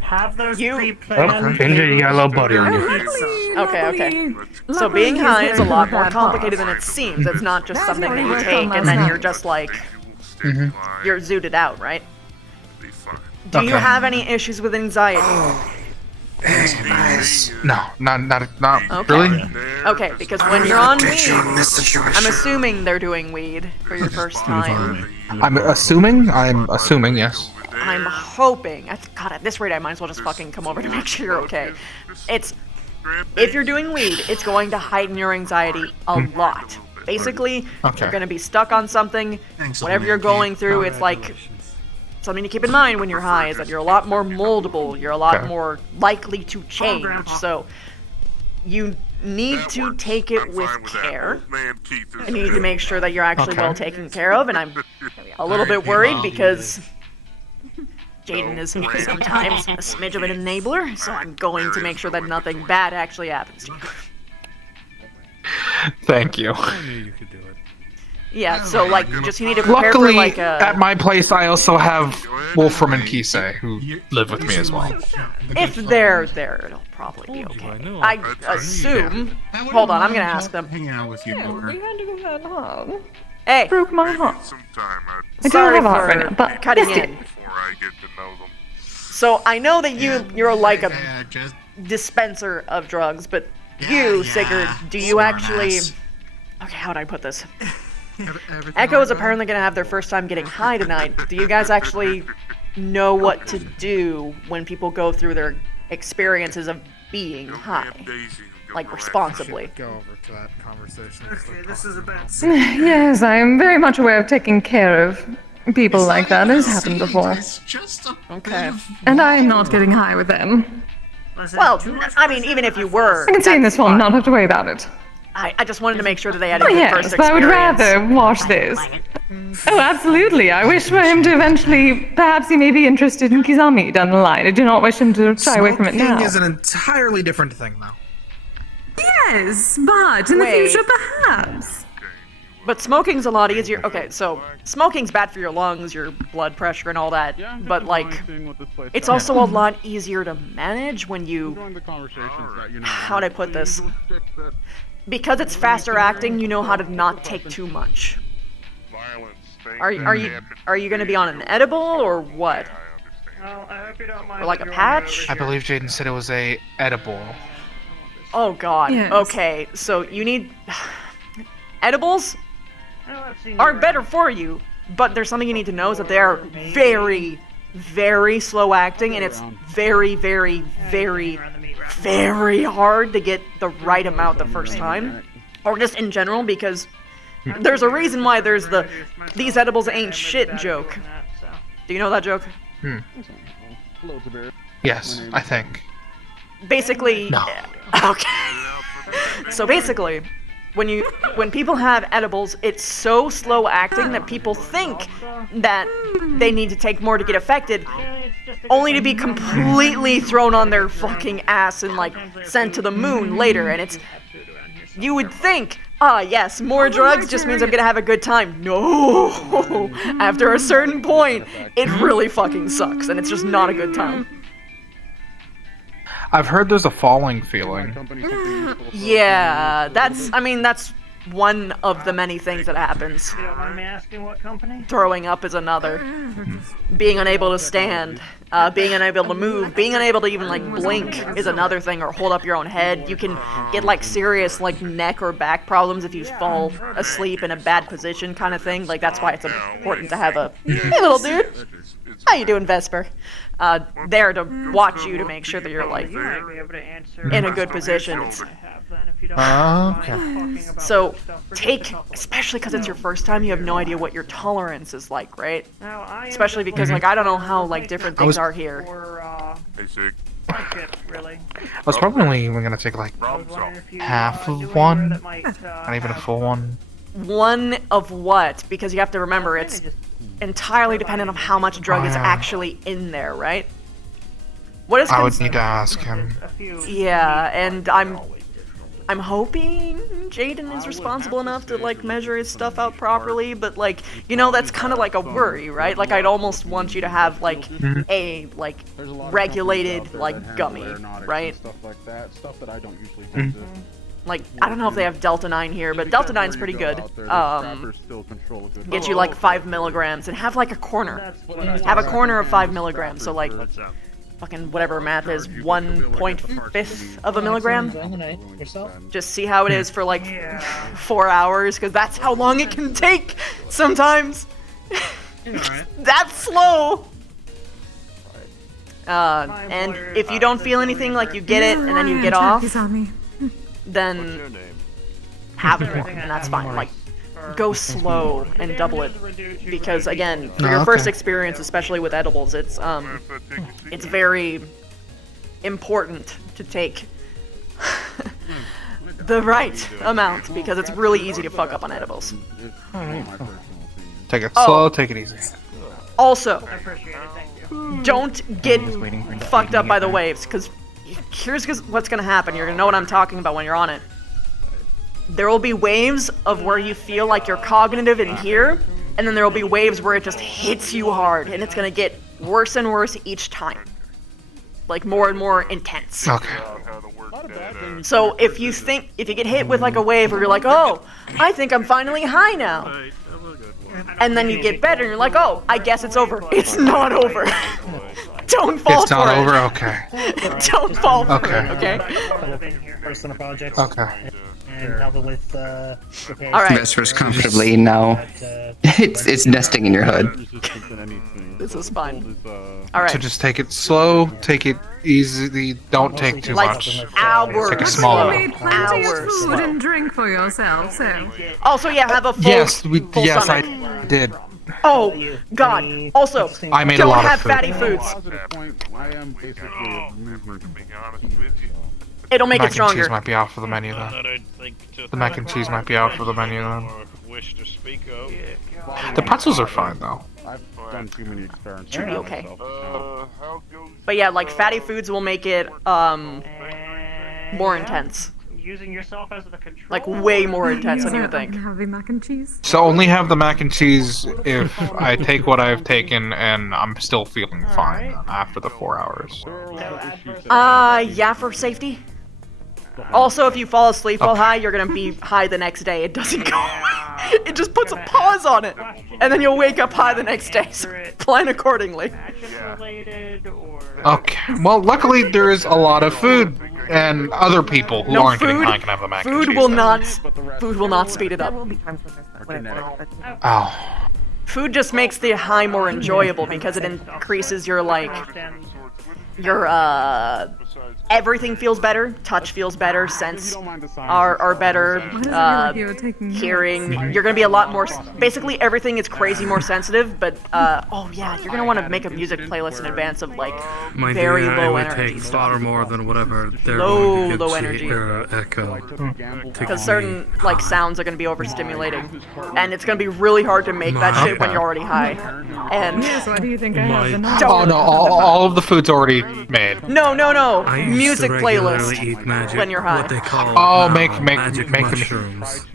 Have those Oh, pre-planned. Indra, you got a little buddy on you. Okay. So being high is a lot more complicated than it seems. It's not just something that you take and then you're just like you're zooted out, right? Do you have any issues with anxiety? No, not Okay. really. Okay, because when you're on weed, I'm assuming they're doing weed for your first time. I'm assuming, yes. I'm hoping. God, at this rate, I might as well just fucking come over to make sure you're okay. If you're doing weed, it's going to heighten your anxiety a lot. Basically, you're going to be stuck on something. Whatever you're going through, it's like something to keep in mind when you're high is that you're a lot more moldable. You're a lot more likely to change. So you need to take it with care. You need to make sure that you're actually well taken care of. And I'm a little bit worried because Jaden is sometimes a smidge of an enabler, so I'm going to make sure that nothing bad actually happens to you. Thank you. Yeah, so like, you need to prepare Luckily, for like a... at my place, I also have Wolfram and Kisei, who live with me as well. If they're there, it'll probably be okay. I assume... Hold on, I'm gonna ask them. Hanging out with you, Booker. You had to go that hard. Hey! Broke my heart. I don't Sorry have a heart for right now, but cutting yes, in. So I know that you're like a dispenser of drugs, but you, Sigurd, do you actually... Okay, how would I put this? Echo is apparently going to have their first time getting high tonight. Do you guys actually know what to do when people go through their experiences of being high? Like, responsibly. Go over to that conversation. Okay, this is a bad Yes, I am very much aware of taking care of people like that. It's happened before. Okay. And I am not getting high with them. Well, I mean, even if you were... I can say in this one, not have to worry about it. I just wanted to make sure that they had a Oh good yes, first but I experience. would rather watch this. Oh, absolutely. I wish for him to eventually, perhaps he may be interested in Kizami down the line. I do not wish him to shy away from it now. Smoking is an entirely different thing, though. Yes, but in the Wait. future, perhaps. But smoking's a lot easier. Okay, so smoking's bad for your lungs, your blood pressure, and all that. But like, it's also a lot easier to manage when you. How'd I put this? Because it's faster acting, you know how to not take too much. Are you going to be on an edible or what? Well, I hope you don't mind. Or like a patch? I believe Jaden said it was a edible. Oh god. Yes. Okay, so you need edibles are better for you, but there's something you need to know is that they are very, very slow acting, and it's very, very, very, very hard to get the right amount the first time, or just in general, because there's a reason why there's the "these edibles ain't shit" joke. Do you know that joke? Yes, I think. Basically, No. Okay. So basically, when people have edibles, it's so slow acting that people think that they need to take more to get affected, only to be completely thrown on their fucking ass and like sent to the moon later. And it's, you would think, yes, more drugs just means I'm gonna have a good time. No, after a certain point, it really fucking sucks, and it's just not a good time. I've heard there's a falling feeling. Yeah, that's one of the many things that happens. You don't mind me asking what company? Throwing up is another. Being unable to stand, being unable to move, being unable to even like blink is another thing, or hold up your own head. You can get like serious like neck or back problems if you fall asleep in a bad position kind of thing. Like that's why it's important to have a, hey little dude, how you doing, Vesper? There to watch you to make sure that you're like in a good position. Okay. So take, especially because it's your first time, you have no idea what your tolerance is like, right? Especially because like I don't know how like different things are here. Hey, Sig. I was probably only even gonna take like half of one, not even a full one. One of what? Because you have to remember it's entirely dependent on how much drug is actually in there, right? What is? I would need to ask him. Yeah, and I'm hoping Jaden is responsible enough to like measure his stuff out properly, but like, you know, that's kind of like a worry, right? Like I'd almost want you to have like a like regulated like gummy, right? Stuff like that, stuff that I don't usually do. Like, I don't know if they have Delta 9 here, but Delta 9's pretty good. Get you like 5 milligrams and have like a corner. Have a corner of 5 milligrams, so like fucking whatever math is, 1.5 of a milligram. Just see how it is for like 4 hours, because that's how long it can take sometimes. That's slow. And if you don't feel anything, like you get it and then you get off, then have more, and that's fine. Like, go slow and double it, because again, for your first experience, especially with edibles, it's very important to take the right amount, because it's really easy to fuck up on edibles. Take it slow, take it easy. Also, don't get fucked up by the waves, because here's what's gonna happen. You're gonna know what I'm talking about when you're on it. There will be waves of where you feel like you're cognitive in here, and then there will be waves where it just hits you hard, and it's gonna get worse and worse each time. Like more and more intense. Okay. So if you get hit with like a wave where you're like, oh, I think I'm finally high now. And then you get better and you're like, oh, I guess it's over. It's not over. Don't fall it's for not it. over? Okay. Don't fall for Okay. it, okay? Personal projects. Okay. And help with Alright. Vesper's comfortably now. It's nesting in your hood. This is fine. Alright. So just take it slow, take it easy, don't take too like much. Hours. Take a small You made one. plenty of Hours. food and drink for yourself, so. Also, yeah, have a full, Yes, full yes, stomach. I did. Oh, God. Also, I made a don't lot of have food. fatty foods. I am basically a mover, to be honest with you. It'll make it Mac and stronger. cheese might be off of the menu then. The mac and cheese might be out for the menu then. The pretzels are fine though. I've done too many experiments. Should be okay. But yeah, like fatty foods will make it more intense. Using yourself as the control. Like way more intense than you would think. Having mac and cheese. So only have the mac and cheese if I take what I've taken and I'm still feeling fine after the 4 hours. Yeah, for safety. Also, if you fall asleep while high, you're gonna be high the next day. It doesn't go. It just puts a pause on it, and then you'll wake up high the next day. So plan accordingly. Okay. Well, luckily there is a lot of food, and other people who aren't getting high can have the mac and cheese. Food will not speed it up. Oh. Food just makes the high more enjoyable because it increases your everything feels better. Touch feels better. Sense are better. Hearing. You're gonna be a lot more. Basically, everything is crazy more sensitive. But oh yeah, you're gonna want to make a music playlist in advance of like My very DNA low would energy take stuff. far more than whatever they're Low, going to give low to energy. Echo. Because certain like sounds are gonna be overstimulating, and it's gonna be really hard to make that shit when you're already high. And Yes, why do you think I have the knowledge? Oh no, all of the food's already made. No, I used music to regularly playlist eat magic, when you're high. what they call Oh, make magic the mushrooms.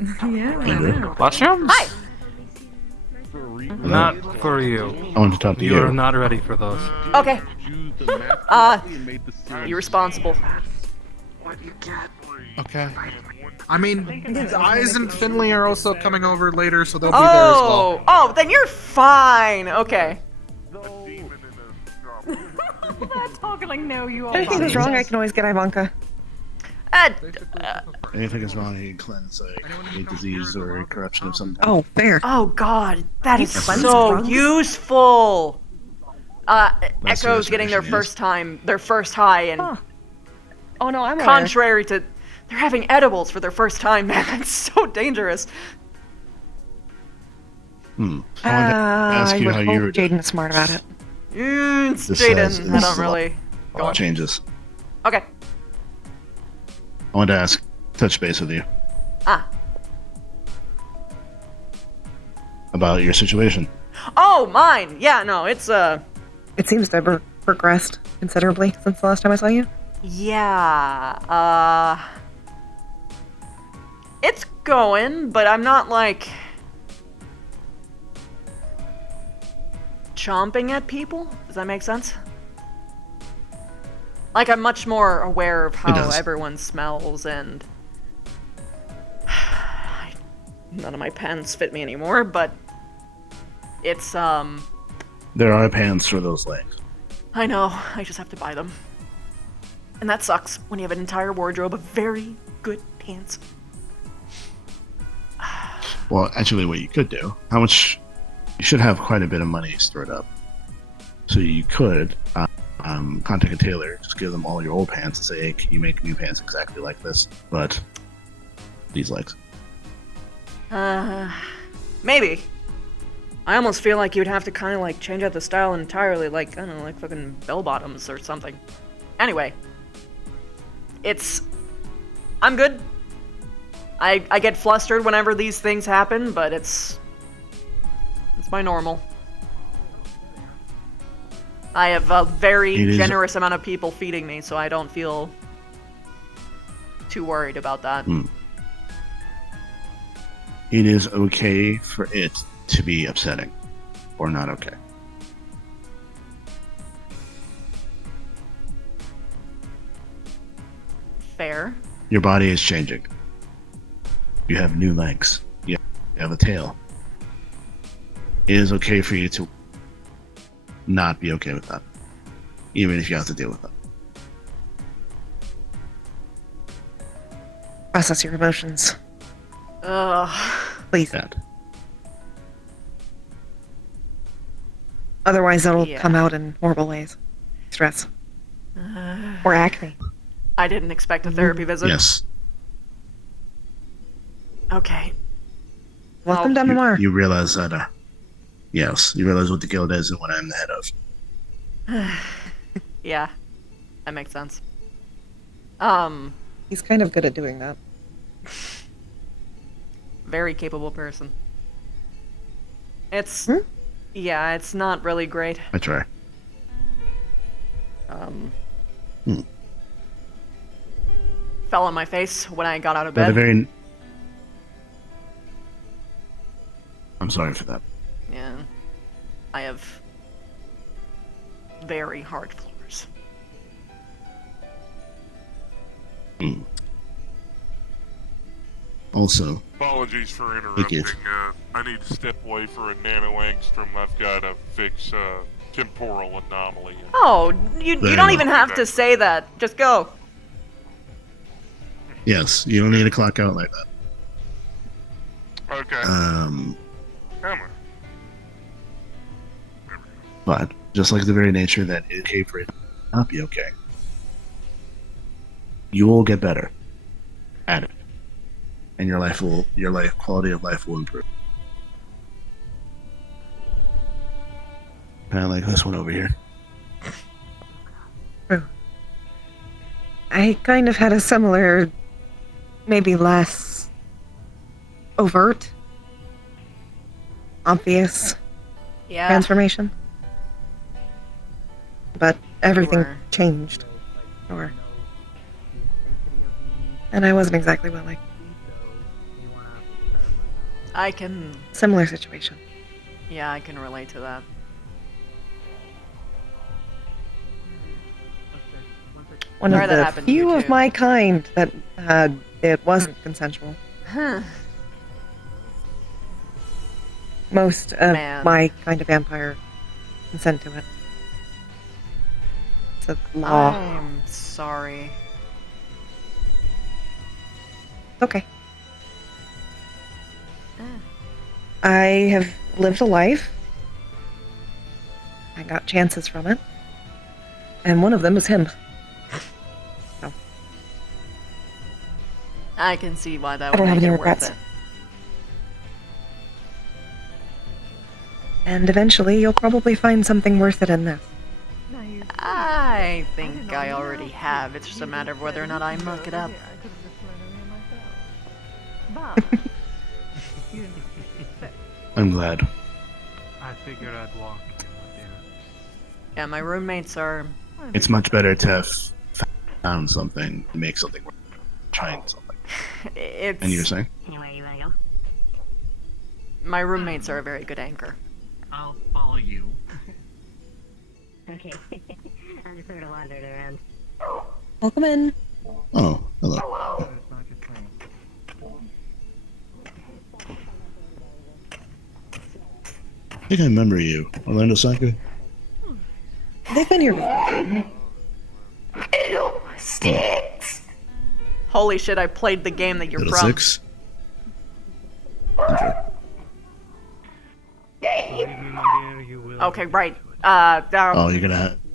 Yeah, I know. mushrooms? Hi. Not for you. I want to talk to you. You're not ready for those. Okay. You're responsible. Okay. I mean, Eyes and Finley are also coming over later, so they'll be there as well. Oh, then you're fine. Okay. Talking like, no, you all. If anything goes wrong, I can always get Ivanka. Anything is wrong, you can cleanse a disease or a corruption of some kind. Oh, fair. Oh God, that is cleanse so drugs? useful. That's Echo's getting their restoration, their first high, and Oh no, I'm aware. contrary to, they're having edibles for their first time. Man, that's so dangerous. I wanted to ask you I how would you hope were Jaden's smart about it. It's This Jaden. says- I this don't is a really. Go on. changes. Okay. I wanted to touch base with you about your situation. Oh, mine. Yeah, no, it's It seems to have progressed considerably since the last time I saw you. Yeah. It's going, but I'm not like chomping at people. Does that make sense? Like, I'm much more aware of how does. everyone smells, and none of my pens fit me anymore, but it's There are pants for those legs. I know, I just have to buy them. And that sucks when you have an entire wardrobe of very good pants. Well, actually, what you could do, you should have quite a bit of money stored up. So you could contact a tailor, just give them all your old pants and say, hey, can you make new pants exactly like this, but these legs? Maybe. I almost feel like you'd have to kind of like change out the style entirely, like, I don't know, like fucking bell bottoms or something. Anyway. I'm good. I get flustered whenever these things happen, but it's my normal. I have a very generous amount of people feeding me, so I don't feel too worried about that. It is okay for it to be upsetting, or not okay. Fair. Your body is changing. You have new legs. You have a tail. It is okay for you to not be okay with that, even if you have to deal with that. Process your emotions. Please. Otherwise, that'll come out in horrible ways. Stress. Or acne. I didn't expect a therapy visit. Yes. Okay. Welcome to MMR. You realize that, yes, you realize what the guild is and what I'm the head of. Yeah, that makes sense. He's kind of good at doing that. Very capable person. Yeah, it's not really great. I try. Fell on my face when I got out of By bed. I'm sorry for that. Yeah. I have very hard floors. Also, apologies for Thank you. interrupting. I need to step away for a nano angstrom. I've got to fix temporal anomaly. Oh, you Very don't well. even have to say that. Just go. Yes, you don't need to clock out like that. Okay. Um, Hammer. but just like the very nature that it's okay for it to not be okay, you will get better at it, and your quality of life will improve. Kind of like this one over here. I kind of had a similar, maybe less overt, obvious transformation. But everything changed. And I wasn't exactly willing. I can... Similar situation. Yeah, I can relate to that. One of the few of my kind that it wasn't consensual. Huh. Most of my kind of vampire consent to it. It's a law. I'm sorry. Okay. I have lived a life. I got chances from it. And one of them is him. So. I can see why that I would don't have make any it worth regrets. it. And eventually you'll probably find something worth it in this. I think I already have. It's just a matter of whether or not I muck it up. I'm glad. I figured I'd walk. Yeah, my roommates are... It's much better to have found something to make something worth trying something. It's... And you were saying? Anywhere you wanna go? My roommates are a very good anchor. I'll follow you. Okay. I'm just sort of wandering around. Welcome in. Oh, hello. I think I remember you. Orlando Saka? They've been here. Sticks. Holy shit, I played the game that you're Little from. Six? Okay, right. Oh, you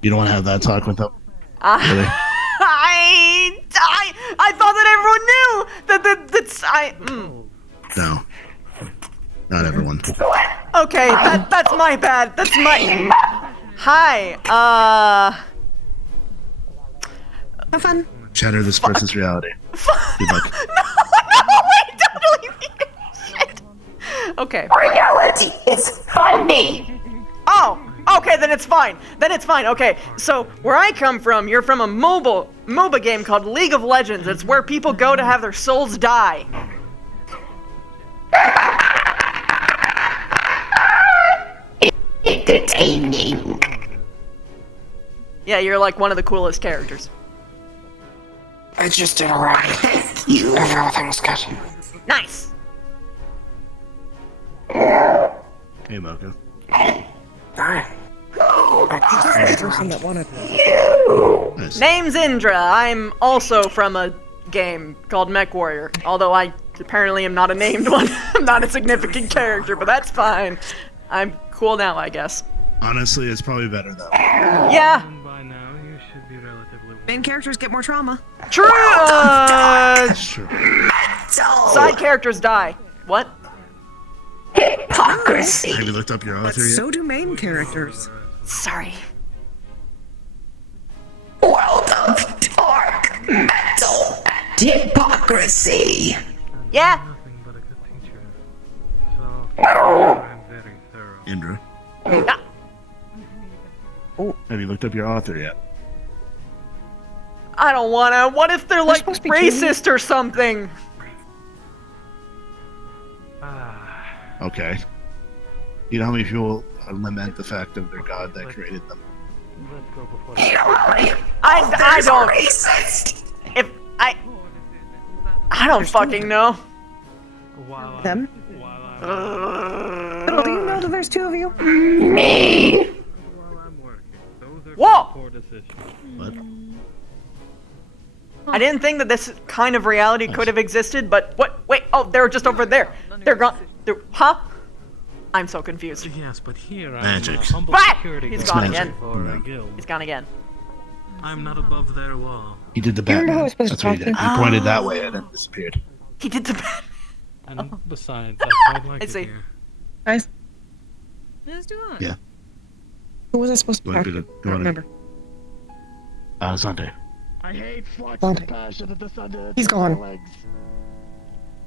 don't want to have that talk with them? Really? I thought that everyone knew that's No. Not everyone. Okay, that's my bad. That's my... Hi, Have fun. Shatter this person's reality. Good luck. wait, don't leave me. Shit. Okay. Reality is funny. Oh, okay, then it's fine. Okay, so where I come from, you're from a MOBA game called League of Legends. It's where people go to have their souls die. Entertaining. Yeah, you're like one of the coolest characters. I just did alright. Everything's good. Nice. Hey, Mocha. Hi. Person that wanted Nice. Name's Indra. I'm also from a game called Mech Warrior. Although I apparently am not a named one. I'm not a significant character, but that's fine. I'm cool now, I guess. Honestly, it's probably better though. Yeah. By now, you should be relatively... Main characters get more trauma. True. That's true. Side characters die. What? Hypocrisy. Have you looked up your But author yet? so do main characters. Sorry. World of dark metal and hypocrisy. Yeah. Nothing but a good teacher. So, I'm very thorough. Indra. Ah. Have you looked up your author yet? I don't wanna. What if they're like supposed to be racist or something? Okay. You know how many people lament the fact of their god that created them? Let's go before... I don't. Racist. If I don't fucking know. Them? Fiddle, do you know that there's two of you? Me. Whoa! What? I didn't think that this kind of reality could have existed, but what? Wait, oh, they're just over there. They're gone. Huh? I'm so confused. Yes, but here Magic. I'm a humble What? security He's guard gone again. for a guild. He's gone again. I'm not above their wall. He did the You remember who I Batman. was supposed That's to what he talk did. to? He pointed that way and then disappeared. He did the Batman. And besides, I quite like I it see. here. Guys, Yes, do I? Yeah. who was I supposed to You talk want to? me to I go don't on? remember. Sunday. I hate flux Dante. and passion at the thunder. He's gone. Legs.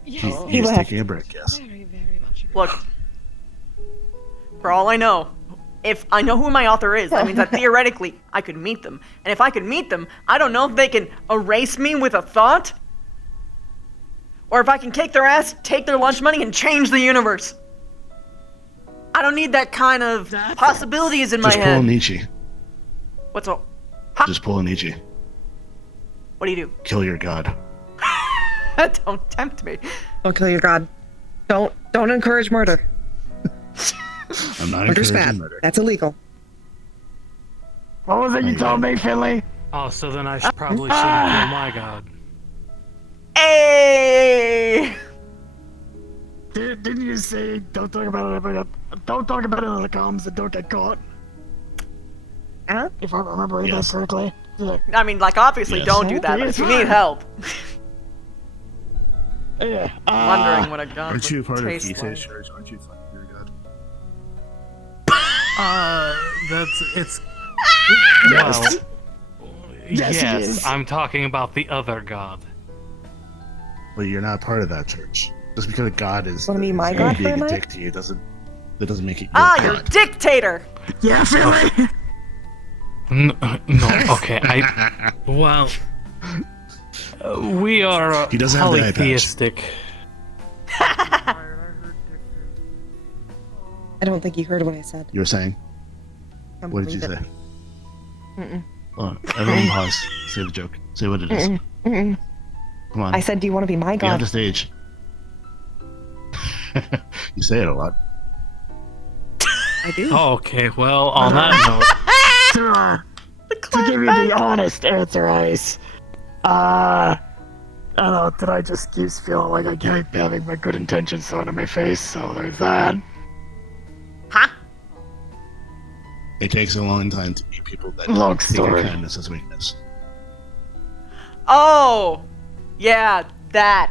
Yes. He's left. taking a break, yes. Very, very much. Look, for all I know, if I know who my author is, that means that theoretically I could meet them. And if I could meet them, I don't know if they can erase me with a thought, or if I can kick their ass, take their lunch money, and change the universe. I don't need that kind of possibilities in my Just pull a head. Nietzsche. What's all? Just pull a Nietzsche. What do you do? Kill your god. Don't tempt me. Don't kill your god. Don't encourage murder. I'm not Murder's encouraging bad. murder. That's illegal. What was it you told me, Finley? Oh, so then I probably shouldn't kill my god. Hey! Didn't you say don't talk about it? Don't talk about it on the comms and don't get caught. Huh? If I remember that correctly. I mean, like, obviously Yes. don't do that, but if you need help. Yeah. Wondering what a god Aren't you would part of taste Keith's like. church? Aren't you fucking your god? It's. Yes. Well, Yes, he yes, is. I'm talking about the other god. Well, you're not part of that church. Just because God is Wanna be my god for being a a night? dick to you doesn't make it your Ah, you're god. dictator! Yeah, Finley. No, okay, well, we are He doesn't have the eye patch. polytheistic. I don't think you heard what I said. You were saying? Don't What did you believe say? it. Mm-mm. Hold on, everyone pause. Say the joke. Say what it is. Mm-mm. Mm-mm. Come on. I said, do you want to be my Be on god? the stage. You say it a lot. I do. Okay, well, on that note, To give you the honest answer, Ice. I don't know, did I just keep feeling like I keep having my good intentions thrown in my face, so there's that. Huh? It takes a long time to meet people that Long take your story. kindness as weakness. Oh! Yeah, that,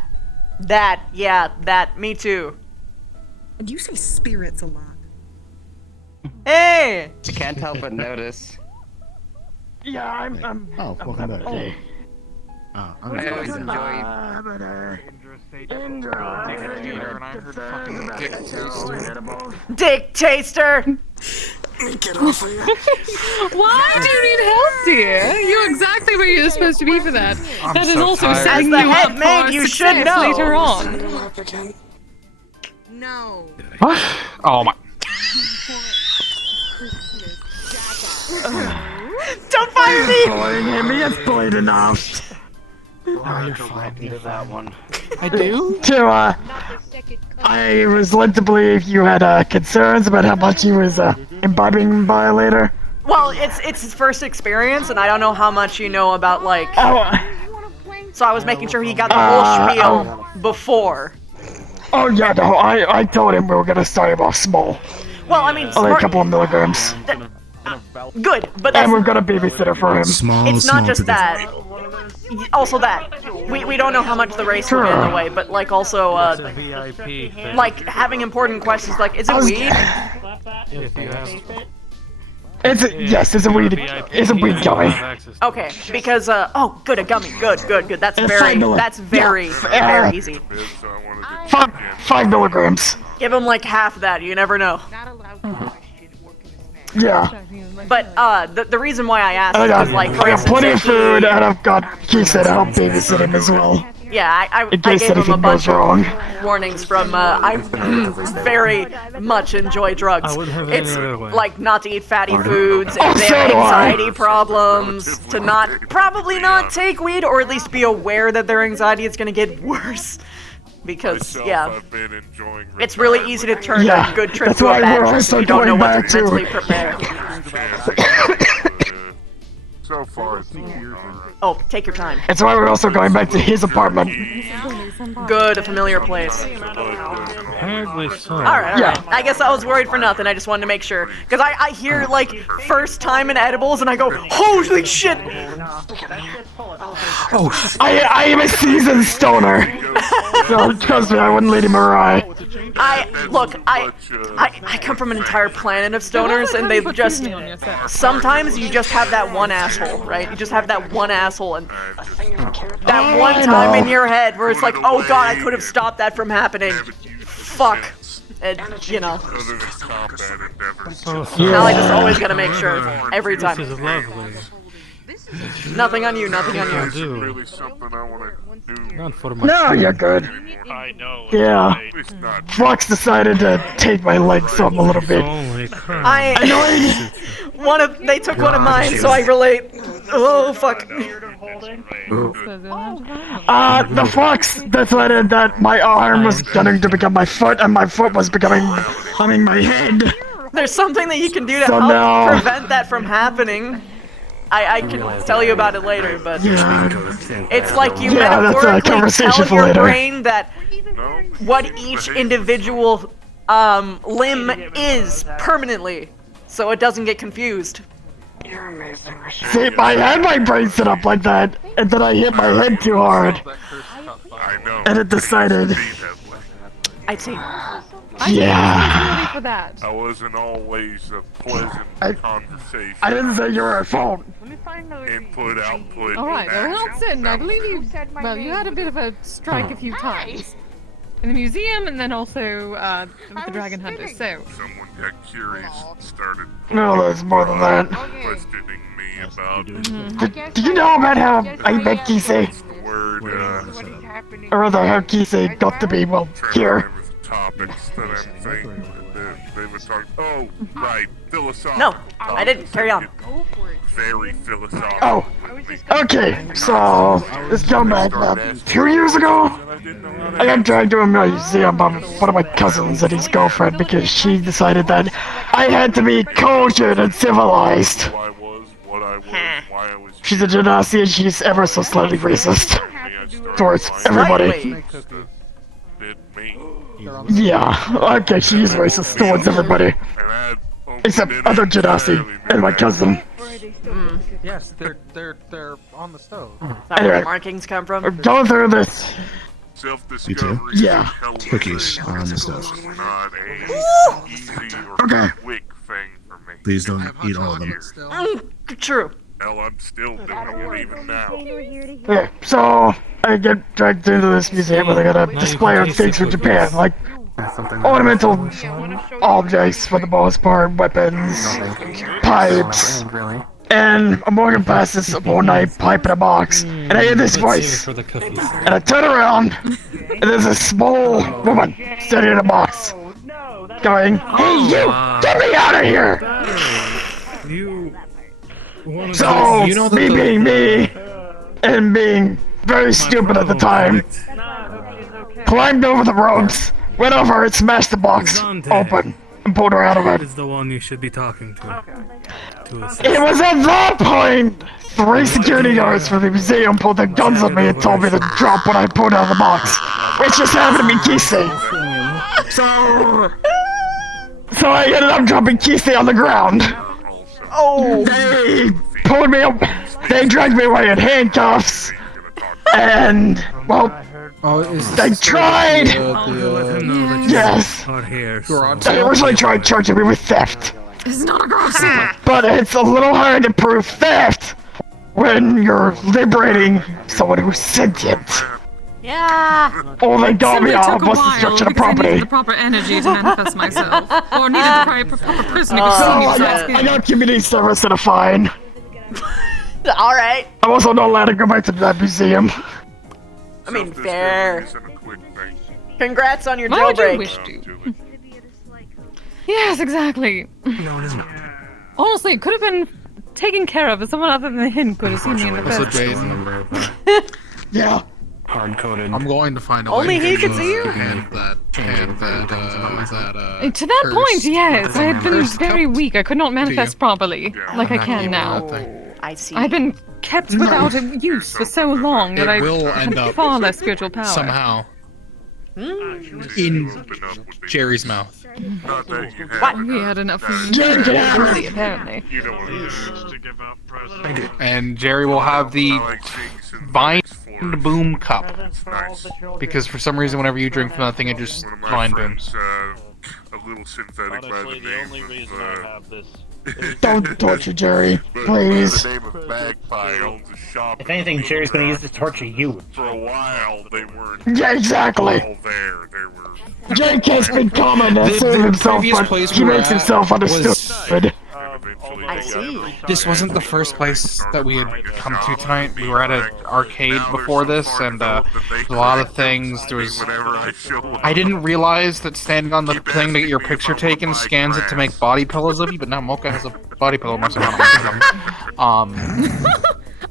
me too. And you say spirits a lot. Hey! I can't help but notice. Yeah, I'm Oh, welcome back. Hey. Oh, I always enjoy. but, Indra, I heard you had concerns about the show edibles. Dick taster! Get off of here. Why do you need help, dear? You're exactly where you're supposed to be for that. I'm That is so also tired. setting As the you head up maid, for you should success know. later on. No. What? Oh my. Don't fire me! Bullying him, he gets bullied enough. Oh, you're fine. Needed that one. I do? I was led to believe you had concerns about how much he was imbibing by later. Well, it's his first experience, and I don't know how much you know about, like... Oh, So I was making sure he got the whole spiel before. oh yeah, no, I told him we were gonna start him off small. Well, I mean, Only a smart, couple of milligrams. good, but that's, And we're gonna babysit her for him. Small, it's small not just to that. Also that. We don't know how much the race will get in the way, but, like, also, it's a VIP thing. like, having important questions like, is it weed? If you have, Yes, it's a weed gummy. Okay, because, oh, good, a gummy, good. That's And very, $5. that's very, Yeah. very easy. 5 milligrams. Give him, like, half of that, you never know. Yeah. But, the reason why I asked I is got, because, like, for I got instance, plenty of if he- food, and I've got Keith to help babysit him as well. Yeah, I In case gave him a anything bunch goes wrong. of warnings from, I very much enjoy drugs. I wouldn't have it It's any other way. like not to eat fatty foods, Oh, if they so have do I. anxiety problems, to probably not take weed, or at least be aware that their anxiety is gonna get worse. Because, yeah, I've been enjoying it's really easy to turn Yeah, a good trip that's to a why bad we're trip if also you don't know going what back to to- mentally prepare. so So far, it's easier. Oh, take your time. That's why we're also going back to his apartment. Good, a familiar place. Apparently so. Alright, alright. I guess I was worried for nothing. I just wanted to make sure. Because I hear, like, first time in edibles, and I go, holy shit! Oh, I am a seasoned stoner. So trust me, I wouldn't lead him awry. I come from an entire planet of stoners, and they just... Sometimes you just have that one asshole, right? You just have that one asshole, and that one time in your head where it's like, oh god, I could have stopped that from happening. Fuck. And, you know. Now I just always gotta make sure, every time. This is lovely. Nothing on you, nothing on you. Really something I want to do. Not for my No, you're good. I know. Yeah. Flux decided to take my legs up a little bit. They took one of mine, so I relate. Oh, fuck. The Flux decided that my arm was going to become my foot, and my foot was becoming my head. There's something that you can do to So help now- prevent that from happening. I can tell you about it later, but it's like you that's a metaphorically conversation tell for your later. brain that what each individual limb is permanently, so it doesn't get confused. See, I had my brain set up like that, and then I hit my head too hard. And it decided. I see. Yeah. For that. I wasn't always a pleasant conversation. I didn't say you were at fault. Input, output. Alright, well, Hudson, I believe you. Well, you had a bit of a strike a few times. In the museum, and then also with the Dragon Hunters, so. Someone got curious and started No, there's more than that. questioning me about Did you know about how I met Kisei? word, Or rather, how Kisei got to be, well, here. topics that I'm thinking they were talking. Oh, right, philosophical. No, I didn't. Carry on. Very philosophical. Oh, okay, so, let's go back about 2 years ago. I got dragged to a museum by one of my cousins and his girlfriend because she decided that I had to be cultured and civilized. She's a genasi and she's ever so slightly racist towards everybody. Yeah, okay, she is racist towards everybody. Except other genasi and my cousin. Yes, they're on the stove. Is that where the markings come from? We're going through this. Me too. Yeah. Cookies are on the stove. Okay. Please don't eat all of them. True. Hell, I'm still doing it even now. Yeah, so I get dragged into this museum where they got a display of things from Japan, like ornamental objects for the most part, weapons, pipes, and I'm walking past this one-night pipe in a box, and I hear this voice, and I turn around, and there's a small woman sitting in a box, going, "Hey you, get me out of here!" So, me being me, and being very stupid at the time, climbed over the ropes, went over and smashed the box open, and pulled her out of it. Is the one you should be talking to. It was at that point! 3 security guards from the museum pulled their guns on me and told me to drop when I pulled out of the box, which just happened to be Kisei. So I ended up dropping Kisei on the ground. Oh! They pulled me up, they dragged me away in handcuffs, and, well, they tried! Yes! They originally tried charging me with theft. It's not aggressive. But it's a little hard to prove theft when you're liberating someone who's sentient. Yeah. All they got me Simply on took a was while destruction of because I needed property. the proper energy to manifest myself, or needed the proper person to So continue I to got community service and a fine. Alright. I'm also not allowed to go back to that museum. I mean, fair. Congrats on your Why would you jailbreak. wish to? Yes, exactly. Honestly, it could have been taken care of if someone other than him could have seen me in the first place. Yeah. Hard-coded. I'm going to find a Only way he to could see you? To that point, yes, I had been very weak. I could not manifest properly, like I can now. I see. I've been kept without use for so long that I will end have up far less spiritual power. somehow in Jerry's mouth. What? He had enough food. Apparently. And Jerry will have the Vine Boom Cup. Because for some reason, whenever you drink from that thing, it just Vine booms. A little synthetic by the name of, Don't torture Jerry, please. If anything, Jerry's gonna use it to torture you. For a while, they weren't Yeah, exactly. all there. They were... Jerry can't speak common and save himself, but he makes himself understood. I see. This wasn't the first place that we had come to tonight. We were at an arcade before this, and a lot of things. There was. I didn't realize that standing on the thing to get your picture taken scans it to make body pillows of you, but now Mocha has a body pillow myself.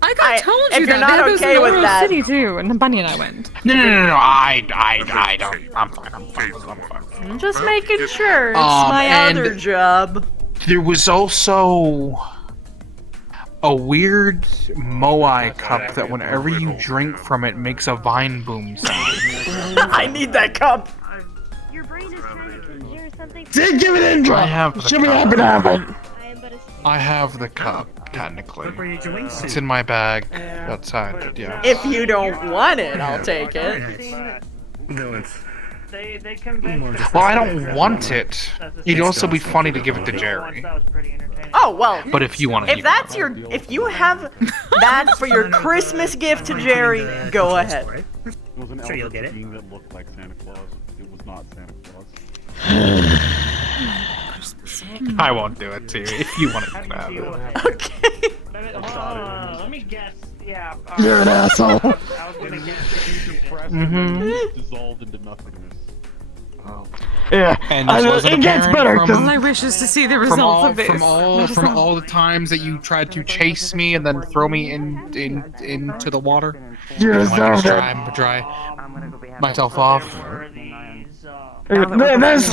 I told you if you're that. not There was okay an with Oro that- City too, and Bunny and I went. No. I don't. I'm fine. Just making sure. It's my and other job. There was also a weird Moai cup that whenever you drink from it makes a vine boom sound. I need that cup. Your brain is trying to conjure something. Say, give it Indra. I have the Should be cup. happy to have it. I have the cup, technically. It's in my bag outside, but yeah. If you don't want it, I'll take it. They convinced Well, I don't want it. It'd also be funny to give it to Jerry. Oh well. But if you want to, If that's your, if you have that for your Christmas gift to Jerry, go ahead. It was an Sure you'll get it. being that looked like Santa Claus. It was not Santa Claus. I won't do it to you if you want to have it. Okay. Let me guess. Yeah. You're an asshole. I was gonna guess. Dissolved into nothingness. Yeah, And this wasn't it gets apparent better from- because All I wish is to see the results of this. From all the times that you tried to chase me and then throw me into the water. you And deserved it. dry myself off. There's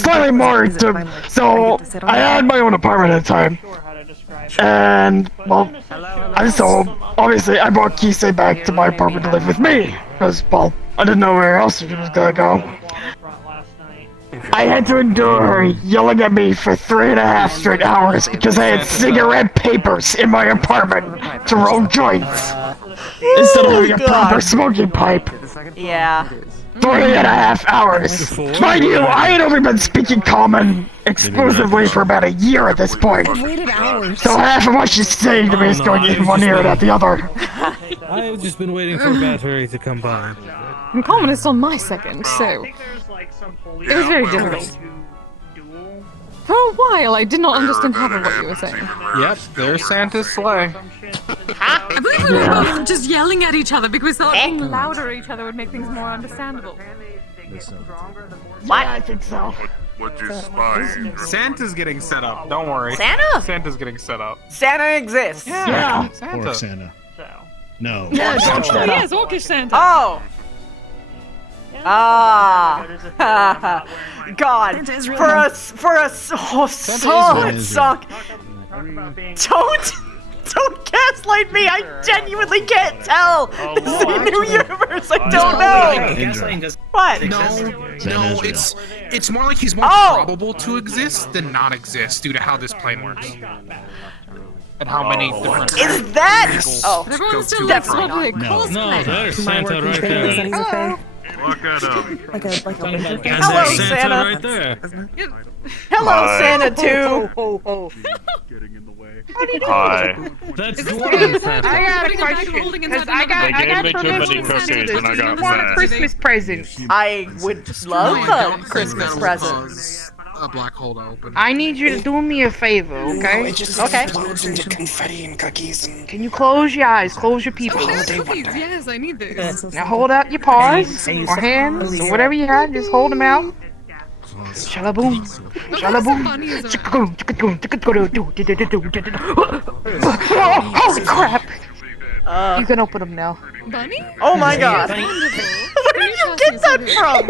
slightly more to. So I had my own apartment at the time, and well, obviously I brought Kisei back to my apartment to live with me because well I didn't know where else she was gonna go. I had to endure her yelling at me for 3.5 straight hours because I had cigarette papers in my apartment to roll joints instead of having a proper smoking pipe. Yeah. 3.5 hours. Mind you, I had only been speaking common exclusively for about a year at this point. So half of what she's saying to me is going in one ear and out the other. I've just been waiting for Battery to come by. And common is on my second, so it was very difficult. For a while, I did not understand half of what you were saying. Yep, there's Santa's sleigh. I believe we were both just yelling at each other because we thought being louder at each other would make things more understandable. What? I think so. What you spy? Santa's getting set up. Don't worry. Santa? Santa's getting set up. Santa exists. Yeah. Santa. Or Santa. No. Yeah, it's Oh, yes, Orcish Santa. Oh. Ah. God. For a solid suck. Don't gaslight me. I genuinely can't tell. This is a new universe. I don't know. What? No, it's more like he's more probable to exist than not exist due to how this plane works. And how many different... Is that? Oh, But everyone still likes what they No, cosplay. there's Santa right there. hello. Look at him. Hello, Santa. Right there. Hello, Hi. Santa too. Getting in the way. Hi. That's Is this Dwarven because Santa. I got a question, because I They gave me too many cookies and I got mad. present. I would love a Christmas present. A black hole to open. I need you to do me a favor, okay? Okay. Into confetti and cookies and Can you close your eyes, close your people? Oh, there's cookies. Yes, I need this. Now hold out your paws, or hands, or whatever you have, just hold them out. Shalaboom. Shalaboom. Holy crap! You can open them now. Bunny? Oh my God. Wonderful. Where did you get that from?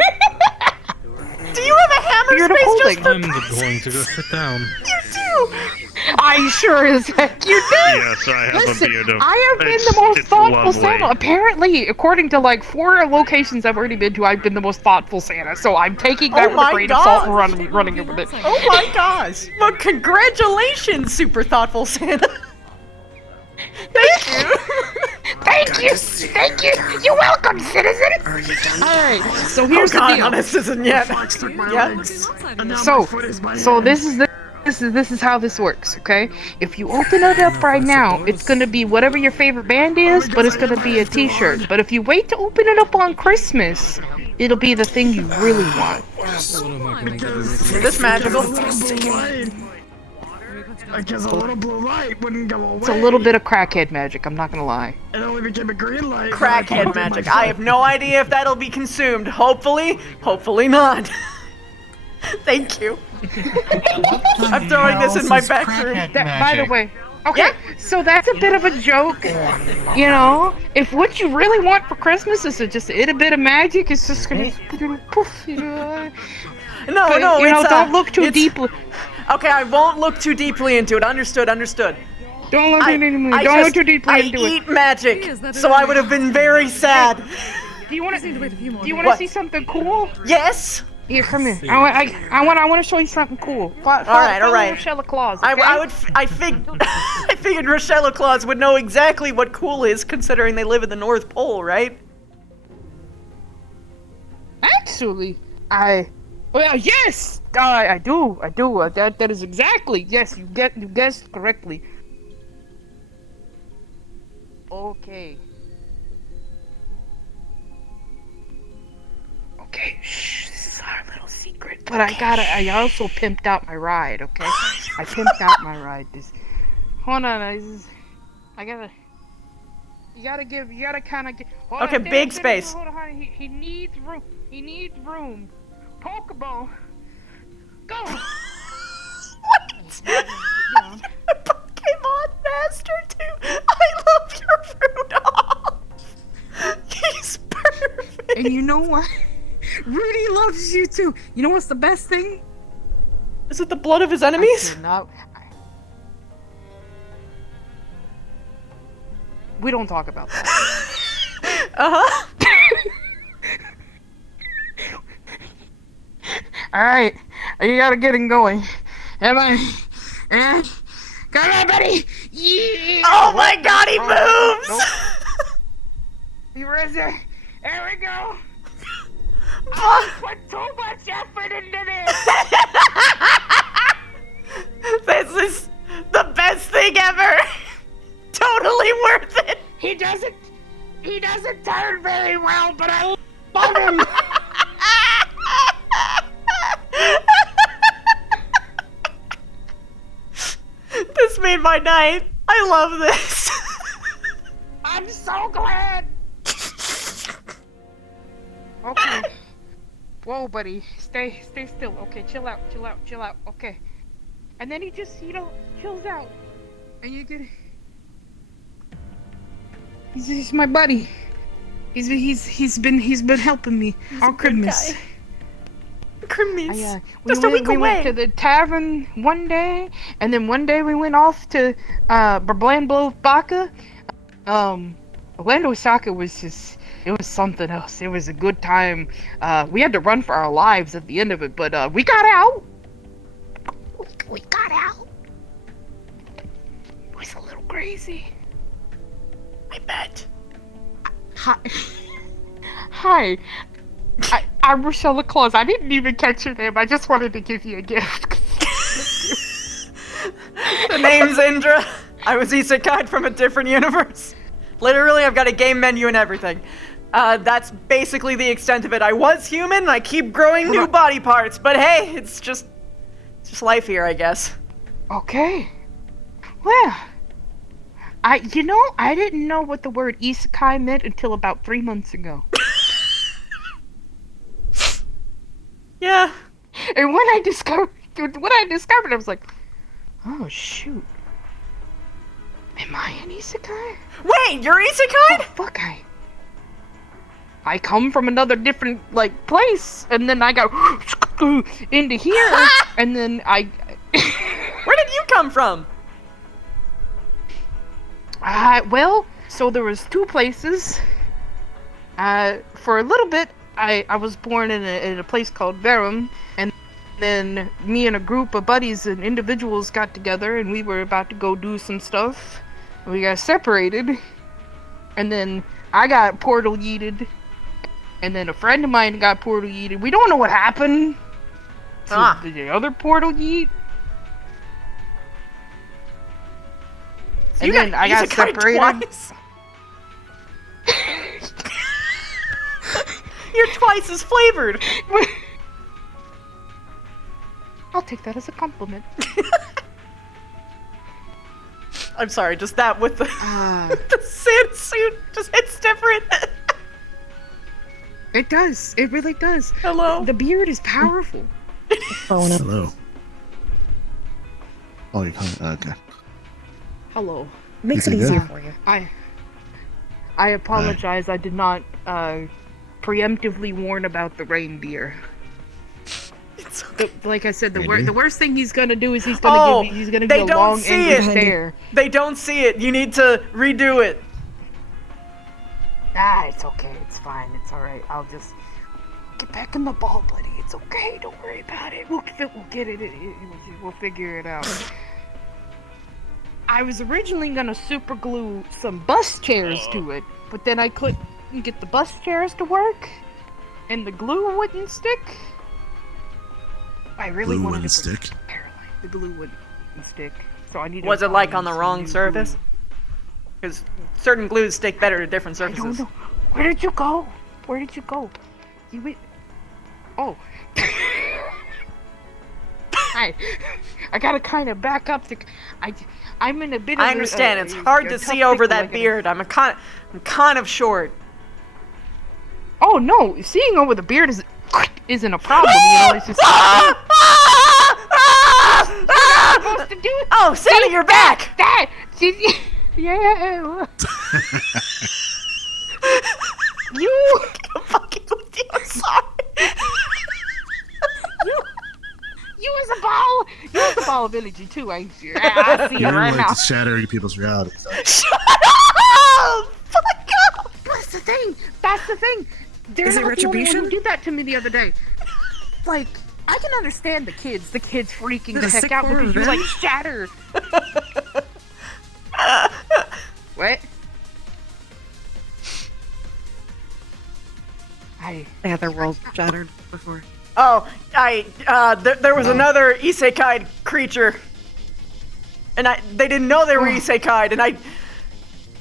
Do you have a hammer You're the space just holding. for I'm going to go sit down. You do. I sure as heck you do. Yes, I have Listen, a beard of. I have been the most thoughtful Santa. Apparently, according to like 4 locations I've already been to, I've been the most thoughtful Santa. So I'm taking that with a grain of salt and running it with it. Oh my gosh! Well, congratulations, super thoughtful Santa. Thank you. Thank you. Thank you. You're welcome, citizen. Alright, so here's the deal. No, this isn't yet. So this is how this works, okay? If you open it up right now, it's gonna be whatever your favorite band is, but it's gonna be a t-shirt. But if you wait to open it up on Christmas, it'll be the thing you really want. Is this magical? Because a little blue light wouldn't go away. It's a little bit of crackhead magic, I'm not gonna lie. It only became a green light. Crackhead magic. I have no idea if that'll be consumed. Hopefully not. Thank you. I'm throwing this in my back room. By the way, okay, so that's a bit of a joke. You know, if what you really want for Christmas is just a bit of magic, it's just gonna poof, you know. No, don't look too deeply. Okay, I won't look too deeply into it. Understood. Don't look too deeply into it. I eat magic, so I would have been very sad. Do you want to see something cool? Yes. Here, come here. I want to show you something cool. All right. Rochelle Claus. Okay? I figured Rochelle Claus would know exactly what cool is, considering they live in the North Pole, right? Actually, yes, I do. That is exactly. Yes, you guessed correctly. Okay. Shh. This is our little secret. But I also pimped out my ride. Okay. I pimped out my ride. Hold on. You gotta kind of get. Okay, big space. Hold on, honey. He needs room. He needs room. Pokeball. Go! What? Pokemon Master 2! I love your Rudolph! He's perfect! And you know what? Rudy loves you too! You know what's the best thing? Is it the blood of his enemies? We don't talk about that. Uh-huh. Alright, you gotta get him going. Come on, buddy! Yeah! Oh my god, he moves! Nope. You ready? There we go! Put too much effort into this! This is the best thing ever! Totally worth it! He doesn't turn very well, but I love him! This made my night. I love this. I'm so glad. Okay. Whoa, buddy. Stay still. Okay, chill out. Okay. And then he just, chills out. And you get. He's my buddy. He's been helping me all Christmas. Christmas. We went to the tavern one day, and then one day we went off to Berblando Baca. Orlando Soccer was it was something else. It was a good time. We had to run for our lives at the end of it, but we got out. We got out. It was a little crazy. I bet. Hi. I'm Rochelle Claus. I didn't even catch your name. I just wanted to give you a gift. The name's Indra. I was isekai'd from a different universe. Literally, I've got a game menu and everything. That's basically the extent of it. I was human, I keep growing new body parts, but hey, it's just life here, I guess. Okay. Well, I didn't know what the word isekai meant until about 3 months ago. Yeah. And when I discovered, I was like, oh shoot. Am I an isekai? Wait, you're isekai? Oh, fuck, I come from another different, place, and then I go into here, and then I... Where did you come from? Well, so there was two places. For a little bit, I was born in a place called Verum, and then me and a group of buddies and individuals got together, and we were about to go do some stuff. We got separated, and then I got portal yeeted, and then a friend of mine got portal yeeted. We don't know what happened to the other portal yeet. So And then I got separated. Twice? You're twice as flavored. I'll take that as a compliment. I'm sorry, just that with the, the Santa suit just hits different. It does. It really does. Hello. The beard is powerful. Hello. Oh, you're calling. Okay. Hello. Makes it easier for you. I apologize. I did not preemptively warn about the reindeer. Like I said, the worst thing he's gonna do is he's gonna give a long angry stare. They don't see it. You need to redo it. It's okay. It's fine. It's all right. I'll just get back in the ball, buddy. It's okay. Don't worry about it. We'll get it. We'll figure it out. I was originally gonna super glue some bus chairs to it, but then I couldn't get the bus chairs to work, and the glue wouldn't stick. I really wanted to stick. The glue wouldn't stick, so I needed. Was it like on the wrong surface? Because certain glues stick better to different surfaces. I don't know. Where did you go? Where did you go? You went. Oh. I gotta kind of back up. I'm in a bit of I understand. It's hard to see over that beard. I'm kind of short. Oh no, seeing over the beard isn't a problem. You know, it's just. Supposed to do it. Oh, Santa, you're back. That. Yeah. You. I'm fucking with you. I'm sorry. You was a ball. You was a ball of energy too, ain't you? I see it You're right like now. shattering people's realities. Shut up! Fuck up! That's the thing. That's the thing. They're Is it not the only one retribution? who did that to me the other day. Like, I can understand the kids freaking the Is it a heck sick out form of because you like revenge? shatter. What? They had their world shattered before. Oh, there was another isekai creature, and they didn't know they were isekai, and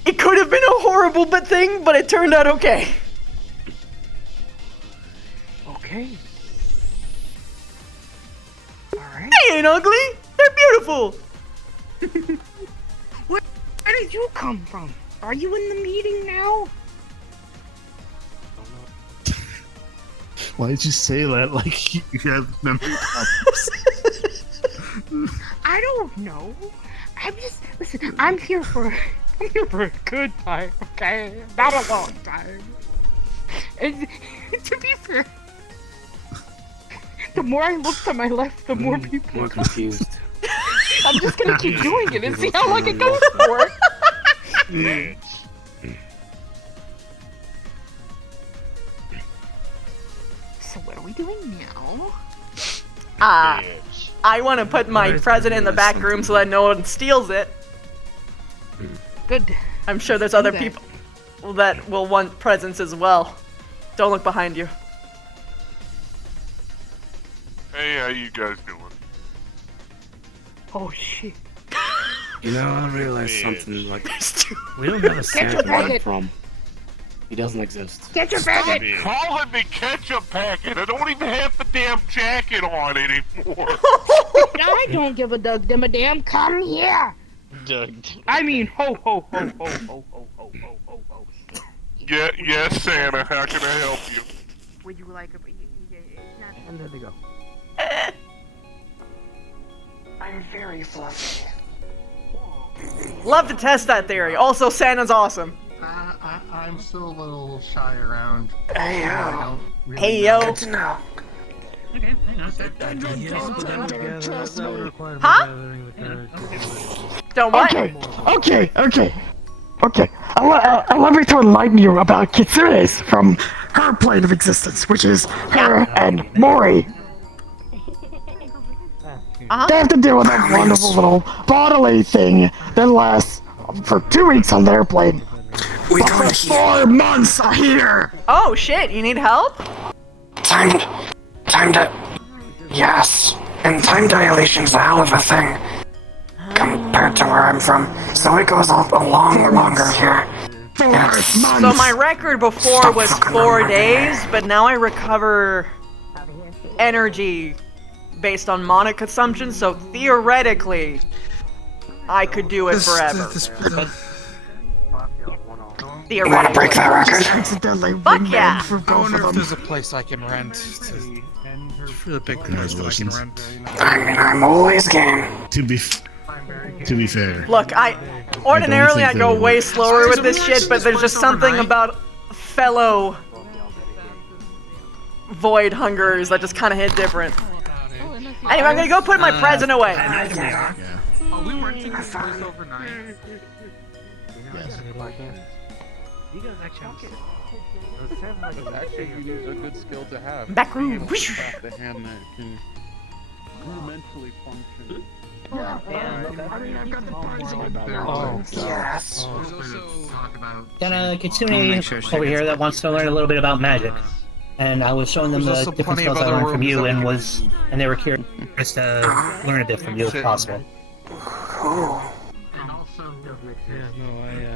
it could have been a horrible thing, but it turned out okay. Okay. Alright. They ain't ugly. They're beautiful. Where did you come from? Are you in the meeting now? Why did you say that like you have memory problems? I don't know. Listen, I'm here for a good time, okay? Not a long time. And to be fair, the more I look to my left, the more people More confused. I'm just gonna keep doing it and see how long it goes for. So what are we doing now? I want to put my present in the back room so that no one steals it. Good. I'm sure there's other that. people that will want presents as well. Don't look behind you. Hey, how you guys doing? Oh shit. You know, I realized something like We don't have a Get Santa. your where I'm packet. from. He doesn't exist. Get your Stop packet. calling me ketchup packet. I don't even have the damn jacket on anymore. I don't give a damn. Come here. Doug. I mean, ho ho ho ho ho ho ho ho ho ho. Yeah, yes, Santa. How can I help you? Would you like a? And there they go. I'm very fluffy. Love to test that theory. Also, Santa's awesome. I'm still a little shy around. Hey, I yo. don't really Hey, know. yo. Good to know. Okay, hang on. That would require Huh? gathering the characters. Don't what? Okay. Okay, allow me to enlighten you about Kitsune's from her plane of existence, which is her and Mori. They have to deal with that wonderful little bodily thing that lasts for 2 weeks on their plane. But for 4 months here! Oh shit, you need help? Time to... Yes. And time dilatation's a hell of a thing. Compared to where I'm from. So it goes on a lot longer here. So my record before was 4 days, but now I recover energy based on mana consumption, so theoretically, I could do it forever. You wanna break that record? Fuck yeah! I wonder if there's a place I can rent. A big place that I can rent. I mean, I'm always game. To be fair. Look, ordinarily I go way slower with this shit, but there's just something about fellow void hungers that just kind of hit different. Anyway, I'm gonna go put my present away. Are we renting this place overnight? You guys actually Actually, you need a good skill to have. Back room. The hand that can rudimentally function. Yes. Got a Kitsune over here that wants to learn a little bit about magic. And I was showing them the different spells I learned from you and they were curious to learn a bit from you if possible.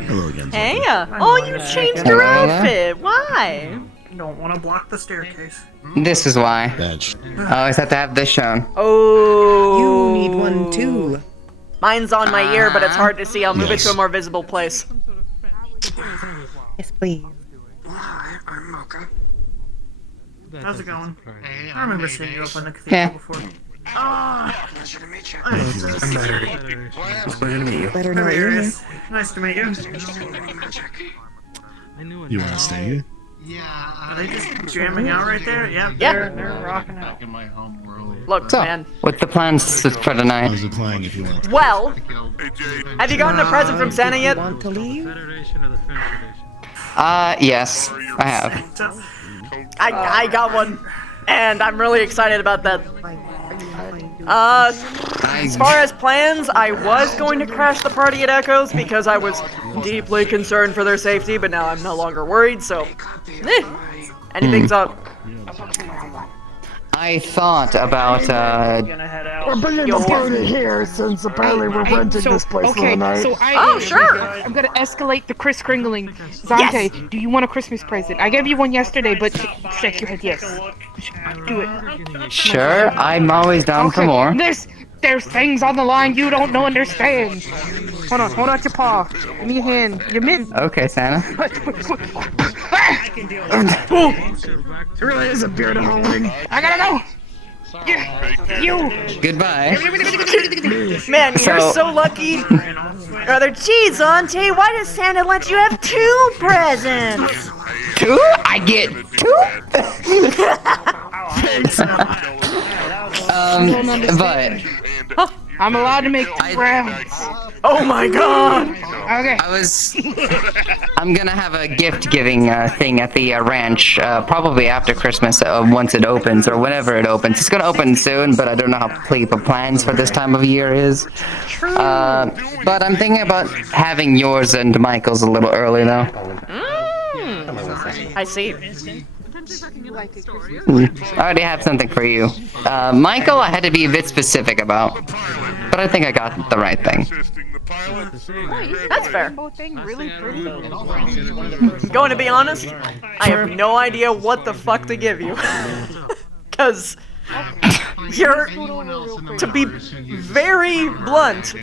Hello again. Hey, oh, you changed your outfit. Why? Don't want to block the staircase. This is why. Badge. I always have to have this shown. Oh. You need one too. Mine's on my ear, but it's hard to see. I'll move it to a more visible place. Yes, please. I'm okay. How's it going? I remember seeing you up in the cathedral before. Pleasure to meet you. Pleasure to meet you. Better know you. Nice to meet you. You want to stay here? Are they just jamming out right there? Yep, Yeah. they're rocking out. Back in my home world. Look, So, man. what's the plans for tonight? How's it playing if you want? Well, have you gotten a present from Santa yet? want to leave? Federation or the Federation? Yes, I have. I got one, and I'm really excited about that. As far as plans, I was going to crash the party at Echoes because I was deeply concerned for their safety, but now I'm no longer worried, so... anything's up. I thought about, We're bringing the party here since apparently we're renting this place for the night. I'm gonna escalate the Kris Kringling. Zante, do you want a Christmas present? I gave you one yesterday, but shake your head yes. Do it. Sure, I'm always down for more. There's things on the line you don't understand. Hold on your paw. Give me your hand. Your mitt. Okay, Santa. It really is a beard holding. I gotta go. You. Goodbye. Man, you're so lucky. Brother, geez, Auntie, why does Santa let you have 2 presents? 2? I get 2? But... I'm allowed to make 2 rounds. Oh my god! Okay. I'm gonna have a gift-giving thing at the ranch, probably after Christmas, once it opens, or whenever it opens. It's gonna open soon, but I don't know how complete the plans for this time of year is. But I'm thinking about having yours and Michael's a little early, though. I see. I already have something for you. Michael, I had to be a bit specific about, but I think I got the right thing. That's fair. Going to be honest, I have no idea what the fuck to give you. Cause you're, to be very blunt,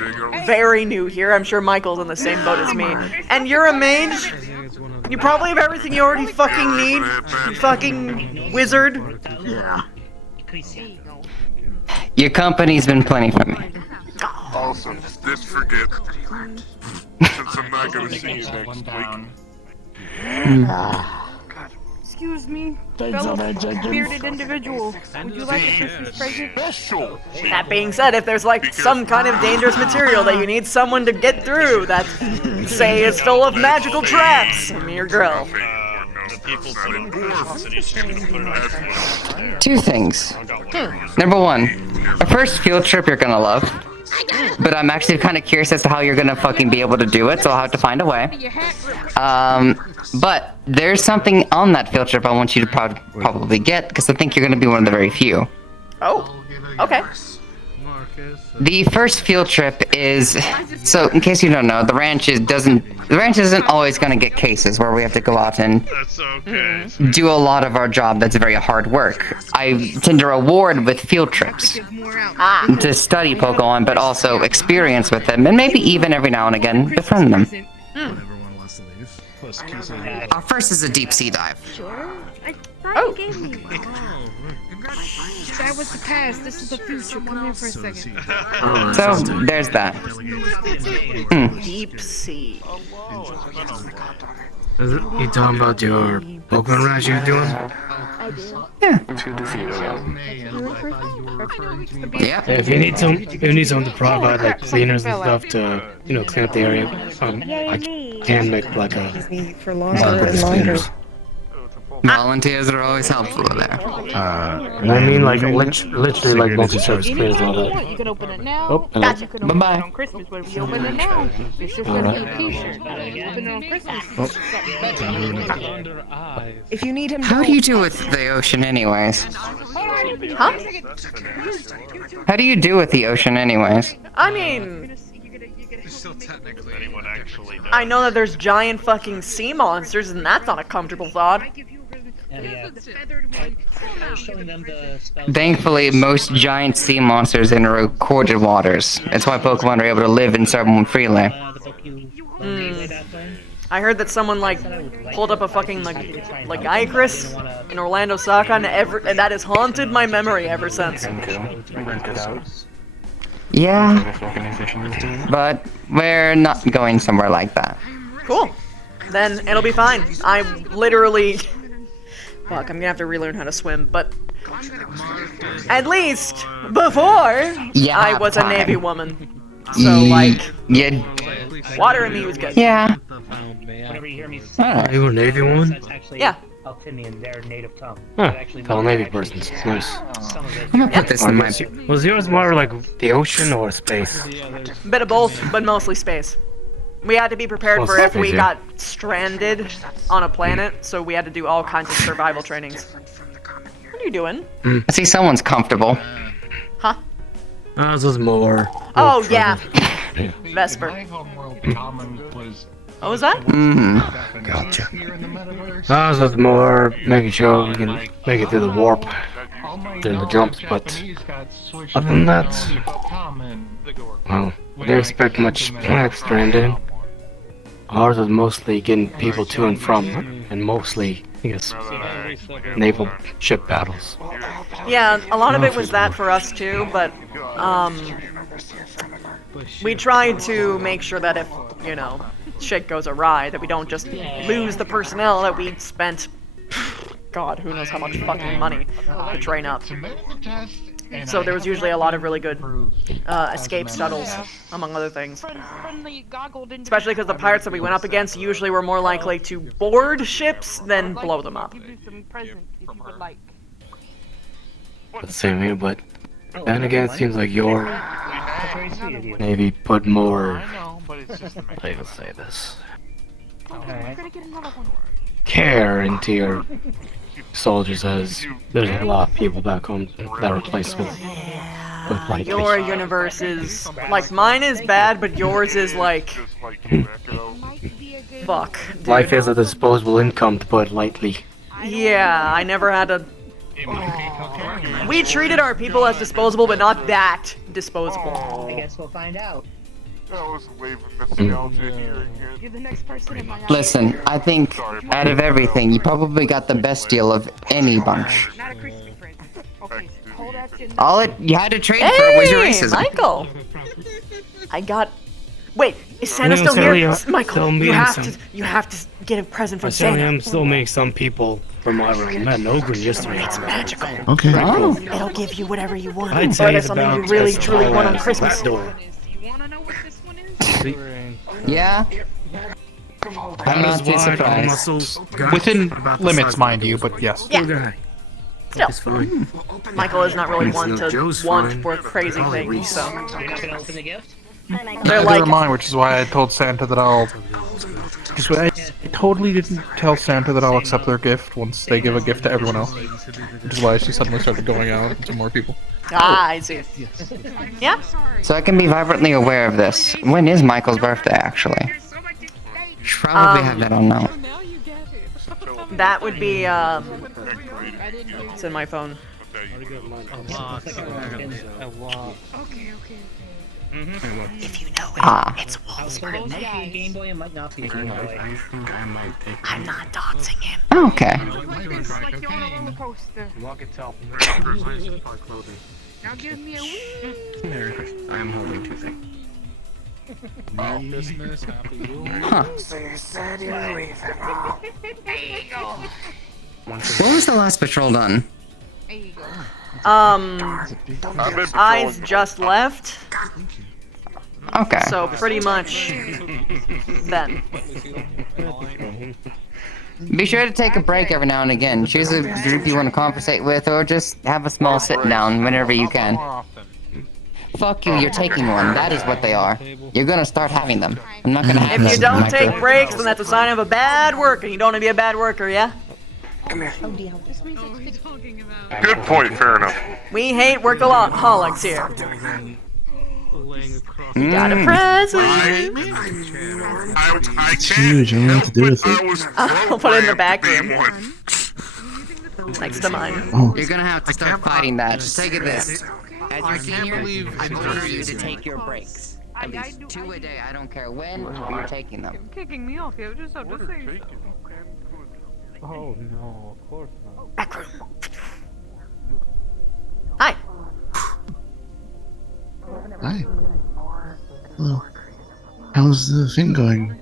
very new here. I'm sure Michael's in the same boat as me. And you're a mage. You probably have everything you already fucking need. You fucking wizard. Yeah. Your company's been plenty for me. Awesome. Just forget. Since I'm not gonna see you next week. Excuse me, Thanks, fellow man, Jenkins. bearded individual. Would you like a Christmas present? Special. That being said, if there's like some kind of dangerous material that you need someone to get through that, say, is full of magical traps, I'm your girl. Two things. Number one, a first field trip you're gonna love. But I'm actually kind of curious as to how you're gonna fucking be able to do it, so I'll have to find a way. But there's something on that field trip I want you to probably get, because I think you're gonna be one of the very few. Oh, okay. The first field trip is, so in case you don't know, the ranch isn't always gonna get cases where we have to go out and do a lot of our job that's very hard work. I tend to reward with field trips to study Pokemon, but also experience with them, and maybe even every now and again befriend them. Our first is a deep sea dive. Oh. You gave me one. That was the past. This is the future. Come here for a second. So there's that. Deep sea. You talking about your Pokemon ranch you're doing? Yeah. If you need someone to provide like cleaners and stuff to, clean up the area, I can make like a For longer and longer. Volunteers are always helpful there. I mean like literally like multi-service cleaners and all that. You can open it now. Oh, hello. You can open it on Christmas, but if you open it now, it's just gonna be a T-shirt. You open it on Christmas. If you need him, How do you do with the ocean anyways? Huh? How do you do with the ocean anyways? I mean, I know that there's giant fucking sea monsters, and that's not a comfortable thought. Thankfully, most giant sea monsters in recorded waters. That's why Pokemon are able to live and serve them freely. I heard that someone like pulled up a fucking like Icarus in Orlando Soccer, and that has haunted my memory ever since. Yeah, but we're not going somewhere like that. Cool. Then it'll be fine. I literally... Fuck, I'm gonna have to relearn how to swim, but... At least, before, I was a Navy woman. So, like... Yeah. Water in me was good. Yeah. Whenever you hear me Are you a Navy woman? that's actually Yeah. Altinian, their native tongue. Huh, That actually fellow means Navy person. Nice. I'm gonna put this in my... Was yours more like the ocean or space? Bit of both, but mostly space. We had to be prepared for if we Space, got stranded on a planet, so we had to do all kinds of survival trainings. What are you doing? I see someone's comfortable. Huh? Ours was more. Oh, yeah. Yeah. Vesper. My homeworld common was What was that? Gotcha. Ours was more making sure we can make it through the warp during the jumps, but other than that, well, we didn't expect much planet stranding. Ours was mostly getting people to and from, and mostly, I guess, naval ship battles. Yeah, a lot of it was that for us too, but we tried to make sure that if, shit goes awry, that we don't just lose the personnel that we spent, God, who knows how much fucking money to train up. So there was usually a lot of really good escape shuttles, among other things. Especially because the pirates that we went up against usually were more likely to board ships than blow them up. Same here, but then again, it seems like your Navy put more. I will say this. Care into your soldiers, as there's a lot of people back home that are replaced with like Your universe is like mine is bad, but yours is like fuck. Dude. Life is a disposable income, to put it lightly. Yeah, I never had a. We treated our people as disposable, but not that disposable. I guess we'll find out. You're the next person in my eye. Listen, I think out of everything, you probably got the best deal of any bunch. Not a Christmas present. Okay, hold that in. All you had to trade for was your racism. Michael! I got... Wait, is Santa still here? Michael, you have to get a present from I certainly Santa. am still make some people from my room. I met an ogre yesterday. It's magical. Okay. Oh. It'll give you whatever you want. I'd Or say there's it's something about you really, as truly tall want on as Christmas. that door. Yeah. I'm not too surprised. Within limits, mind you, but yes. Yeah. Still, Michael is not really one to want for crazy things, so. You're not gonna open the gift? They're Neither like, am I, which is why I told Santa that I'll. I totally didn't tell Santa that I'll accept their gift once they give a gift to everyone else. Which is why she suddenly started going out to more people. ah, I see. Yeah? So I can be vibrantly aware of this. When is Michael's birthday, actually? Should probably have that on now. That would be, it's in my phone. If you know it, it's Walt's It might be a Game Boy, it might not be a Game Boy. I'm not doxing him. Okay. Walk itself. Now give me a I am holding two things. Merry Christmas, Happy New Year. Huh. So you said you were leaving. There you go. When was the last patrol done? There you go. Eyes just left. Okay. So pretty much then. Be sure to take a break every now and again. Choose a group you want to conversate with, or just have a small sit down whenever you can. Fuck you, you're taking one. That is what they are. You're gonna start having them. I'm not gonna have If you don't Michael. take breaks, then that's a sign of a bad worker. You don't want to be a bad worker, yeah? Come here. Good point, fair enough. We hate workaholics here. You got a present. I It's huge. I don't know what to do with it. I'll put it in the back room. Next to mine. Oh. You're gonna have to start fighting that. Just take it this. As your senior, I order you to take your breaks. At least 2 a day. I don't care when you're taking them. Kicking me off, you just have to say so. Oh no, of course not. Back room. Hi. Hi. Hello. How's the thing going?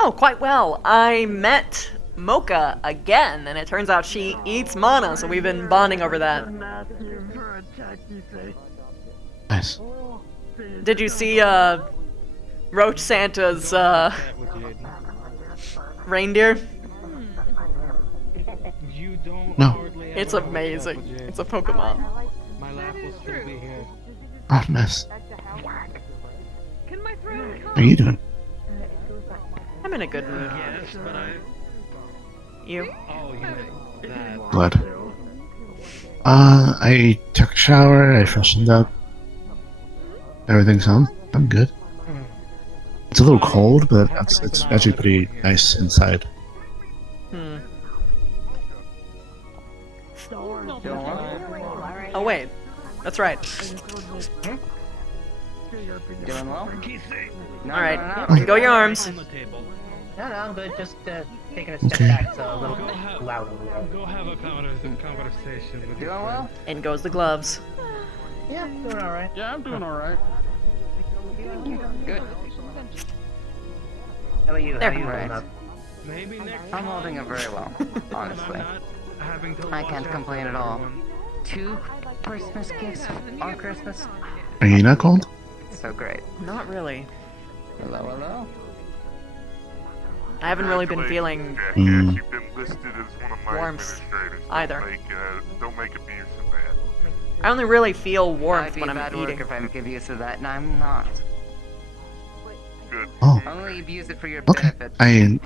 Oh, quite well. I met Mocha again, and it turns out she eats mana, so we've been bonding over that. Nice. Did you see, Roach Santa's, reindeer? No. It's amazing. It's a Pokemon. My laugh will still be here. Oh, nice. Can my throat How are you doing? I'm in a good mood. Yes, but You? Oh, you meant that. Glad. I took a shower, I freshened up. Everything's home. I'm good. It's a little cold, but it's actually pretty nice inside. Hmm. Oh wait, that's right. Doing well? Alright, go your arms. No, I'm good. Just taking a step back, so a little loud over there. Go have a conversation with Doing well? In goes the gloves. Yeah, doing alright. Yeah, I'm doing alright. Good. How about you? How There. are you holding up? Maybe next I'm holding it very well, honestly. having to I watch can't out complain for at all. everyone. 2 Christmas gifts on Christmas? Are you not cold? So great. Not really. Hello, hello. I haven't really been feeling Mm. You've been listed as one of my warmth administrators. either. Don't make abuse of that. I only really feel I'd warmth be when a I'm bad eating. worker if I make use of that, and I'm not. Good. Oh. Only abuse it for your Okay. benefit.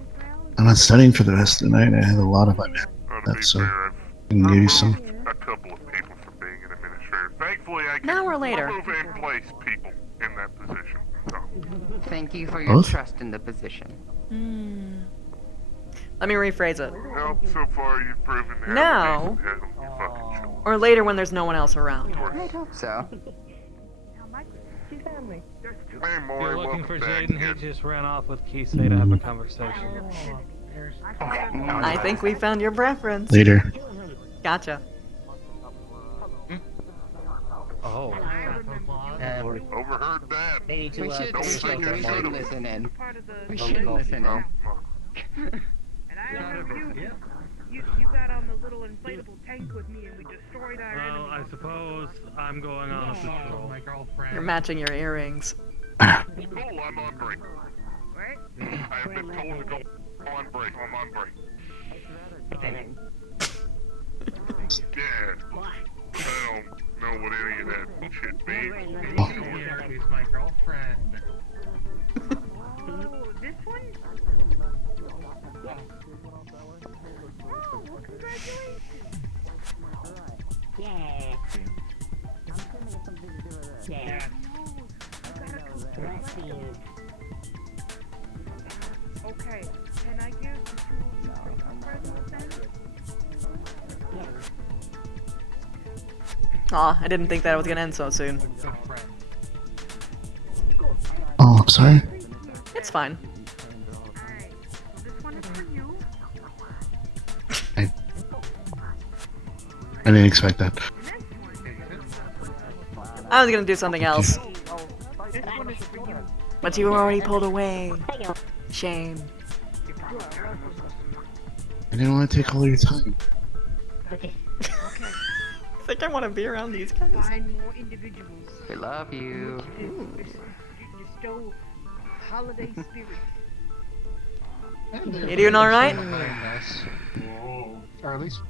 I'm not studying for the rest of the night. I have a lot of my that's so I can give you some. A couple of people for being an administrator. Thankfully, I can An hour later. move and place people in that position. So. Thank you for your Both? trust in the position. Let me rephrase it. Well, so far you've proven to have Now- a decent head on your fucking shoulder. Or later when there's no one else around. I'd hope so. Hey, Maury, You're looking welcome for back. Jaden. He just ran off with Kisei to have a conversation. I think we found your preference. Later. Gotcha. Oh. Overheard that. They need to, We should don't think we I should should've. listen in. We And should listen in. I remember you inflatable tank with me and we destroyed our Well, I enemies. suppose I'm going on a patrol. My girlfriend. You're matching your earrings. Cool, I'm on break. I have been told to go on break. I'm on break. Yeah. I don't know what any of that shit means. Here is my girlfriend. Oh, this one? Oh, well, congratulations. Yeah. Yeah. Okay, can I give the two Christmas presents then? Aw, I didn't think that was gonna end so soon. Oh, I'm sorry. It's fine. Alright, so this one is for you. I didn't expect that. I was gonna do something else, This one is for you. but you already pulled away. Shame. I didn't want to take all your time. I think I want to be around these guys. Find more individuals. We love you. Bestow holiday spirit. You doing alright? Or at least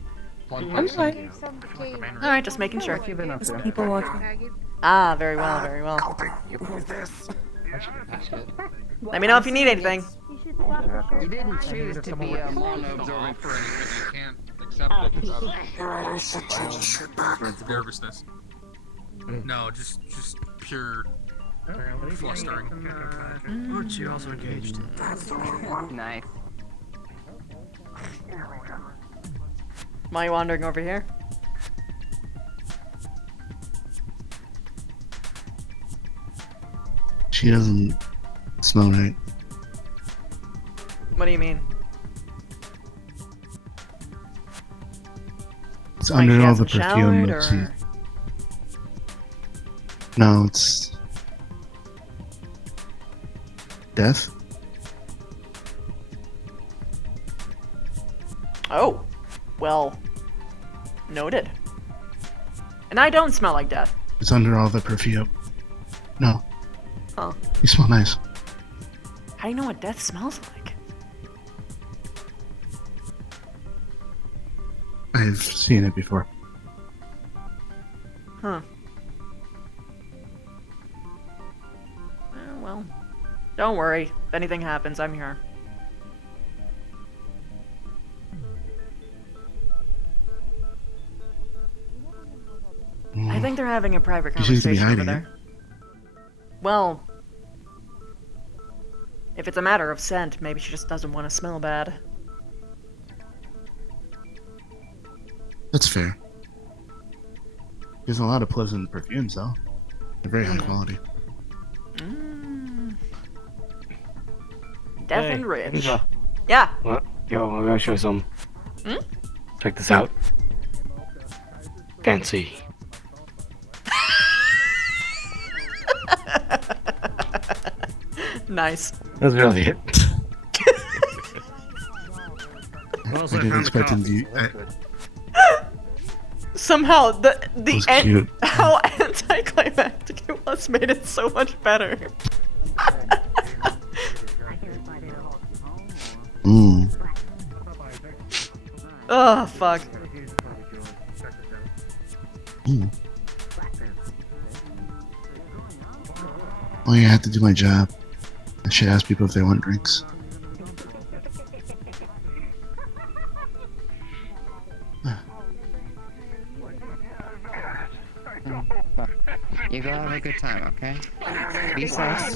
one I'm person. fine. Alright, just making sure. What you been up to? People watching. Ah, very well, very well. Let me know if you need anything. You didn't choose to be a mono-absorbent for anything. You can't accept it out of nervousness. No, just pure flustering. Aren't you also engaged? Nice. Am I wandering over here? She doesn't smell right. What do you mean? It's Like under she all the hasn't perfume showered, that she. or- No, it's death. Oh, well, noted. And I don't smell like death. It's under all the perfume. No, Huh. you smell nice. How do you know what death smells like? I've seen it before. Huh. Well, don't worry. If anything happens, I'm here. I think they're having a private She seems to be conversation over hiding there. Well, if it's a matter of scent, maybe she just doesn't want to smell bad. That's fair. There's a lot of pleasant perfumes, though. They're very high quality. Death Hey, and rich. Indra. Yeah. What? Yo, I'm gonna show you some. Hmm? Check this out. Fancy. Nice. That's really it. I didn't expect him to. Somehow the was cute. how anticlimactic it was made it so much better. Oh fuck. Well, yeah, I have to do my job. I should ask people if they want drinks. You go have a good time, okay? Be safe.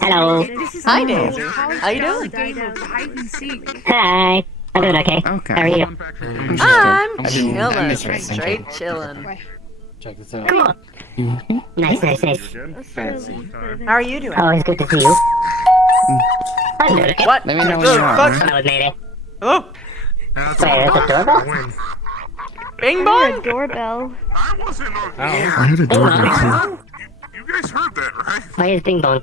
Hello. Hi, Daisy. How you doing? Hi. I'm doing okay. Okay. How are you? I'm I'm chilling. straight. Straight chilling. Check this out. Cool. Nice, nice, nice. Fancy. How are you doing? Always good to see you. I'm doing okay. What? Let me know when the you're on, fuck? right? Hello, Mayday. Hello? Wait, there's a doorbell? Bing bong? Doorbell. I wasn't on. I heard a doorbell too. You guys heard that, right? Why is Ding Dong?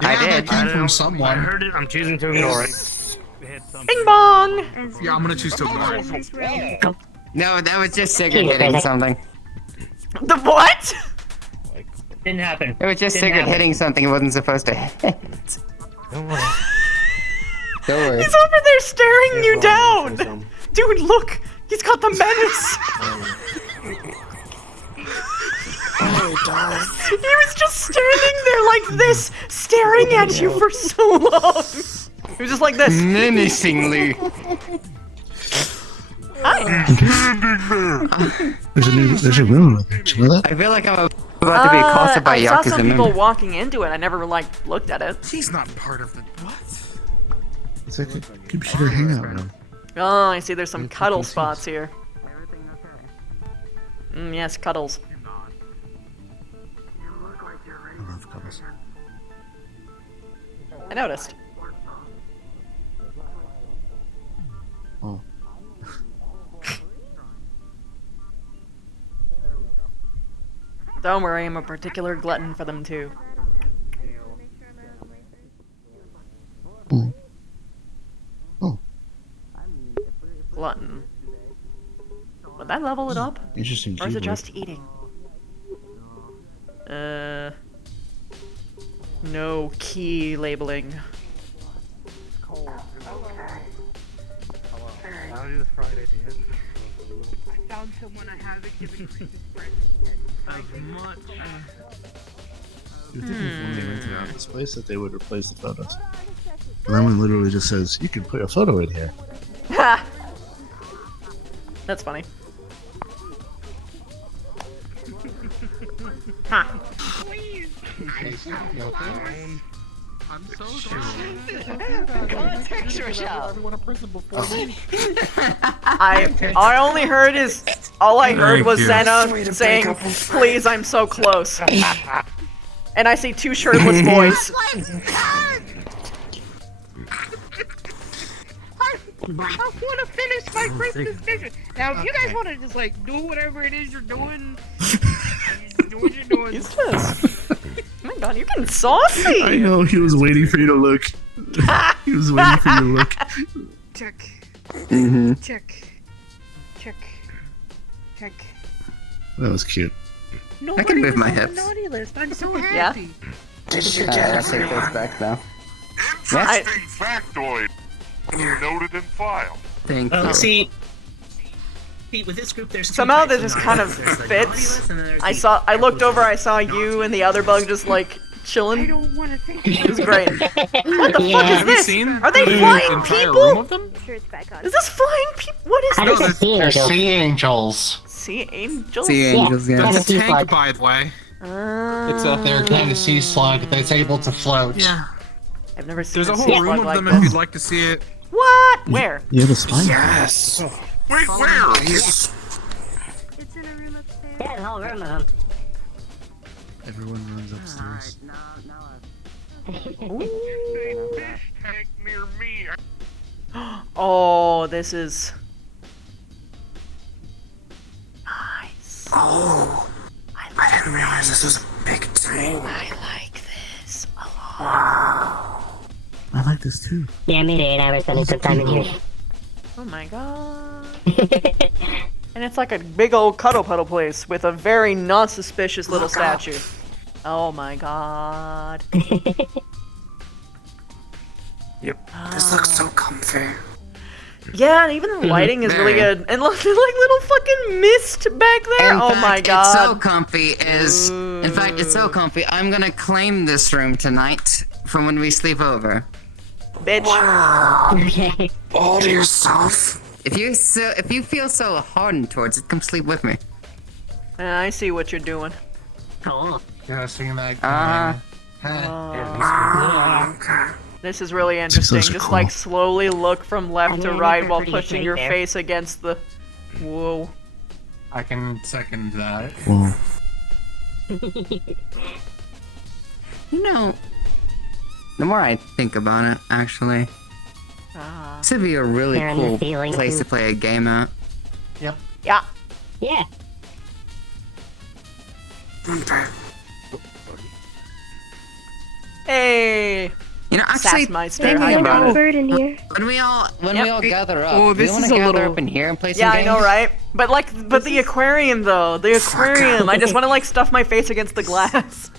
I did. That came from I someone. heard it. I'm choosing to ignore it. Bing bong! Yeah, I'm gonna choose to ignore. No, that was just Sigurd hitting something. The what? Didn't happen. It was just Didn't Sigurd happen. hitting something it wasn't supposed to hit. Don't worry. He's over there staring you down! Dude, look! He's got the menace! He was just standing there like this, staring at you for so long! He was just like this. Menacingly. There's a room with it. You know that? I feel like I'm about to be accosted by I saw Yakuza some people members. walking into it. I never like looked at it. She's not part of the what? It's like a computer hangout room. Oh, I see. There's some cuddle spots here. Yes, cuddles. I love cuddles. I noticed. Oh. Don't worry, I'm a particular glutton for them too. Oh. Oh. Glutton. Would that level it up? Interesting Or is it keyboard. just eating? No key labeling. How do the Friday dance? I found someone I haven't given Christmas As much. You would think when they rented out this place that they would replace the photos. And that one literally just says, you can put a photo in here. Ha! That's funny. Huh. I'm so sorry. Picture show. Everyone in prison before me. I only heard is all I heard was Senna saying, "Please, I'm so close." And I see two shirtless boys. I want to finish my Christmas mission. Now, if you guys want to just like do whatever it is you're doing, do what you're doing. Who's this? Oh my god, you're getting saucy! I know, he was waiting for you to look. He was waiting for you to look. Check. Mm-hmm. Check. Check. Check. That was cute. I can move my was on hips. the naughty list. I'm so Yeah? happy. Did you I'll get take those back now. Interesting factoid. Noted in file. Thank Well, you. see, with this group, there's two Somehow types that of just naughty kind of lists. There's the naughty fits. list and then there's I the looked over, I saw you and the other bug just like I chilling. don't want to think. It was great. What the fuck is Have you this? seen Are they the flying entire people? room of them? Sure, it's back on. Is this flying people? What is How this? does it see They're angels? sea angels. Sea angels? See you, angels, yeah. That's It's a sea tank, slug. by the way. It's a they're kind of sea slug that's able to float. Yeah. I've never seen There's a sea whole slug room of like them this. if you'd like to see it. What? Where? You have a spine. Yes. Wait, where? It's in a room upstairs. Yeah, the whole room of them. Everyone runs upstairs. Fish tank near me. Oh, this is nice. Oh, I didn't realize this was a big thing. I like this a lot. Wow. I like this too. Yeah, me too. I was spending some time in here. Oh my god. And it's like a big old cuddle puddle place with a very not suspicious little Look up. statue. Oh my god. Yep. This looks so comfy. Yeah, and even the lighting is really good. And look, like little fucking mist back there. In Oh fact, my It's so god. comfy is. In fact, it's so comfy. I'm gonna claim this room tonight from when we sleep over. Bitch. Okay. All to yourself. If you feel so hardened towards it, come sleep with me. I see what you're doing. Cool. Yeah, seeing that. This is really interesting. those are Just cool. like slowly look from left to mean, right they're while pretty pushing straight your there. face against the. Whoa. I can second that. Whoa. You know, the more I think about it, actually, this would be a really They're in the cool ceiling, place too. to play a game at. Yep. Yeah. Yeah. Hey. You know, actually, Sassmeister, how about it? bird in here. When we all gather up, Oh, do you this want is to a gather little- up in here and play some Yeah, games? I know, right? But the aquarium though, the aquarium. I just want to like stuff my face against the glass.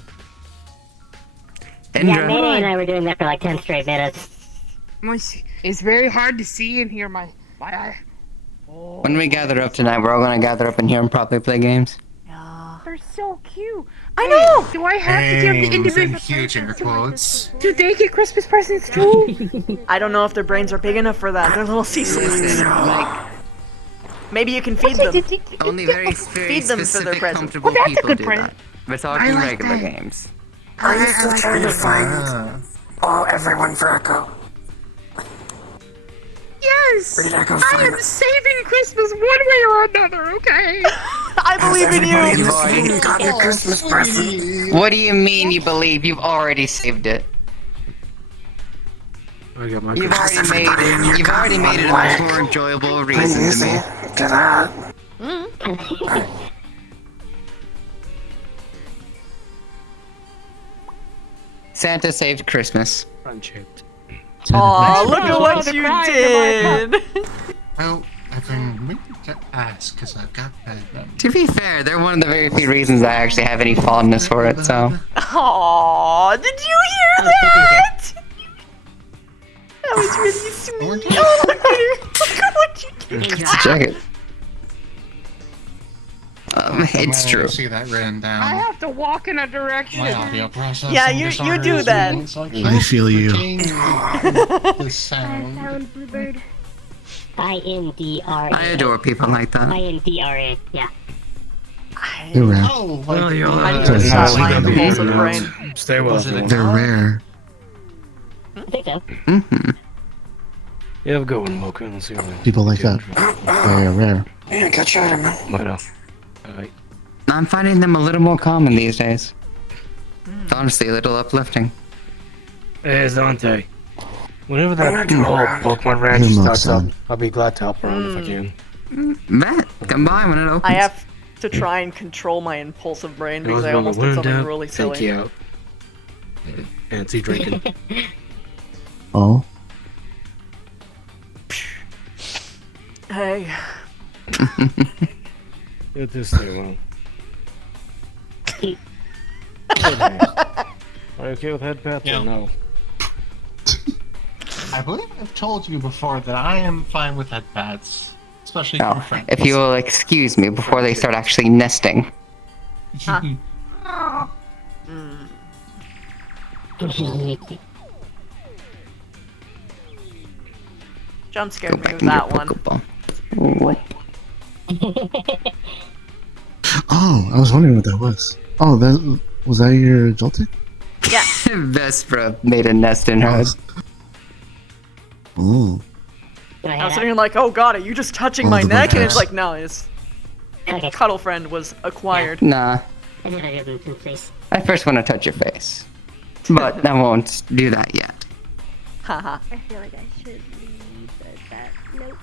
Yeah, Indra. Mayday and I were doing that for like 10 straight minutes. It's very hard to see in here. My eye. When we gather up tonight, we're all gonna gather up in here and probably play games. They're so cute. I know. Do I have to give the individual huge air quotes. Do they get Christmas presents too? I don't know if their brains are big enough for that. They're little sea slugs. Like, Maybe you can feed them. only very Feed them for their specific, present. comfortable Well, that's a people good do friend. that. We're talking regular games. Are you still trying to find everyone for Echo? Yes. Where did Echo I find am saving Christmas one way or another. Okay. I believe in Everybody you. listening got your Christmas present. What do you mean you believe you've already saved it? I got my You've already made it a much more enjoyable reason to me. To that. Santa saved Christmas. Friendship. Aw, look at what you did. Well, I've been waiting to ask because I've got bad memory. To be fair, they're one of the very few reasons I actually have any fondness for it, so. Aw, did you hear that? That was really sweet. Oh, look at her. Look at what you did. Check it. It's Well, true. I see that written down. I have to walk in a direction. My audio processing Yeah, you do disorders that. means I I can't feel you. change the sound. Found Bluebird. INDRA. I adore people like that. INDRA, yeah. They're rare. Oh, Well, you'll I need have to to stop sleep my on the impulsive beach. brain. Stay well. They're rare. I think so. Mm-hmm. You have a good one, Mocha. Let's see what People like that. They're rare. Yeah, catch out of me. I know. Alright. I'm finding them a little more common these days. It's honestly a little uplifting. Hey, Dante. Whenever that What do I do whole around? Pokemon ranch Hello, starts up, son. I'll be glad to help around if I can. Bet. Come by when it opens. I have to try and control my impulsive brain because I almost did something really Take silly. you out. Fancy drinking. Oh, Hey. Get this thing well. Are you okay with head pats Yeah. or no? I believe I've told you before that I am fine with head pats, especially Oh, from friends. if you will excuse me before they start actually nesting. Jump Go scared me back with in your that one. Pokeball. oh, I was wondering what that was. Oh, that was that your Joltik? Yeah. Vespra made a nest in her. Oh, I was sitting here like, oh god, are you just touching Oh, my the neck? And it's buttons. like, no, it's Okay. Cuddle Friend was acquired. Nah, I did I did in place. I first want to touch your face. But I won't do that yet. Haha. I feel like I should leave, but that nope.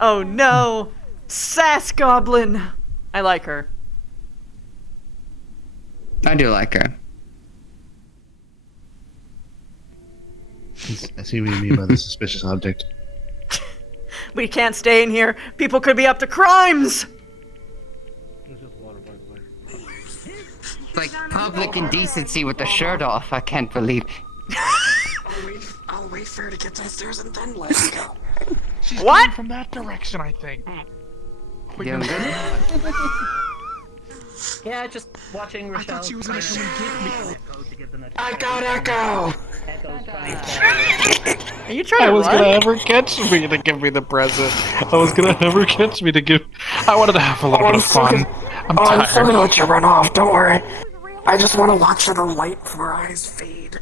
Oh no! Sass Goblin! I like her. I do like her. I see what you mean by the suspicious object. We can't stay in here. People could be up to crimes! Like public indecency with the shirt off, I can't believe. I'll wait for her to get downstairs and then let's go. She's What? coming from that direction, I think. Doing good? Yeah, just watching Rochelle. I thought she was gonna come and get me. I got Echo! Are you trying I to was run? gonna ever catch me to give me the present. I was gonna ever catch me to give. I wanted to have a little bit of fun. I'm I'm still tired. gonna let you run off, don't worry. I just want to watch the light from her eyes fade.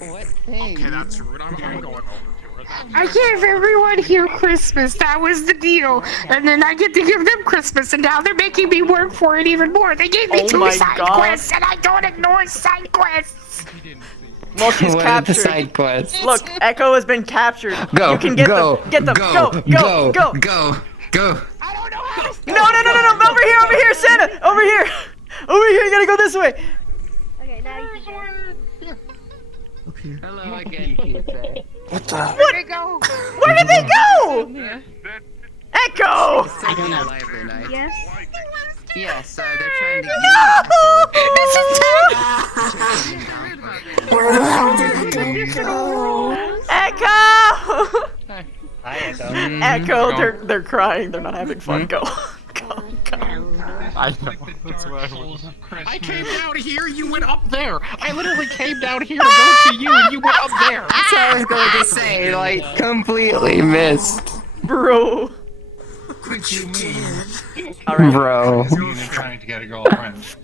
What Okay, that's rude. I'm going over to her. I gave everyone here Christmas. That was the deal. And then I get to give them Christmas, and now they're making me work for it even more. They gave me Oh 2 my side God. quests, and I don't ignore side quests. Well, she's What are the captured. side quests? Look, Echo has been captured. Go, You can get go, them. Get them. go, Go. go, go. I don't know how to No. Over here, Santa. Over here. You gotta go this way. Okay, now you can disappear? Hello again, Kite. What the? Where'd they go? Where did they go? Echo! I don't know. Lively night. Yes. Yes, they're trying to get Where the hell did they go? Echo! Hi, Echo. Echo, they're crying. They're not having fun. Go. Go. I know. That's why I came down here, you went up there. I literally came down here to go to you, and you went up there. That's what I was going to say, like, completely missed. Bro. What you did? Alright. Bro. You're trying to get a girlfriend.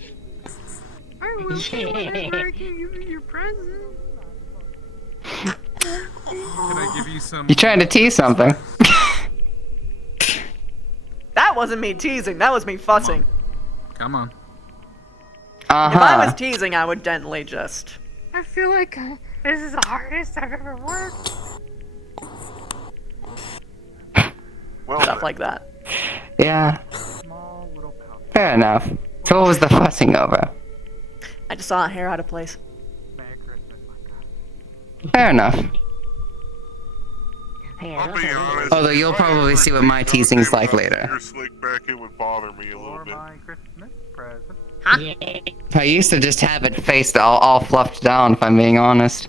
I will do whatever I can give you your present. Can I give you some? You trying to tease something? That wasn't me teasing. That was me fussing. Come on. If I was teasing, I would gently just. I feel like this is the hardest I've ever worked. Stuff like that. Yeah. Fair enough. So what was the fussing over? I just saw a hair out of place. Fair enough. I'll be honest. Although you'll probably see what my teasing's like later. Your slick back, it would bother me a little bit. I used to just have it faced all fluffed down, if I'm being honest.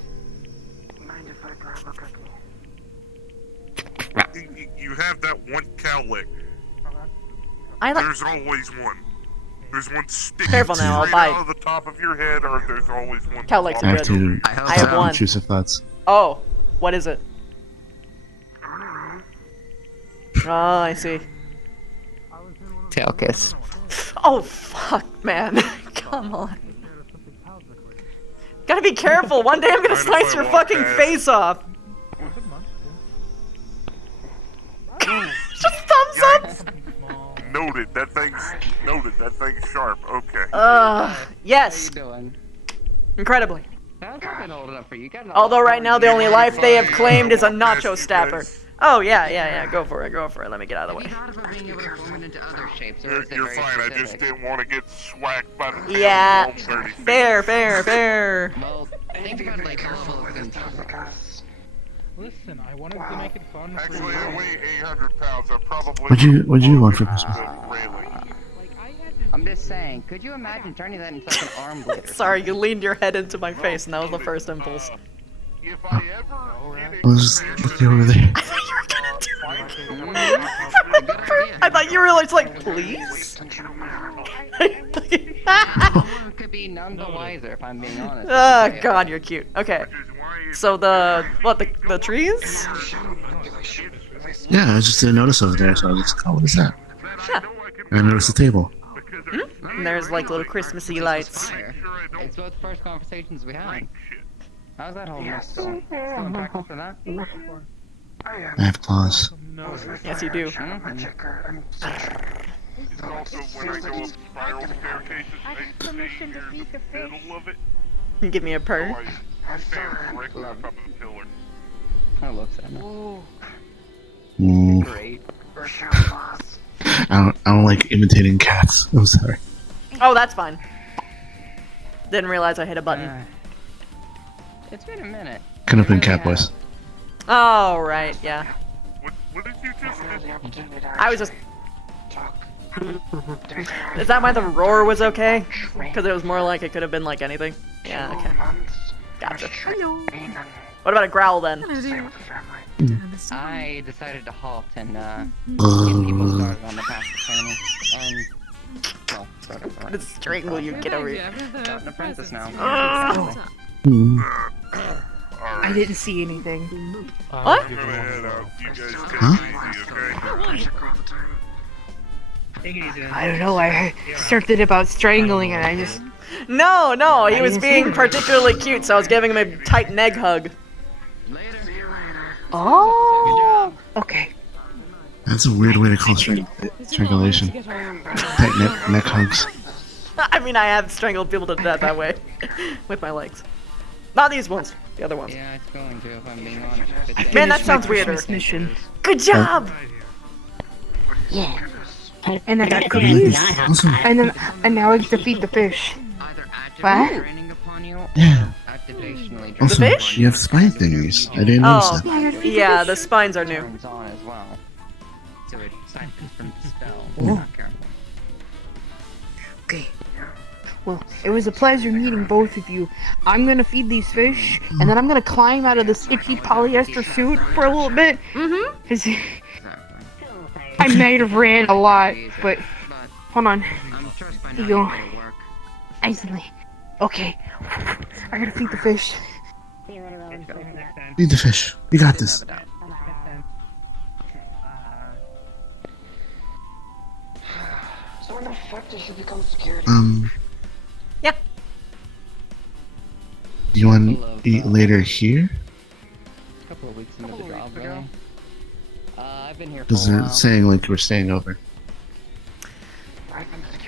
You have that one cowlick. I like. There's always one. There's one sticking Careful now, I'll straight bite. out of the top of your head, or there's always one. Cowlicks I are have good. to. I have one. Intrusive thoughts. Oh, what is it? Oh, I see. Tail kiss. Oh, fuck, man. Come on. Gotta be careful. One day I'm gonna slice your fucking face off. Just thumbs up. Noted. That thing's sharp. Okay. Yes. How you doing? Incredibly. I've been holding up for you. Although right now the only life they have claimed is a nacho stapper. Oh yeah. Go for it. Let me get out of the way. You're fine. I just didn't want to get swacked by the Yeah. dirty. Fair. Well, think about like the level of Listen, I wanted to make it fun for Actually, you. I weigh 800 pounds. I'm probably. What'd you want for Christmas? I'm just saying, could you imagine turning that into like an arm blade? or Sorry, you leaned your head into my face, and that was the first impulse. If I ever I was just over there. I thought you were like, please? could be none the wiser, if I'm being honest. Oh god, you're cute. Okay. So the trees? Yeah, I just didn't notice over there, so I was just, oh, what is that? Yeah. And I noticed the table. And there's like little Christmassy lights. It's both the first conversations we had. How's that holding up still? Still in practice for that? I have claws. Yes, you do. Also, when I go up spiral staircases, I stay near the middle of it. You give me a purr. I stand directly on top of the pillar. That looks at me. Mm. Great. I don't like imitating cats. I'm sorry. Oh, that's fine. Didn't realize I hit a button. It's been a minute. Could have been cat voice. Oh, right, yeah. What did you just do? I was just... Is that why the roar was okay? Because it was more like it could have been like anything? Yeah, okay. Gotcha. What about a growl then? I decided to halt and get people started on the path to training. And, well, sort of. I'm gonna strangle you, get over here. Got an apprentice now. I didn't see anything. What? You guys take it easy, okay? I don't know. I heard something about strangling, and I just. No, he was being particularly cute, so I was giving him a tight neck hug. Oh. Okay. That's a weird way to call strangulation. Tight neck hugs. I mean, I have strangled people to death that way. With my legs. Not these ones, the other ones. Yeah, it's going to, if I'm being honest. Man, that sounds weirder. Mission. Good job! Yeah. And I got cookies. Awesome. And now I get to feed the fish. What? Yeah. occupationally The fish? You have spine thingies. I didn't notice Oh, that. yeah, the spines are new. turns on as well. So it siphons from the spell. Oh. Not careful. Okay. Well, it was a pleasure meeting both of you. I'm gonna feed these fish, and then I'm gonna climb out of this itchy polyester suit for a little bit. Mm-hmm. I might have ran a lot, but hold on. Here you go. Easily. Okay. I gotta feed the fish. Feed the fish. You got this. So when the fuck did you become security? Yeah. Do you want to eat later here? A couple of weeks into the job, really. I've been here for Because a they're while. saying like we're staying over.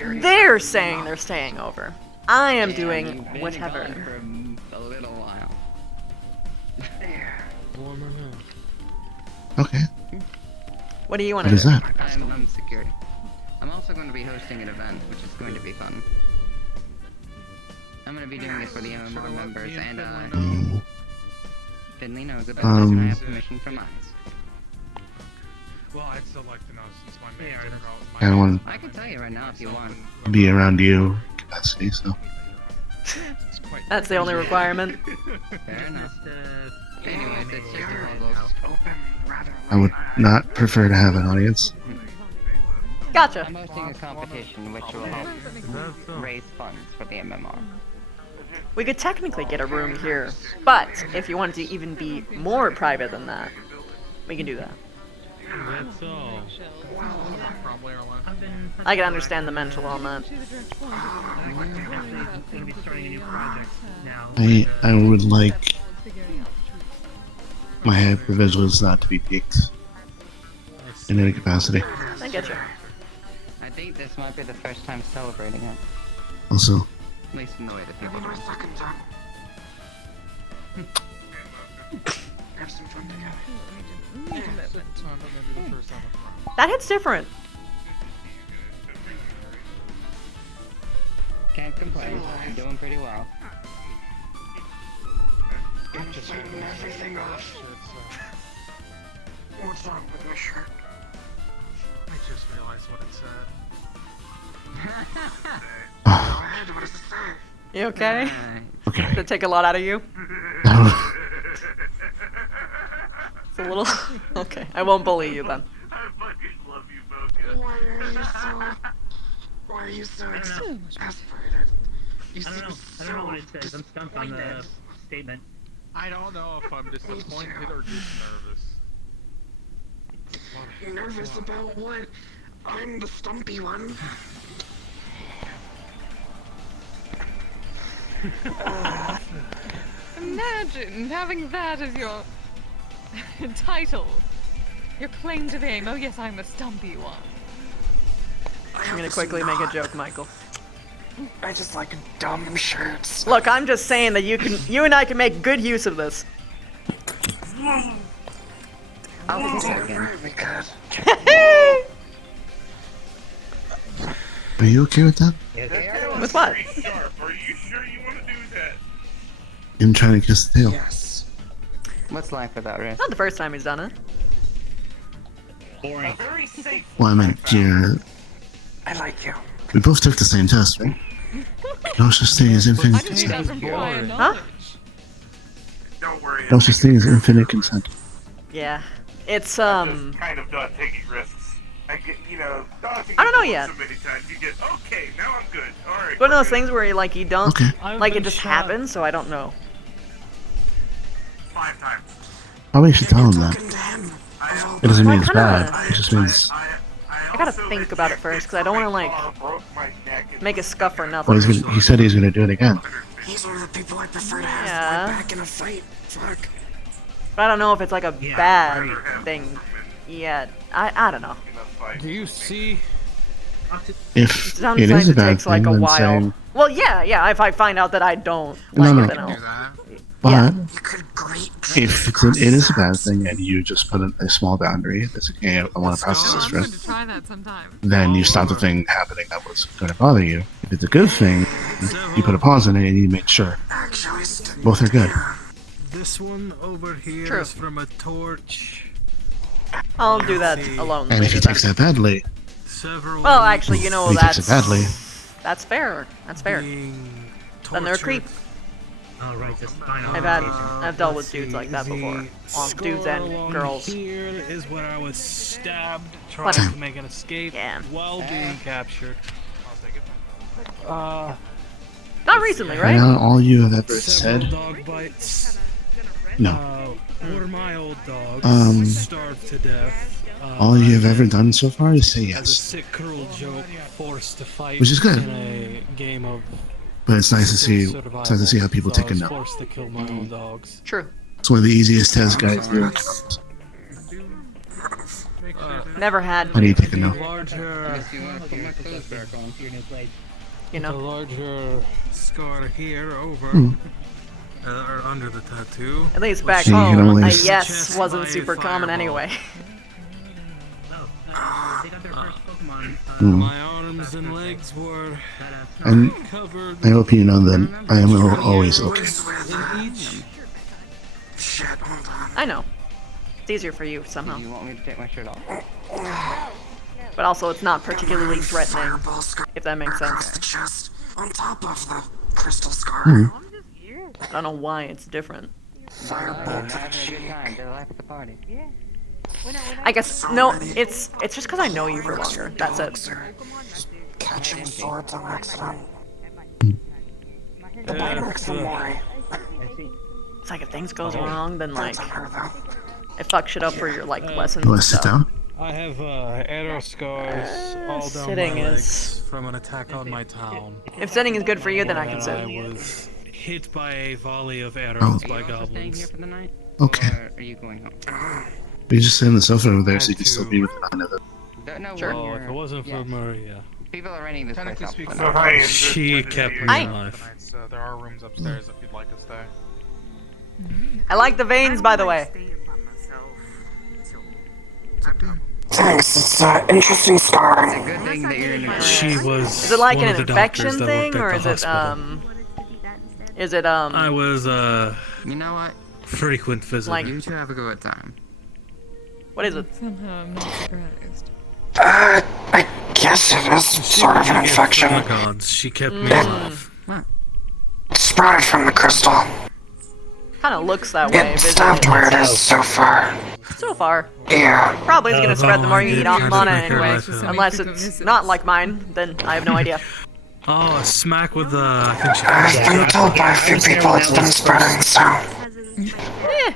They're saying they're staying over. I am doing You've been whatever. gone for a little while. Okay. What do you want What to is do? that? I'm security. I'm also going to be hosting an event, which is going to be fun. I'm going to be doing it for the MMR members, and Finley knows about this, and I have permission from mine. Well, I'd still like to know since my main I don't want I can tell you right now if you want. to be around you capacity, so. That's the only requirement. Fair enough. Anyways, it's just a proposal. I would not prefer to have an audience. Gotcha. I'm hosting a competition which will help raise funds for the MMR. We could technically get a room here, but if you wanted to even be more private than that, we can do that. That's all. I can understand the mental on that. I would like my hypervigilance not to be peaked in any capacity. I get you. I think this might be the first time celebrating it. Also, At least in the way that people do. Have some fun together. That hits different. Can't complain. Doing pretty well. I'm just holding everything off. What's wrong with my shirt? I just realized what it said. Go ahead, what does it say? You okay? Okay. Did it take a lot out of you? It's a little... Okay, I won't bully you then. Why are you so exasperated? You seem I don't know what it says. I'm stumped on the statement. I don't know if I'm disappointed or just nervous. You're nervous about what? I'm the stumpy one. Imagine having that as your title. Your claim to fame. Oh yes, I'm the stumpy one. I'm gonna quickly make a joke, Michael. I just like dumb shirts. Look, I'm just saying that you and I can make good use of this. I'll take it. We could. are you okay with that? With what? Are you sure you want to do that? Him trying to kiss the tail. Yes. What's life without risk? Not the first time he's done it. Boring. Well, I meant, yeah, I like you. we both took the same test, right? No such thing as infinite consent. Huh? Don't worry. No such thing as infinite consent. Yeah. It's, Just kind of not taking risks. I get, dodging I don't know the yet. bullet so many times, you get, okay, now I'm good. Alright. One of those things where you don't, Okay. like it just happens, so I don't know. 5 times. Probably should tell him that. It doesn't mean it's Well, I bad. It just means, I gotta think about it first, because I don't want to, make a scuff or nothing. well, he said he's gonna do it again. He's one of the people I prefer to have Yeah. right back in a fight. Fuck. But I don't know if it's like a bad thing yet. I don't know. Do you see? If Sometimes it is a it bad takes like thing, a then while. saying, Well, yeah, if I find out that I don't No, like no. it, then I'll... but if it is a bad thing and you just put a small boundary, that's okay, I want to process this I'm going to first, try that sometime. then you stop the thing happening that was going to bother you. If it's a good thing, you put a pause in it and you make sure. Actually, Both are good. This one over here True. is from a torch. I'll do that alone And if later he takes that badly, Several Well, actually, you know, if he takes it badly, that's fair. That's fair. Then they're creep. Oh, right, that's fine. I've dealt with dudes like that before. Well, dudes and girls. Here is where I was stabbed trying Whatever. to make an escape Yeah. while being captured. Not recently, and right? now all you have ever Several said, dog bites. no. Were my old dogs starved to death. All you have ever done so far is say As a yes. sick, cruel joke, forced to fight Which is good. in a game of But it's nice to see. survival. It's nice to see how people So take I a was no. forced to kill my own dogs. True. It's one of the easiest tests, guys. Do. Never had. How do you take a no? Larger, You know. the larger scar here over. Or under the tattoo. At least back See, you can home, only- a Chest yes wasn't by a super common fireball. anyway. My arms and legs were And covered I hope you know that I am always okay. in each. I know. It's easier for you somehow. You want me to take my shirt off? But also, it's not particularly threatening, if that makes sense. Just on top of the crystal scar. I don't know why it's different. Fireball Having a good time. They're life at the party. I guess, no, it's just because I know you for longer. That's it. catching swords on accident. The bite marks from Mori. It's like if things goes wrong, then like, it fucks shit up for your like lessons You and want to sit stuff. down? I have arrow scars all down sitting my legs is- from an attack on my town. If sitting is good for you, then I can And sit. I was hit by a volley of arrows by goblins. Okay. Or are you going home? You just sit on the sofa over there so you can still be with none of it. Don't know Sure. Oh, if it wasn't for Maria. People are renting this place out. for So now. hi, She kept me alive. So there are rooms upstairs if you'd like to stay. I like the veins, by the way. Thanks, it's an interesting scar. It's a good thing that you're in a She was. Is it like one an of the infection doctors that thing, worked at or the is it hospital. Is it I was You know what? frequent visitor. Like- You two have a good time. what is it? Somehow I'm not surprised. I guess it is sort of an infection. Gods, she kept me Mm. alive. It sprouted from the crystal. Kind of looks that way. It stopped where it is so far. So far. Yeah. Probably is gonna spread the more you eat off Trying to mana make her anyway. life hell. Unless it's not like mine, then I have no idea. Oh, a smack with the. I think she. I've been told by a few people it's been spreading, so. Eh.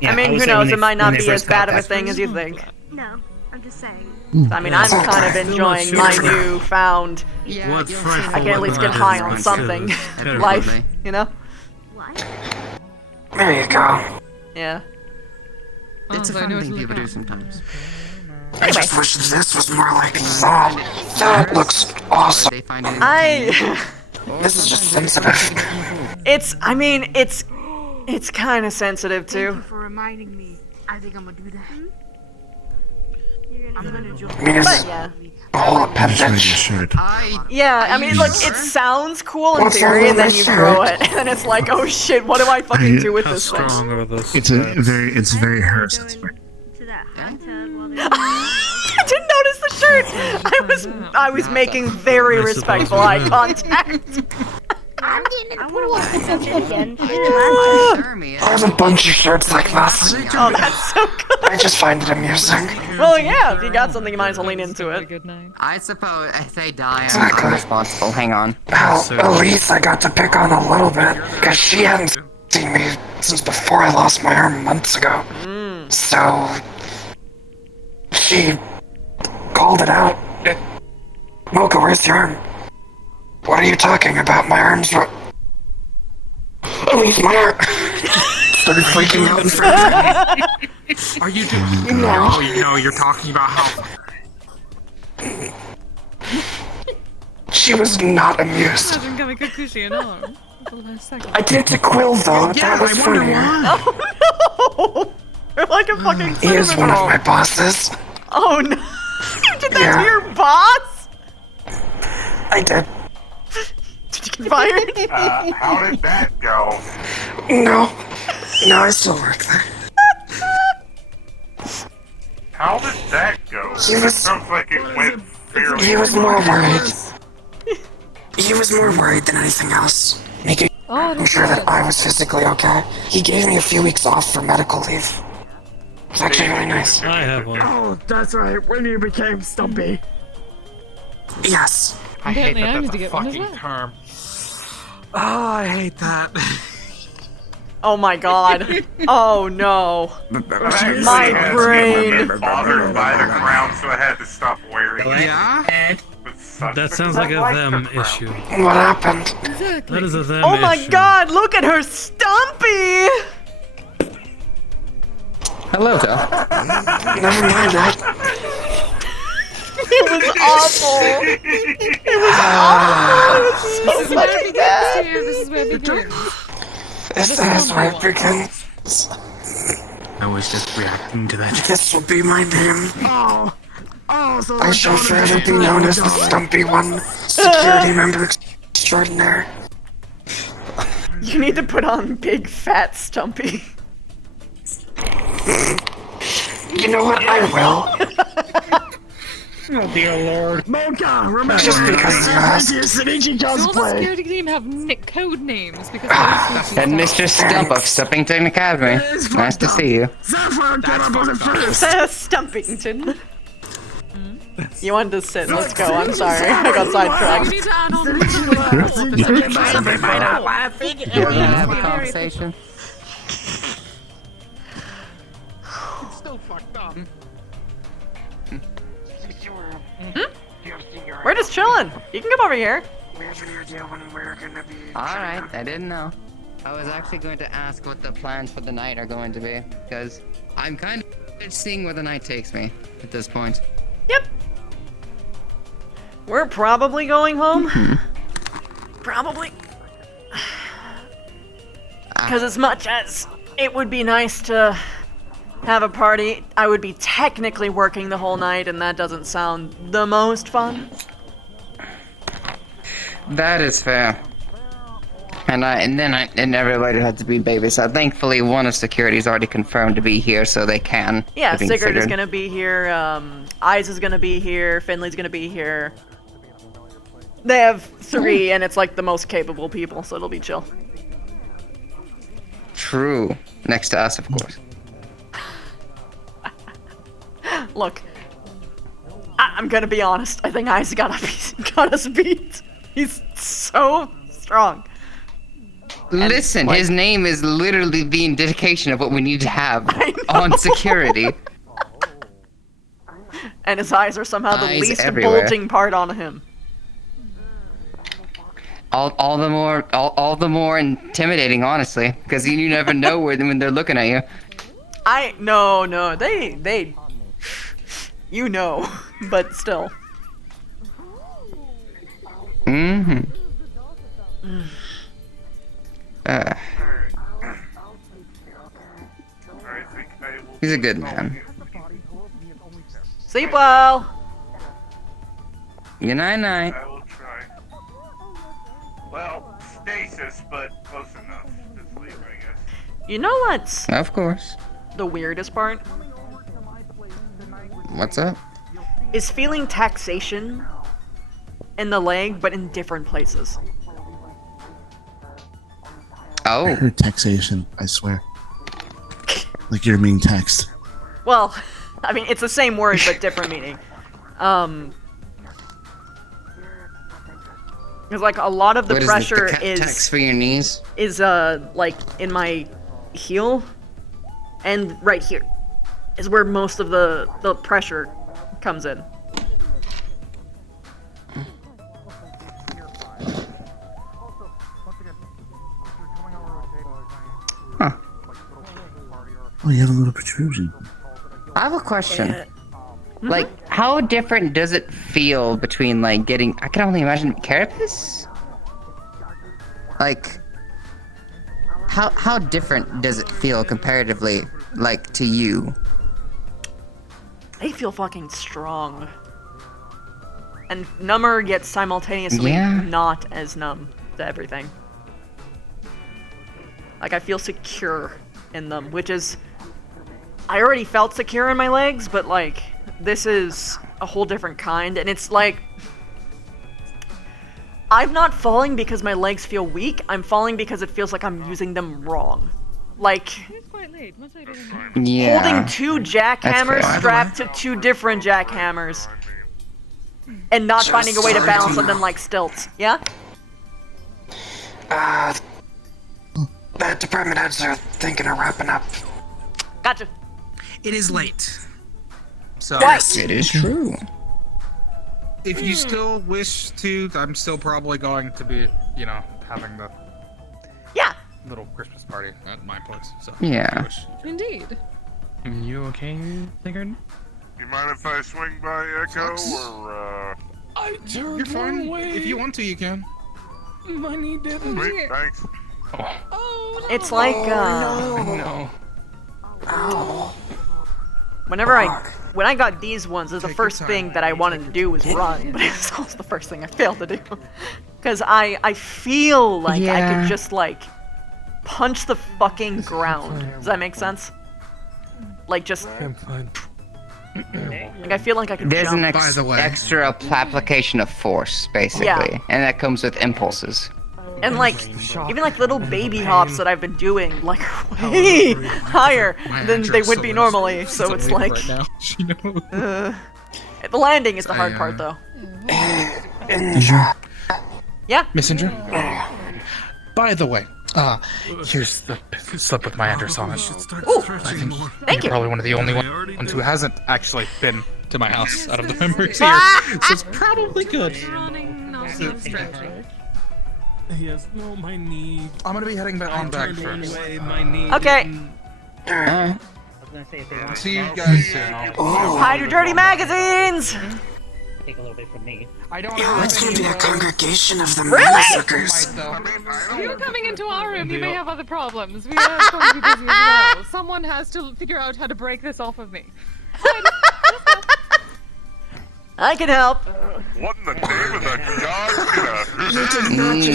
Yeah, I mean, was who there knows? when It they- might when not they be as first got bad of a that. thing as you think. No, I'm just saying. I mean, I'm kind of enjoying my newfound. What frightful I can at least get weapon high is on this? something. Terrible. Life, you know? There you go. Yeah. It's a I fun know thing what to people look do sometimes. I just wish this was more like that. That looks awesome. They find it I. This is just sensitive. It's. I mean, it's kind of sensitive Thank you too. for reminding me. I think I'm gonna do that. I'm gonna join. I mean, it's But yeah. the whole I'm just ready to appendage. shirt. Yeah, I mean, look, it sounds cool in What's theory, wrong and then with you this grow shirt? it, and then it's like, oh shit, what do I fucking do with How this thing? strong are those? It's very her sensitive. To that hot tub while they're I didn't notice the shirt. I was making very I suppose respectful we eye will. contact. I'm getting in the pool again. I have a bunch of shirts like this. Oh, that's so good. I just find it amusing. Well, yeah, if you got something, you might as well lean into it. Good night. I suppose if they die, I'm Exactly. responsible. Hang on. Well, Elise I got to pick on a little bit, because she hadn't seen me since before I lost my arm months ago. So, she called it out. Mocha, where's your arm? What are you talking about? My arm's Elise, my arm! Started freaking out in front of me. Are you doing? No. Oh, you know, you're talking about how. She was not amused. Imagine coming Kikuchi an arm. For the last second. I did to Quill though, that was funnier. Oh no! You're like a fucking He is cinnamon one of roll. my bosses. Oh no! You did that Yeah. to your boss? I did. Did you get fired? How did that go? No, I still work there. How did that go? He was- It sounds like it went fairly He was more worried. He was more worried than anything else. Making sure that I was physically okay. He gave me a few weeks off for medical leave. It's actually really nice. I have one. Oh, that's right. When you became Stumpy. Yes. I hate that I need that's to a get one as fucking well. term. Oh, I hate that. Oh my god. Oh no. My brain. Bothered by the crown, so I had to stop wearing it. Yeah? That sounds like a them issue. What happened? That is a them Oh my issue. god, look at her Stumpy! Hello, Phil. Never mind that. It was awful. It was awful. It was so fucking bad. This is where it begins. This is where it begins. I was just reacting to that. This will be my name. So I shall forever be known as the Stumpy One, security member extraordinaire. You need to put on big fat Stumpy. You know what? I will. Oh dear lord. Mocha, remember Just because you asked. Shinichi All the cosplay. security team have code names because And Mr. Stump of Stumpington Academy. Nice to see you. Saffron came up with it first. Stumpington. You wanted to sit. Let's go. I'm sorry. I got You sidetracked. need to add on the laughing. You wanna have a conversation? It's still fucked up. We're just chilling. You can come over here. Alright, I didn't know. I was actually going to ask what the plans for the night are going to be, because I'm kind of seeing where the night takes me at this point. Yep. We're probably going home. Probably. Because as much as it would be nice to have a party, I would be technically working the whole night, and that doesn't sound the most fun. That is fair. And everybody had to be babysat. Thankfully, one of security's already confirmed to be here, so they can. Yeah, being Sigurd is figured. gonna be here, Eyes is gonna be here, Finley's gonna be here. They have 3, and it's like the most capable people, so it'll be chill. True. Next to us, of course. Look, I'm gonna be honest. I think Eyes got us beat. He's so strong. Listen, his name is literally the indication of what we need to have on security. And his eyes are somehow the Eyes least everywhere. bulging part on him. All the more intimidating, honestly, because you never know when they're looking at you. No, they, you know, but still. Mm-hmm. He's a good man. Sleep well. Good night, night. I will try. Well, stasis, but close enough to sleep, I guess. You know what's Of course. the weirdest part? What's up? Is feeling taxation in the leg, but in different places. Oh. I heard taxation, I swear. Like you're being taxed. Well, I mean, it's the same word, but different meaning. Because like a lot of the What is pressure this, the is tax for your knees? Is like in my heel and right here is where most of the pressure comes in. Oh, you have a little protrusion. I have a question. Like, how different does it feel between, like, getting... I can only imagine carapace? Like... How different does it feel comparatively, like, to you? They feel fucking strong. And number, yet simultaneously Yeah. not as numb. to everything. Like, I feel secure in them, which is... I already felt secure in my legs, but, like, this is a whole different kind, and it's like... I'm not falling because my legs feel weak, I'm falling because it feels like I'm using them wrong. Like... It's quite late. Much later than Yeah. Holding two jackhammers fair. strapped to two different jackhammers. And not finding a way to balance on them like stilts. Yeah? The department heads are thinking of wrapping up. Gotcha. It is late. So What? It is true. if you still wish to, I'm still probably going to be, You know, having the little Christmas party at my place. So Yeah. if you wish. Indeed. You okay, Sigurd? You mind if I swing by Echo, or, I turned You're fine. away. If you want to, you can. My knee didn't. Sweet, thanks. It's like, No. when I got these ones, the first thing that I wanted to do was run, but it's also the first thing I failed to do. Because I feel like I Yeah. could just, like, punch the fucking ground. Does that make sense? Like, just... I'm fine. Like, I feel like I could There's jump. an extra application of force, basically, Yeah. and that comes with impulses. And, like, even, like, little baby hops that I've been doing, like, way higher than they would be normally, so it's like... the landing is the hard part, though. Indra. Yeah? Miss Indra? By the way, here's the slip with my address on it. Ooh, I think thank you. you're probably one of the only ones who hasn't actually been to my house out of the members here, so it's probably good. Running, not stretching. Yes, no, my knee. I'm gonna be heading on back Turned first. away, my knee Okay. didn't- See you guys soon. Hide your dirty magazines! Take a little bit from me. I don't Yeah, it's gonna be a congregation of them Really? suckers. If you're coming into our room, you may have other problems. We are going to be busy as well. Someone has to figure out how to break this off of me. I can help. What in the name of the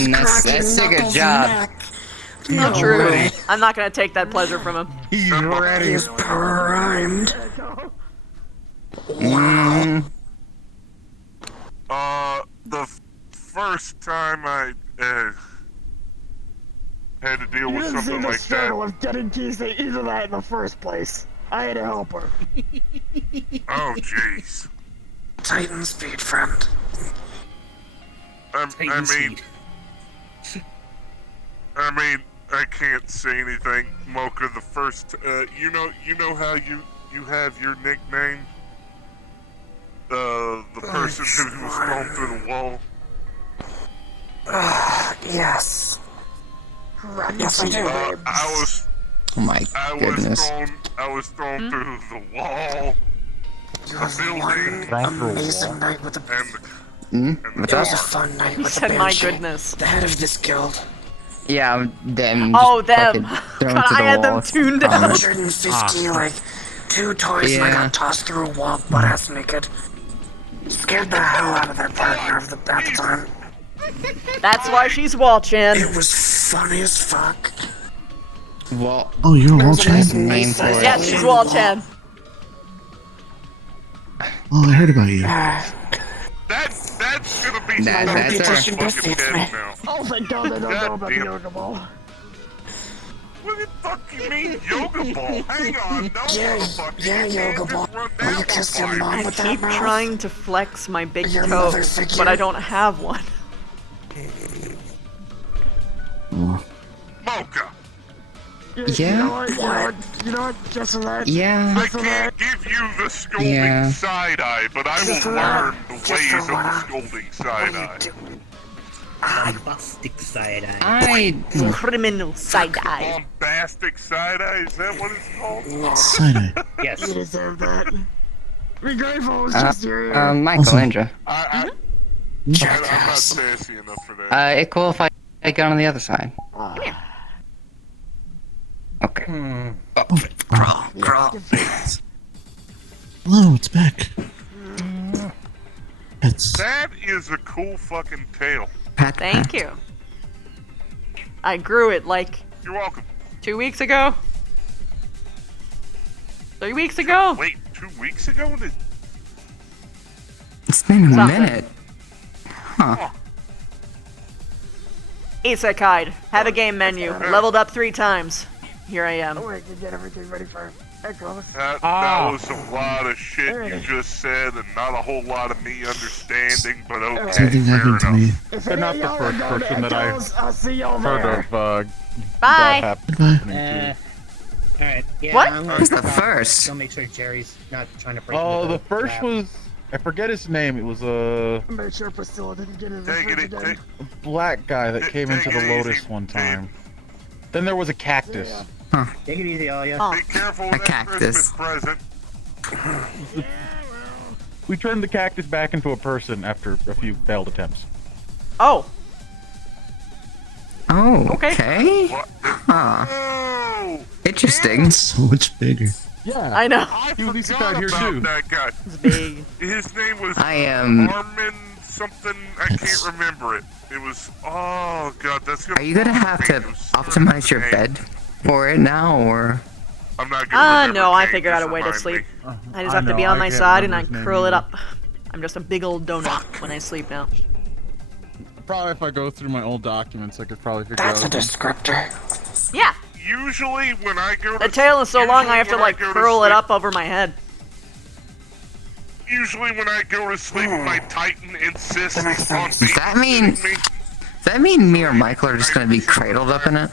gods? That's a good job. Not true. I'm not gonna take that pleasure from him. He's ready. He's primed. The first time I had to deal with something like that. of getting keys to Ethernet in the first place. I had to help her. Oh, jeez. Titan speed, friend. I mean, I can't say anything, Mocha. The first, you know how you have your nickname, the person who was thrown through the wall. Yes. Yes, I do. Oh my goodness. I was thrown through the wall. The building. Amazing night with the. What's It was up? a fun night He with the said, my Banshee, goodness. the head of this guild. Yeah, them. Oh, just them. fucking thrown God, to I the had them walls. tuned down. 150, like, 2 toys, and I Yeah. got tossed through a wall butt-ass naked. Scared the hell out of their partner at the time. That's why she's watching. It was funny as fuck. Well, Oh, you're a wall There's a champ? nice for it. Yes, she's Wall-Chan. Oh, I heard about you. That's gonna be That's stuck in my reputation fucking precedes head me. now. Oh, thank God they don't know about the Goddamn. yoga ball. What the fuck you mean, yoga ball? Hang on, no motherfucker. Yeah, You yoga can't ball. just run Will you down kiss the your mom fight. with I that keep mouth? trying to flex my big Your toe, mother figure. but I don't have one. Mocha, Yeah. You know what? Just for that. Yeah. I can't give you the scolding Yeah. side eye, but I Just will for that. learn the Just ways for of the what? scolding side eye. Bombastic side eye. Criminal side eye. Bombastic side eye, is that what it's called? Side eye. Yes. You deserve that. Be grateful it was just your ear. Michael, Awesome. Indra. I'm not sassy enough for that. It cool if I get on the other side. Okay. Crawl. Hello, it's back. It's That is a cool fucking tail. Thank you. I grew it like... You're welcome. 2 weeks ago? 3 weeks ago? Wait, 2 weeks ago? It's been a Something. minute. Huh. Isekai'd. Have a game menu. Leveled up 3 times. Here I am. I can get everything ready for Echoes. That was a lot of shit you just said, and not a whole lot of me understanding, but okay, Something fair happened to enough. me. They're not the first person that I've I'll see y'all heard there. of Bye. that happening to. Alright, yeah. What? I'm gonna Who's the stop. first? Go make sure Jerry's not trying to break Oh, into the first trap. was... I forget his name. It was Make sure Priscilla didn't get in the Take fridge it, again. black guy that came Take into the it easy, Lotus one time. Then there was a cactus. Take it easy, all ya. Oh. Be careful A with that cactus. Christmas present. We turned the cactus back into a person after a few failed attempts. Oh. Oh, Okay. okay. Huh. Oh, Interesting. So much bigger. Yeah. I know. I He was forgot here about too. that guy. It's big. His name was I am... Armin something. I can't remember it. It was. Oh god, that's gonna. Are you gonna have to optimize your bed for it now, or? I'm not gonna. remember No, I names, figured out a just way to remind sleep. me. I just have to be on my side and I curl it up. I'm just a big old donut when I sleep now. Probably if I go through my old documents, I could probably figure That's a out. descriptor. Yeah. Usually when I go to The tail is so long I have to usually when like I go curl it sleep- up over my head. Usually when I go to sleep, my Titan insists That makes on sense. Does that mean? babysitting me. Does that mean me or Michael are just gonna be cradled up in it?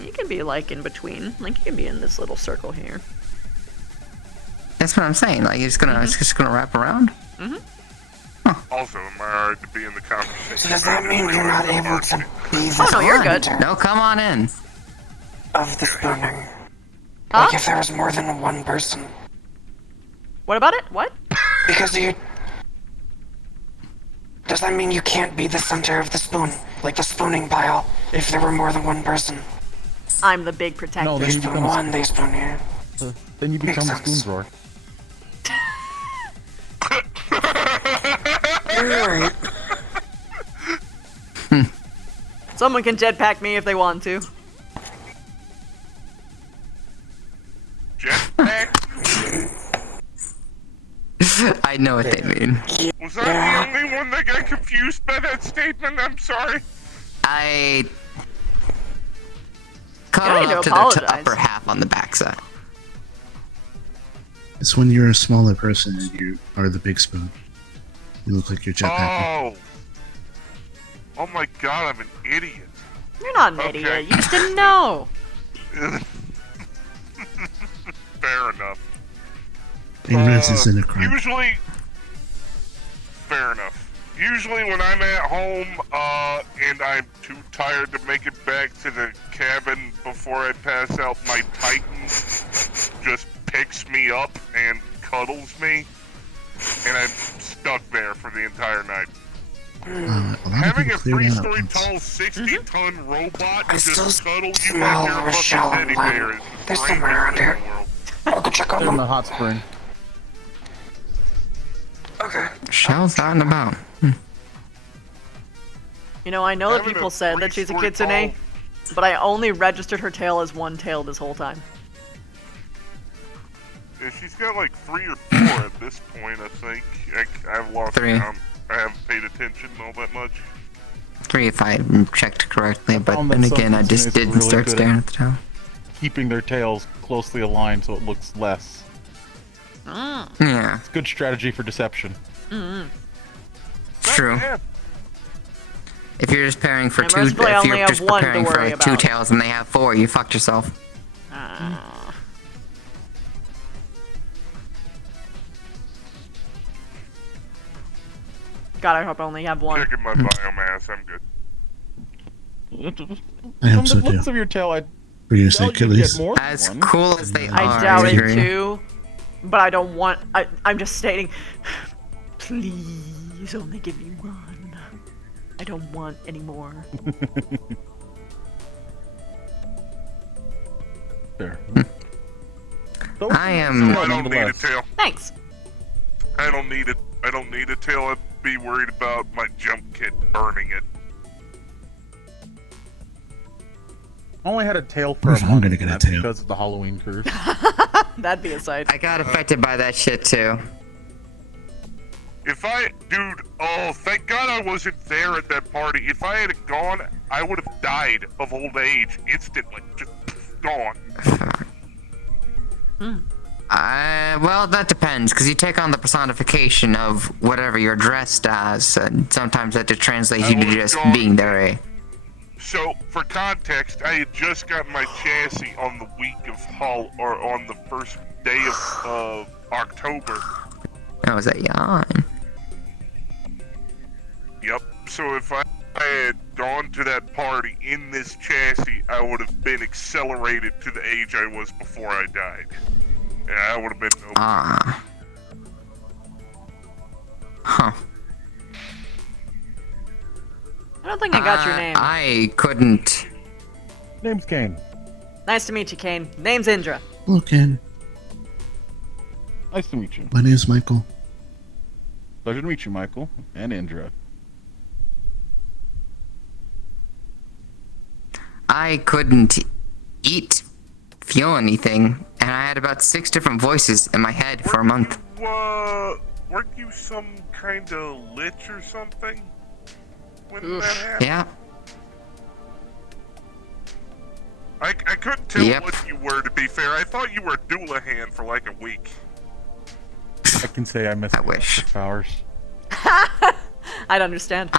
You can be like in between. Like you can be in this little circle here. That's what I'm saying. Like it's just gonna wrap around. Also, am I alright to be in the conversation? So does that mean you're not able to be the Oh no, you're good. center No, come on in. of the spooning? Huh? Like if there was more than one person. What about it? What? Because you... Does that mean you can't be the center of the spoon? Like the spooning pile, if there were more than one person? I'm the big protector. No, They then you spoon become one, they spoon you. then you become a Makes spoon sense. drawer. Alright. Someone can jetpack me if they want to. Jetpack? I know what they mean. Was I the only one that got confused by that statement? I'm sorry. I Yeah, cuddled you up to apologize. the upper half on the backside. It's when you're a smaller person and you are the big spoon. You look like you're jetpacking. Oh. Oh my god, I'm an idiot. You're not an Okay. idiot. You just didn't know. Fair enough. Ignorance is in a crime. Usually, fair enough. Usually when I'm at home, and I'm too tired to make it back to the cabin before I pass out, my Titan just picks me up and cuddles me, and I'm stuck there for the entire night. A lot of Having people a clear that out 3-story once. tall, 60-ton robot I still just cuddle you smell like you're a Rochelle fucking teddy and bear Lynn. is the They're strangest somewhere around thing in here. the world. I'll go check on They're in the them. hot spring. Okay. Shell's out and about. You know, I know that Having people a said that she's a 3-story kitsune, but I only registered her tail as one tail this whole time. Yeah, she's got like 3 or 4 at this point, I think. I've lost 3. count. I haven't paid attention all that much. 3 if I checked correctly, but found that then some again, I just kitsunes are didn't really start good staring at- at the tail. Keeping their tails closely aligned so it looks less. Yeah, It's good strategy for deception. it's true. Yeah, If you're just pairing for I two, mostly if only you're have just one to preparing for worry like 2 about. tails and they have 4, you fucked yourself. God, I hope I only have one. checking my biomass, I'm good. I hope From so the looks too. of your tail, I For your doubt sake, you at get least. more than As one. cool as they I are, doubt it Adrian. too, but I don't want. I'm just stating. Please only give me one. I don't want any more. Fair. I am. I don't need a tail. Thanks. I don't need it. I don't need a tail. I'd be worried about my jump kit burning it. I only had a tail for a I'm month. gonna get a That's tail. because of the Halloween curse. That'd be a sight. I got affected by that shit too. Dude, oh, thank God I wasn't there at that party. If I had gone, I would have died of old age instantly. Just gone. Well, that depends, because you take on the personification of whatever you're dressed as, and sometimes that just translates you to just being there, eh? So, for context, I had just gotten my chassis on the week of on the first day of October. That was a yawn. Yep. So if I had gone to that party in this chassis, I would have been accelerated to the age I was before I died. And I would have been no. Ah. Huh. I don't think I got your name. I couldn't. Name's Kane. Nice to meet you, Kane. Name's Indra. Hello, Ken. Nice to meet you. My name's Michael. Pleasure to meet you, Michael. And Indra. I couldn't eat, feel anything, and I had about 6 different voices in my head for a month. Weren't you some kind of lich or something? When that happened? Yeah. I couldn't tell what you were, to be fair. I thought you were Doulahan for like a week. I can say I missed the powers. I'd understand.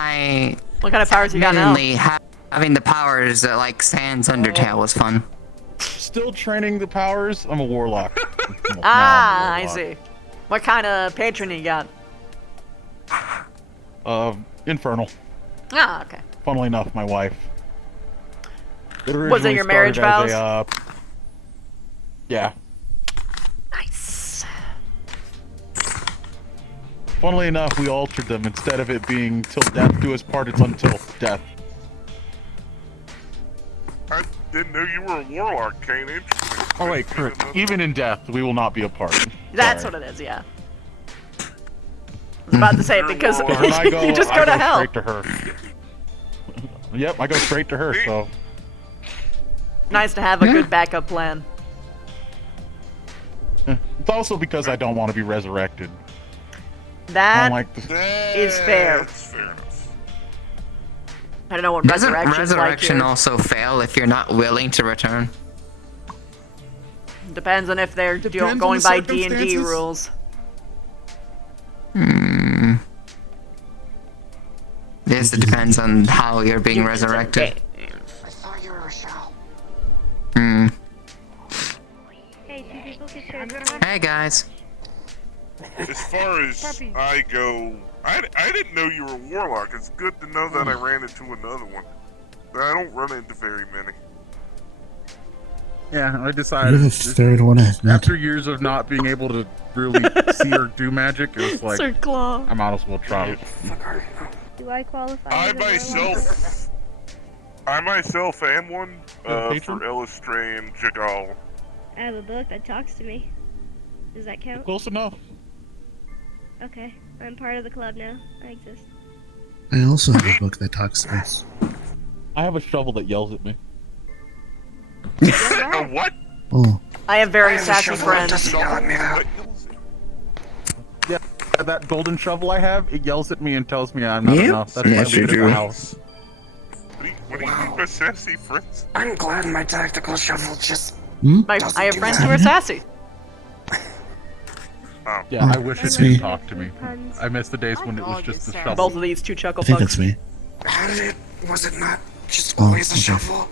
What kind of powers you got now? Mainly having the powers like Sans Undertale was fun. Still training the powers. I'm a warlock. I see. What kind of patron you got? Infernal. Ah, okay. Funnily enough, my wife. Was it your marriage vows? Yeah. Nice. Funnily enough, we altered them. Instead of it being till death do us part, it's until death. I didn't know you were a warlock, Kane. Interesting. Oh wait, correct. Even in death, we will not be apart. That's what it is, yeah. I was about to say it because When I go, you just I go to hell. straight to her. Yep, I go straight to her, so... Nice to have a good backup plan. It's also because I don't want to be resurrected. That is fair. I don't know what Doesn't resurrection's resurrection like here. also fail if you're not willing to return? Depends on if they're Depends on going the by D&D circumstances. rules. Yes, it depends on how you're being resurrected. I thought you were a shell. Hey guys. As far as I go, I didn't know you were a warlock. It's good to know that I ran into another one. I don't run into very many. Yeah, I You're decided. the third one I've met. After years of not being able to really see or do magic, it was like, Sir Claw. I might as well try it. Do I qualify? I myself am one patron? for Elistray and Jagal. I have a book that talks to me. Does that count? Close enough. Okay, I'm part of the club now. I exist. I also have a book that talks to us. I have a shovel that yells at me. What? Oh. I have very sassy friends. Yeah, that golden shovel I have, it yells at me and tells me I'm not enough. That's why I Yes, you leave it in do. the house. What do you mean by sassy friends? I'm glad my tactical shovel just. I have friends who are sassy. Yeah, I wish it That's didn't me. talk to me. I miss the days when it was just the shovel. Both of these two chuckle I think fucks. that's me. How did it? Was it not just Oh, always a okay. shovel?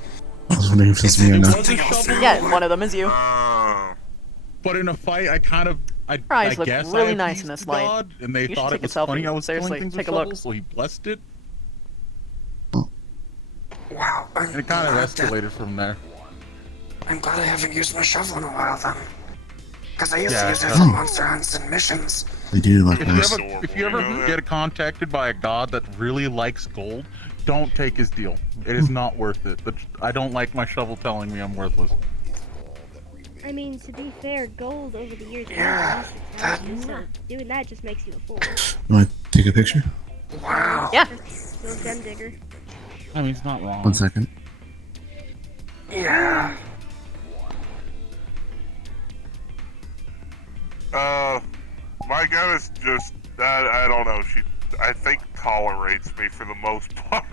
I was wondering if that's me or not. Yeah, one of them is you. But in a fight, I kind of, I Eyes look guess really I nice in appeased this light. God, and they You should thought take it a was funny selfie. I was Seriously, killing things take with a look. shovels, so he blessed it. Wow. And it kind of escalated from there. I'm glad I haven't used my shovel in a while then. Because I used Yeah, to use it it's for not- monster hunts and missions. They do look nice. If you ever get contacted by a god that really likes gold, don't take his deal. It is not worth it. I don't like my shovel telling me I'm worthless. I mean, to be fair, gold over the years Yeah, has increased in value, so doing that just makes you a fool. You want to take a picture? Wow. Yeah. Little gem digger. I mean, he's not wrong. 1 second. Yeah. My goddess just, I don't know, I think tolerates me for the most part.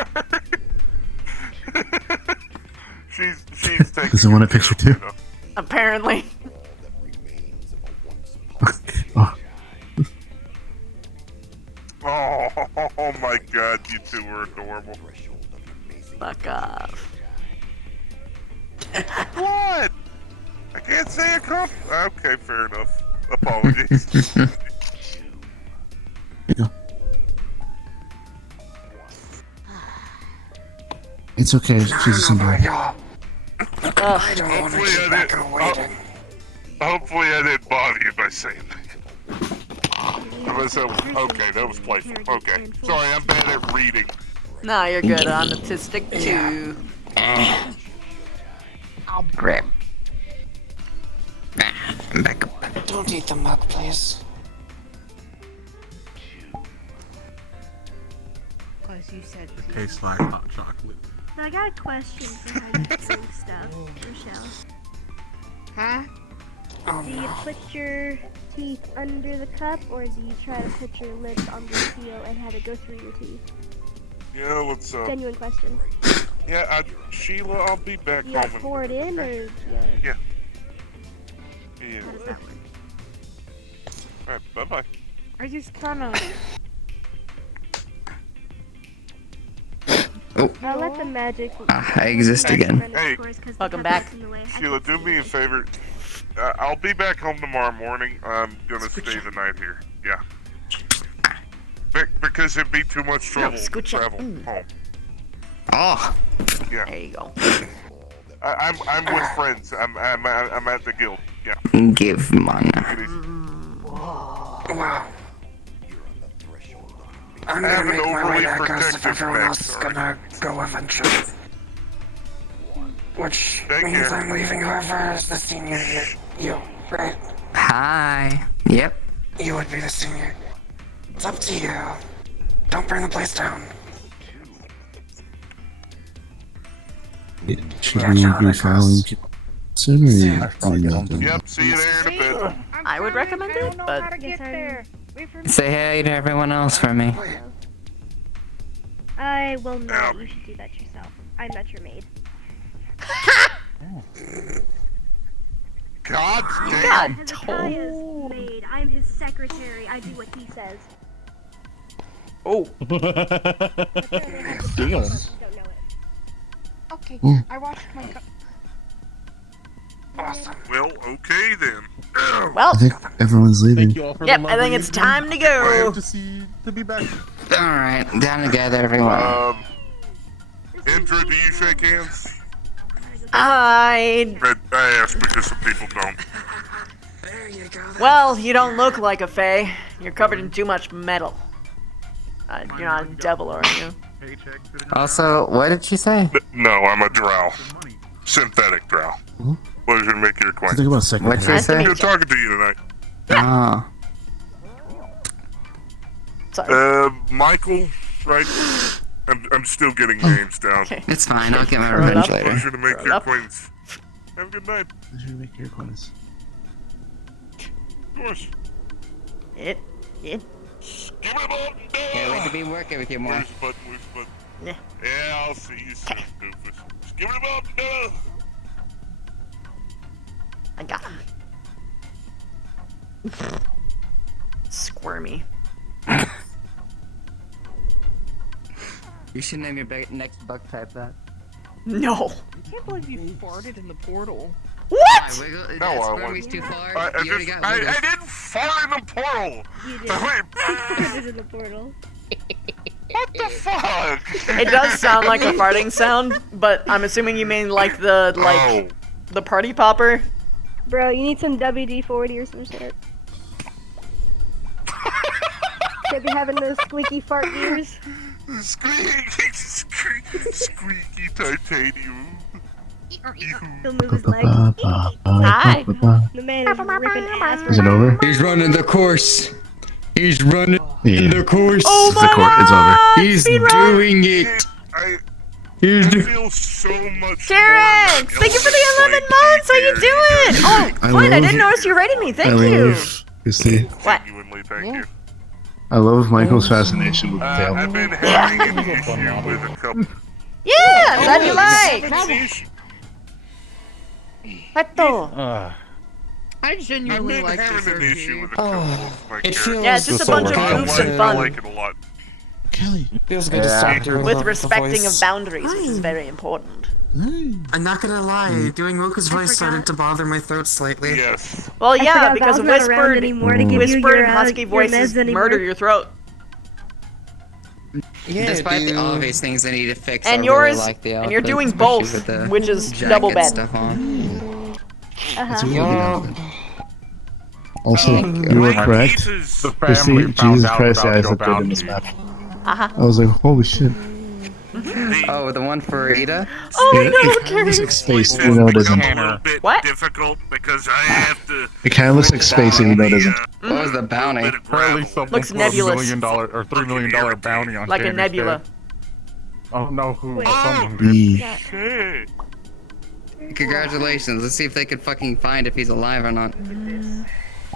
she's taking Does it want a picture too? Apparently. Oh my god, you two are adorable. Fuck off. What? I can't say a comp. Okay, fair enough. Apologies. It's okay. She's a simple. I don't want to keep back waiting. Hopefully I didn't bother you by saying that. Okay, that was playful. Okay. Sorry, I'm bad at reading. Nah, you're good. I'm autistic too. I'll grip. Back up. Don't eat the mug, please. As you said, It tastes like hot chocolate. So I got a question for how you drink stuff, Rochelle. Huh? Do you put your teeth under the cup, or do you try to put your lips on the seal and have it go through your teeth? Yeah, what's up? Genuine question. Yeah, Sheila, I'll be back You like home. pour it in, or Yeah. How does that work? Alright, bye-bye. I just kind of. I'll let the magic. I exist again. Hey, welcome back. Sheila, do me a favor. I'll be back home tomorrow morning. I'm gonna stay the night here. Yeah. Because it'd be too much trouble to travel home. Oh. Yeah. There you go. I'm with friends. I'm at the guild. Yeah. Give mana. Wow. I'm I have gonna an make my way overly there, guys, if protective everyone neck, else is sorry. gonna go eventually. Which Take means care. I'm leaving whoever is the senior here. You, right? Hi. Yep. You would be the senior. It's up to you. Don't burn the place down. Should we be following soon, or you following them? Yep, see you there in a bit. I would recommend it, but Say hey to everyone else for me. I will not. You should do that yourself. I'm not your maid. God damn. Hezekiah's maid. I'm his secretary. I do what he says. Oh. Damn. Okay, Mm. I washed my cup. Awesome. Well, okay then. Well, I think everyone's leaving. yep, I think it's time to go. To be back. Alright, down together, everyone. Indra, do you shake hands? I asked because some people don't. Well, you don't look like a fae. You're covered in too much metal. You're not a devil, are you? Also, what did she say? No, I'm a drow. Synthetic drow. Pleasure to make your acquaintance. Think about second. What'd she say? Good talking to you tonight. Oh. Sorry. Michael, right? I'm still getting names down. It's fine, I'll get my revenge later. Pleasure to make Throw it your up. acquaintance. Have a good night. Pleasure to make your acquaintance. Of course. It. Give it up. Can't wait to be working with you more. Where's the button? Where's the button? Yeah. Yeah, I'll see you soon, doofus. Just give it up. I got him. Squirmy. You should name your next bug type that. No. I can't believe you farted in the portal. What? Wiggle, No, that I squirmy's wasn't. too far. I You already got I wiggles. didn't fart in the portal. You did. Wait, It is in the portal. what the fuck? It does sound like a farting sound, but I'm assuming you mean like the the party popper. Bro, you need some WD-40 or some shit. Should be having those squeaky fart gears. Squeaky titanium. He'll move his legs. Hi. The man is ripping ass. Is it over? He's running the course. He's running Yeah. the course. Oh It's over. He's Speed run. doing it. I feel so much. Terrence, thank you for the 11 months. How you doing? Oh, Flynn, I didn't notice you rated me. Thank you. Christy, What? Genuinely, thank you. I love Michael's fascination with Dale. I've been having an issue with a couple. Yeah, I'm glad you like. I genuinely like this having an issue with a couple of my It feels Yeah, it's just a bunch of moves and I fun. like it a lot. Kelly, it feels good to stop doing With the respecting voice. of boundaries, which is very important. I'm not gonna lie, doing Mocha's voice started to bother my throat slightly. Yes. Well, I yeah, forgot because Val's not around whispered, anymore to give you whispered your, and husky your voices meds anymore. murder your throat. Yeah, despite the obvious things I need to fix, And I yours, really like the and you're outfit, doing especially both, with the which is jacket double bad. stuff on. Also, you were correct. Christy, Jesus Christ, the eyes look good in this map. I was like, holy shit. Oh, the one for Ida? Oh, It looks like space, even though it isn't. A little bit difficult because I have to. It kind of looks like space, even though it isn't. What was the bounty? Apparently someone Looks put nebulous. $1 million or $3 million bounty on Like a Candace nebula. Day. I don't know who, someone did. Shit. Congratulations. Let's see if they can fucking find if he's alive or not.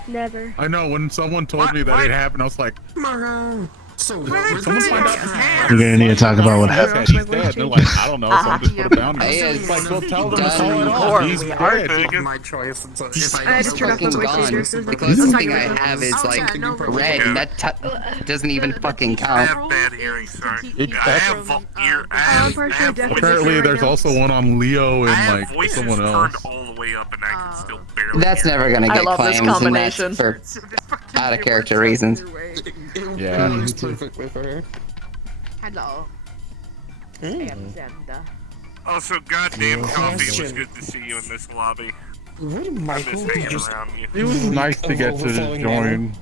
Never. I know, when someone told me that it happened, I was like, So, someone find out We're gonna need to talk about what Yeah, happened. he's dead. They're like, I don't know, someone just put a bounty on him. It's like, well, tell them it's all off. He's dead. my choice. And so if He's I just fucking gone. The closest thing I have is like red, and that doesn't even fucking I count. have bad hearing, sorry. It- I have Apparently, there's also one on Leo and like voices someone turned else. all the way up, and I can still barely. That's never gonna I get love this claims, and that's combination. for out of character reasons. Yeah. perfectly for her. Hello. Also, goddamn coffee, it was good to see you in this lobby. Where did I Michael miss hanging just around you. It was nice to get to join.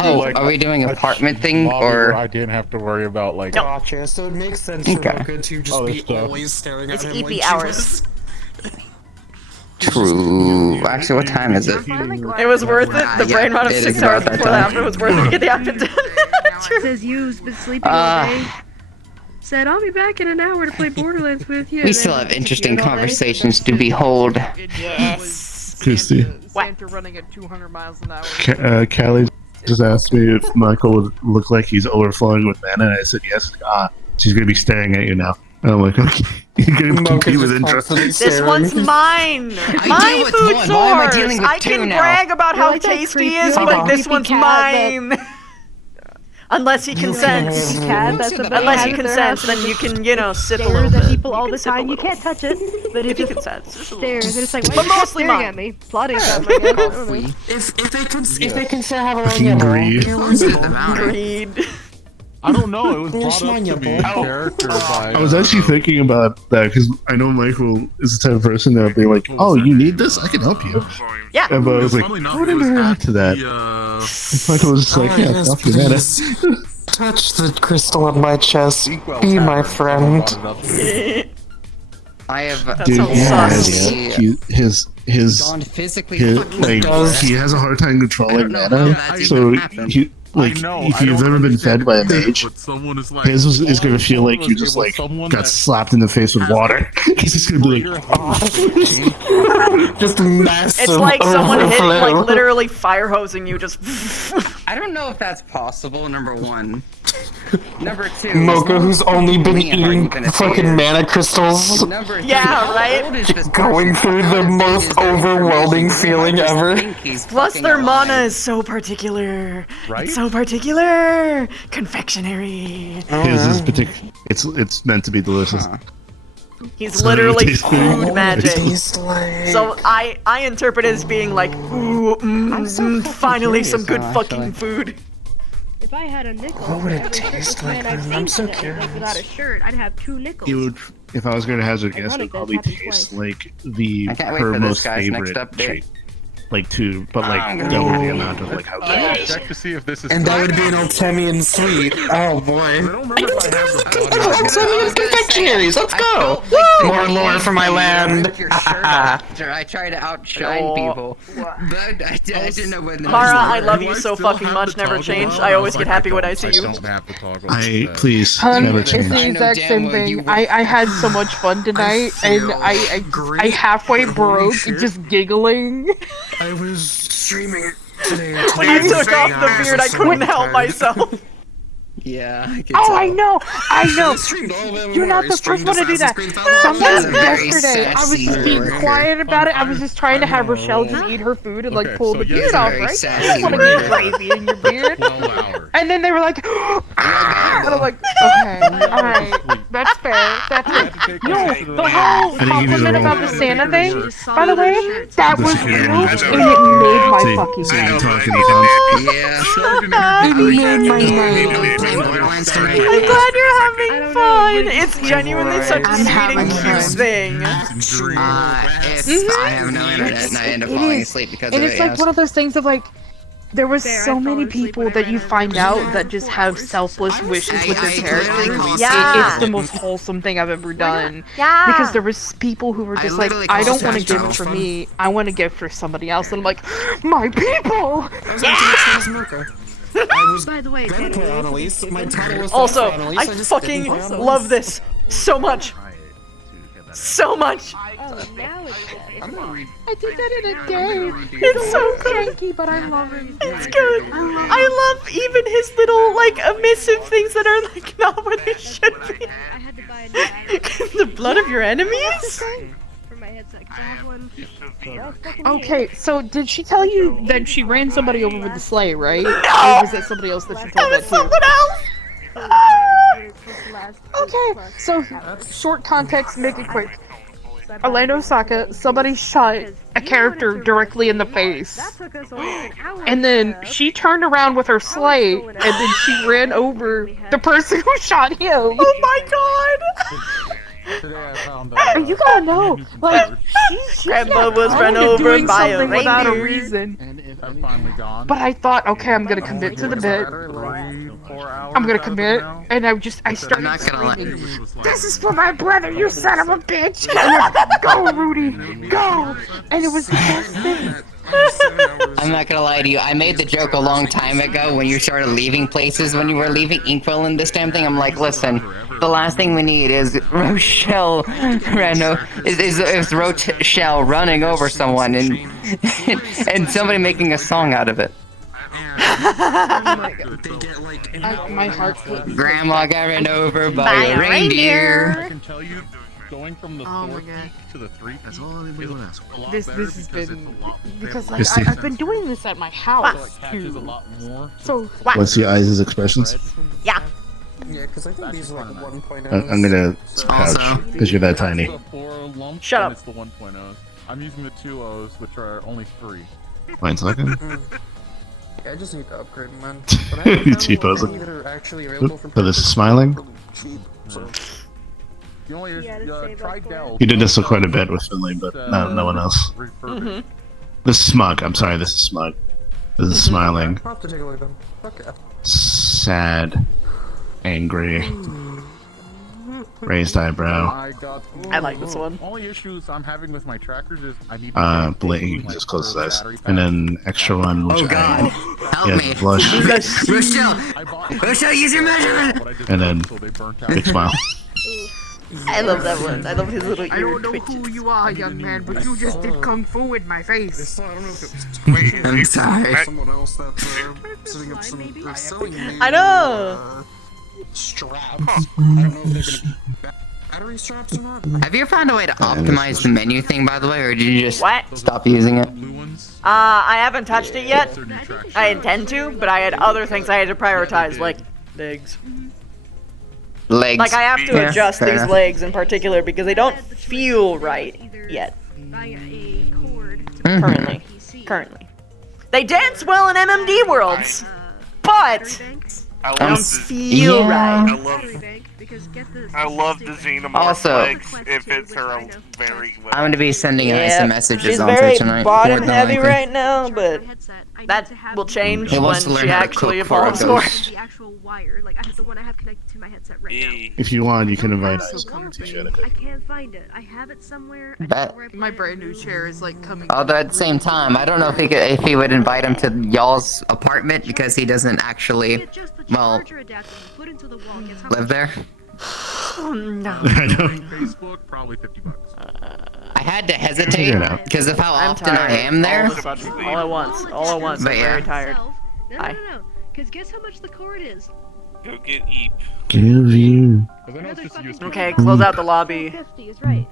Oh, are we doing apartment thing lobby where or? I didn't have to worry about like. Gotcha. So it makes sense for Okay. Mocha to just Other be stuff. always staring It's at him EP like she hours. was. True. Actually, what time is it? It was worth it. The Yeah, brain rot of it 6 is hours about that before the time. after was worth it to get the outfit done. It says you've been sleeping all day. Ah. Said I'll be back in an hour to play Borderlands with you. We still have interesting conversations to behold. Yes. Christy, Santa running at 200 miles an hour. Callie just asked me if Michael would look like he's overflowing with mana, and I said yes. She's gonna be staring at you now. And I'm like, okay, you're gonna compete with Indra. This one's mine. My deal with food one. Why am I dealing source. with I two can now? brag about You're how like that tasty he creepy is, little but this creepy one's cat mine. Unless he consents. Cat that somebody Unless has he at their consents, house then you can, you know, sip a stares little at bit. people all You the can sip a time. You little. can't touch it, but it If he just consents. Just a little. stares. And it's like, But why are you mostly staring mine. at me? Plotting something. I guess. I don't know. If they can say have a Fucking greed. Greed. I don't know. It was Yes, brought up mind to your me in ball. character by. I was actually thinking about that because I know Michael is the type of person that would be like, "Oh, you need this? I can help you." Yeah. And but I was like, Funnily "How enough, would I it was react to that?" Michael was just like, "Yeah, yes, fuck you, man." please. Touch the crystal on my chest. Be my friend. I have. Dude, sounds he has sus. his Gone physically. like he has a hard time controlling I don't know how mana. that's So even happened. he, like if you've ever been fed by a mage, But someone is like, his is gonna feel like you just like got slapped in the face with water. He's just gonna be like, Just massive. It's like someone hit, like overflow. literally fire hosing you. Just. I don't know if that's possible. Number one. Number two. Mocha, who's only been Me and her eating even if fucking they- mana crystals, Number three. Yeah, how right? old is this going person? through How the does most is their overwhelming information? feeling I just ever. think he's Plus, fucking their alive. mana is so particular. Right? It's so particular. Confectionery. his is particular. It's meant to be delicious. He's So literally it tastes good. food magic. tastes like. So I interpret it as being like, ooh, finally some good curious now, fucking actually. food. If I had a nickel, What would it every taste circus man like, I've man? I'm seen so today, like, without a curious. shirt, I'd have 2 nickels. It would, if I was going to hazard a guess, it would Ironic that probably happened taste twice. like the I can't wait her for this most guy's next favorite update. treat. like two, but like double the amount of like how big it is. Check to see if this is. And that would be an Ultemian suite. Oh boy. I don't remember if I have the Ultemian confectionaries. Let's go. More lore for my land. I try to outshine people, but I didn't know when. Mara, I love you so fucking much. Never change. I always get happy when I see you. Please never It's change. the exact same thing. I had so much fun tonight, and I halfway broke just giggling. I was streaming today. When you took off the beard, I couldn't help myself. Yeah, I can Oh, tell. I know. You're not the first one to do that. Somebody yesterday, I was just being quiet about it. I was just trying to have Rochelle just eat her food and like pull the beard off, right? You don't want to get gravy in your beard. And then they were like, ah! And I'm like, okay, alright, that's fair. That's fair. No, the whole compliment about the Santa thing, by the way, that was real, and it made my fucking night. It made my night. I'm glad you're having fun. It's genuinely such a sweet and cute thing. I have no internet and I end up falling asleep because of And it. it's like one of those things of like, there was so many people that you find out that just have selfless wishes with their characters. Yeah. It's the most wholesome thing I've ever done. Yeah. Because there was people who were just like, I don't want to give it for me. I want to give for somebody else. And I'm like, my people! By the way, Also, I fucking love this so much. So much. Oh, now it's dead. I did that in a day. It's so cranky, but I love him. It's good. I love even his little like emissive things that are like not what they should be. I had to buy a new The blood of your enemies? for my headset. 'Cause I have one. Okay, so did she tell you that she ran somebody over with the sleigh, right? No! Or was that somebody else that she told that to? Someone else. Okay, so short context, make it quick. Orlando Osaka, somebody shot a character directly in the face. And then she turned around with her sleigh, and then she ran over the person who shot him. Oh my god! You gotta know, like, she's Grandpa not was prone run to over doing by a something without a reindeer. reason. I'm finally gone. But I thought, okay, I'm gonna commit to the bit. I'm gonna commit, and I started not gonna screaming, "This is for my brother, you son of a bitch!" And like, go, Rudy, go! And it was the best thing. I'm not gonna lie to you. I made the joke a long time ago when you started leaving places. When you were leaving Inkwell and this damn thing, I'm like, listen, the last thing we need is Rochelle Rochelle running over someone and and somebody making a song out of it. My heart. Grandma got run over by a reindeer. I can tell you, going from the 4 peak to the 3 peak. That's all anybody would ask. This has been because like Christy. I've been doing this at my house too. So What's your eyes' expressions? Yeah. Yeah, because I think these are like 1.0. I'm gonna couch because you're that tiny. Shut up. It's the 1.0s. I'm using the 2.0s, which are only 3. Fine, second. Yeah, I just need to upgrade mine. You T-posing. But this is smiling. The only try Dell. You did this quite a bit with Finley, but no one else. Mm-hmm. This is smug. I'm sorry, this is smug. This is smiling. I'll have to take a look at them. Okay. Sad. Angry. Raised eyebrow. I like this one. Only issues I'm having with my trackers is I need Bling, just close his eyes. And then extra one, which Oh God! Help yeah, me! blush. Rochelle, use your measurement! And then big smile. I love that one. I love his little ear I don't know twitches. who you are, young man, but you just did kung fu in my face. I don't know if it was I'm sorry. someone else that's setting up some selling I know. straps. I don't know if they're gonna be battery straps or not. Have you ever found a way to optimize the menu thing, by the way, or did you just What? stop using it? I haven't touched it yet. I intend to, but I had other things I had to prioritize, like legs. Legs. Like I have to Yeah, adjust fair these enough. legs in particular because they don't feel right yet. Currently. They dance well in MMD worlds, but they don't feel right. because get this. I love the xenomorph Also- legs if it's her very well. I'm gonna be sending out some messages She's on very tonight. bottom more than heavy likely. right now, but that will change He when wants to learn she how to actually cook for a evolves more. ghost. The actual wire, like I have the one I have connected to my headset right now. If you want, you can invite That's us. the Come wall and teach thing. you. I can't find it. I have it somewhere. I Bet. don't know where I put My it. brand new chair is like coming. Although at the same time, I don't know if he would invite him to y'all's apartment because he doesn't actually, well, live there. Oh no. I know. Facebook, probably $50. I had to Figure it hesitate out. because of how I'm often I tired. am there. All of a sudden, all at once, all at once. But I'm yeah. very tired. Hi. No. Because guess how much the cord is? Go get Eep. Give you. Okay, close out the lobby. 50 is right.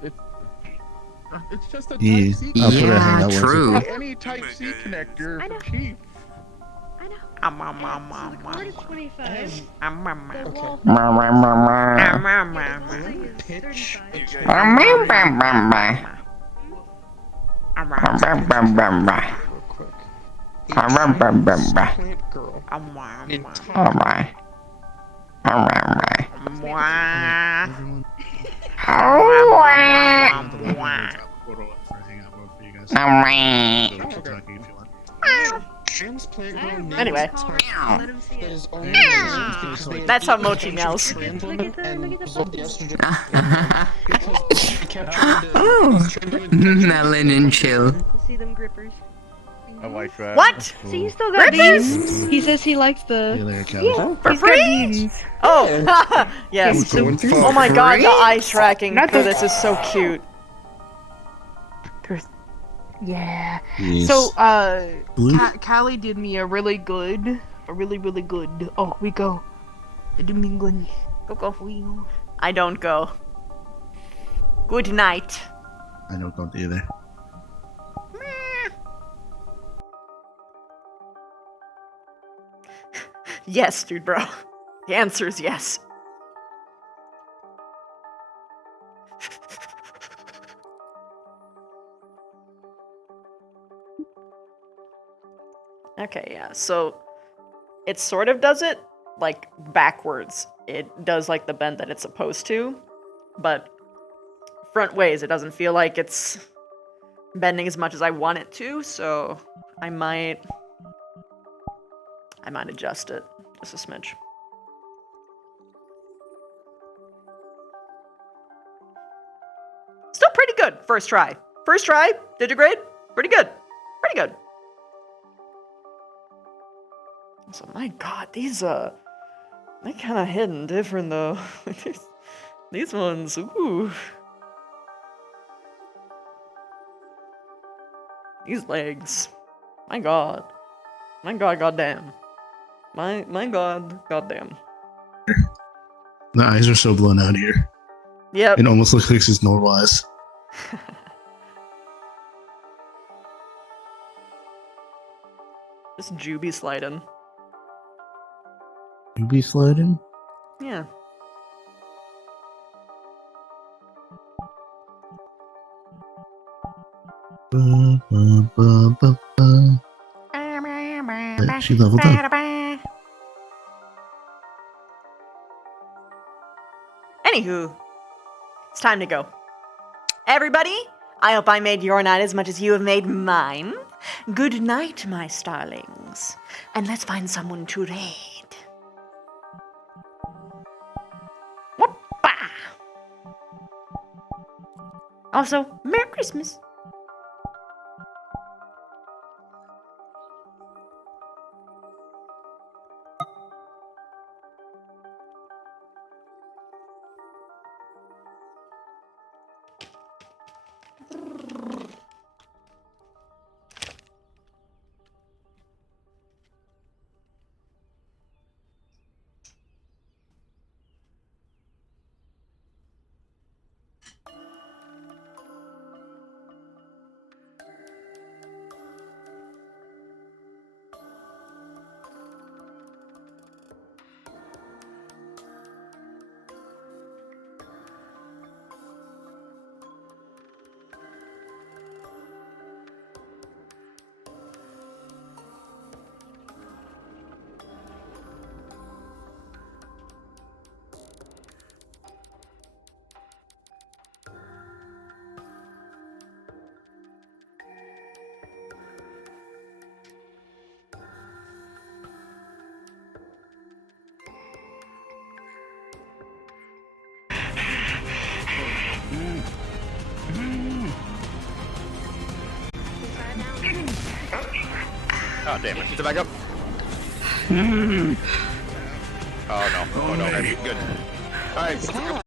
It's just a Yeah, Type-C I'll put a Yeah, hangout with true. it. Any Type-C connector I know. for Chief. So the cord is 25. The wall Pitch. is 35. Plant girl. Anyway. That's how Mochi meows. Melon and chill. See them grippers. I like that. What? See, you still got Grippers? beans. He says he likes the. See you later, Kelly. For He's got free? beans. Oh, yes. Oh my god, the eye tracking Not for the- this is so cute. Yeah. Yes. So, Blue? Callie did me a really good. Oh, we go. I do mean good. Go. I don't go. Good night. I don't go either. Yes, dude, bro. The answer is yes. Okay, yeah, so it sort of does it, like, backwards. It does, like, the bend that it's supposed to, but front ways, it doesn't feel like it's bending as much as I want it to, so I might adjust it just a smidge. Still pretty good, first try. First try, digigrade, pretty good. Pretty good. So my god, these they kinda hidden different though. these ones, ooh. These legs. My god. My god, goddamn. My god, goddamn. The eyes are so blown out here. Yep. It almost looks like his normal eyes. Just Juby sliding. You be sliding? Yeah. She leveled up. Anywho, it's time to go. Everybody, I hope I made your night as much as you have made mine. Good night, my starlings. And let's find someone to raid. Whoopah! Also, Merry Christmas. Oh, damn it. Get it back up. Oh, no. Oh, no. Good. Alright.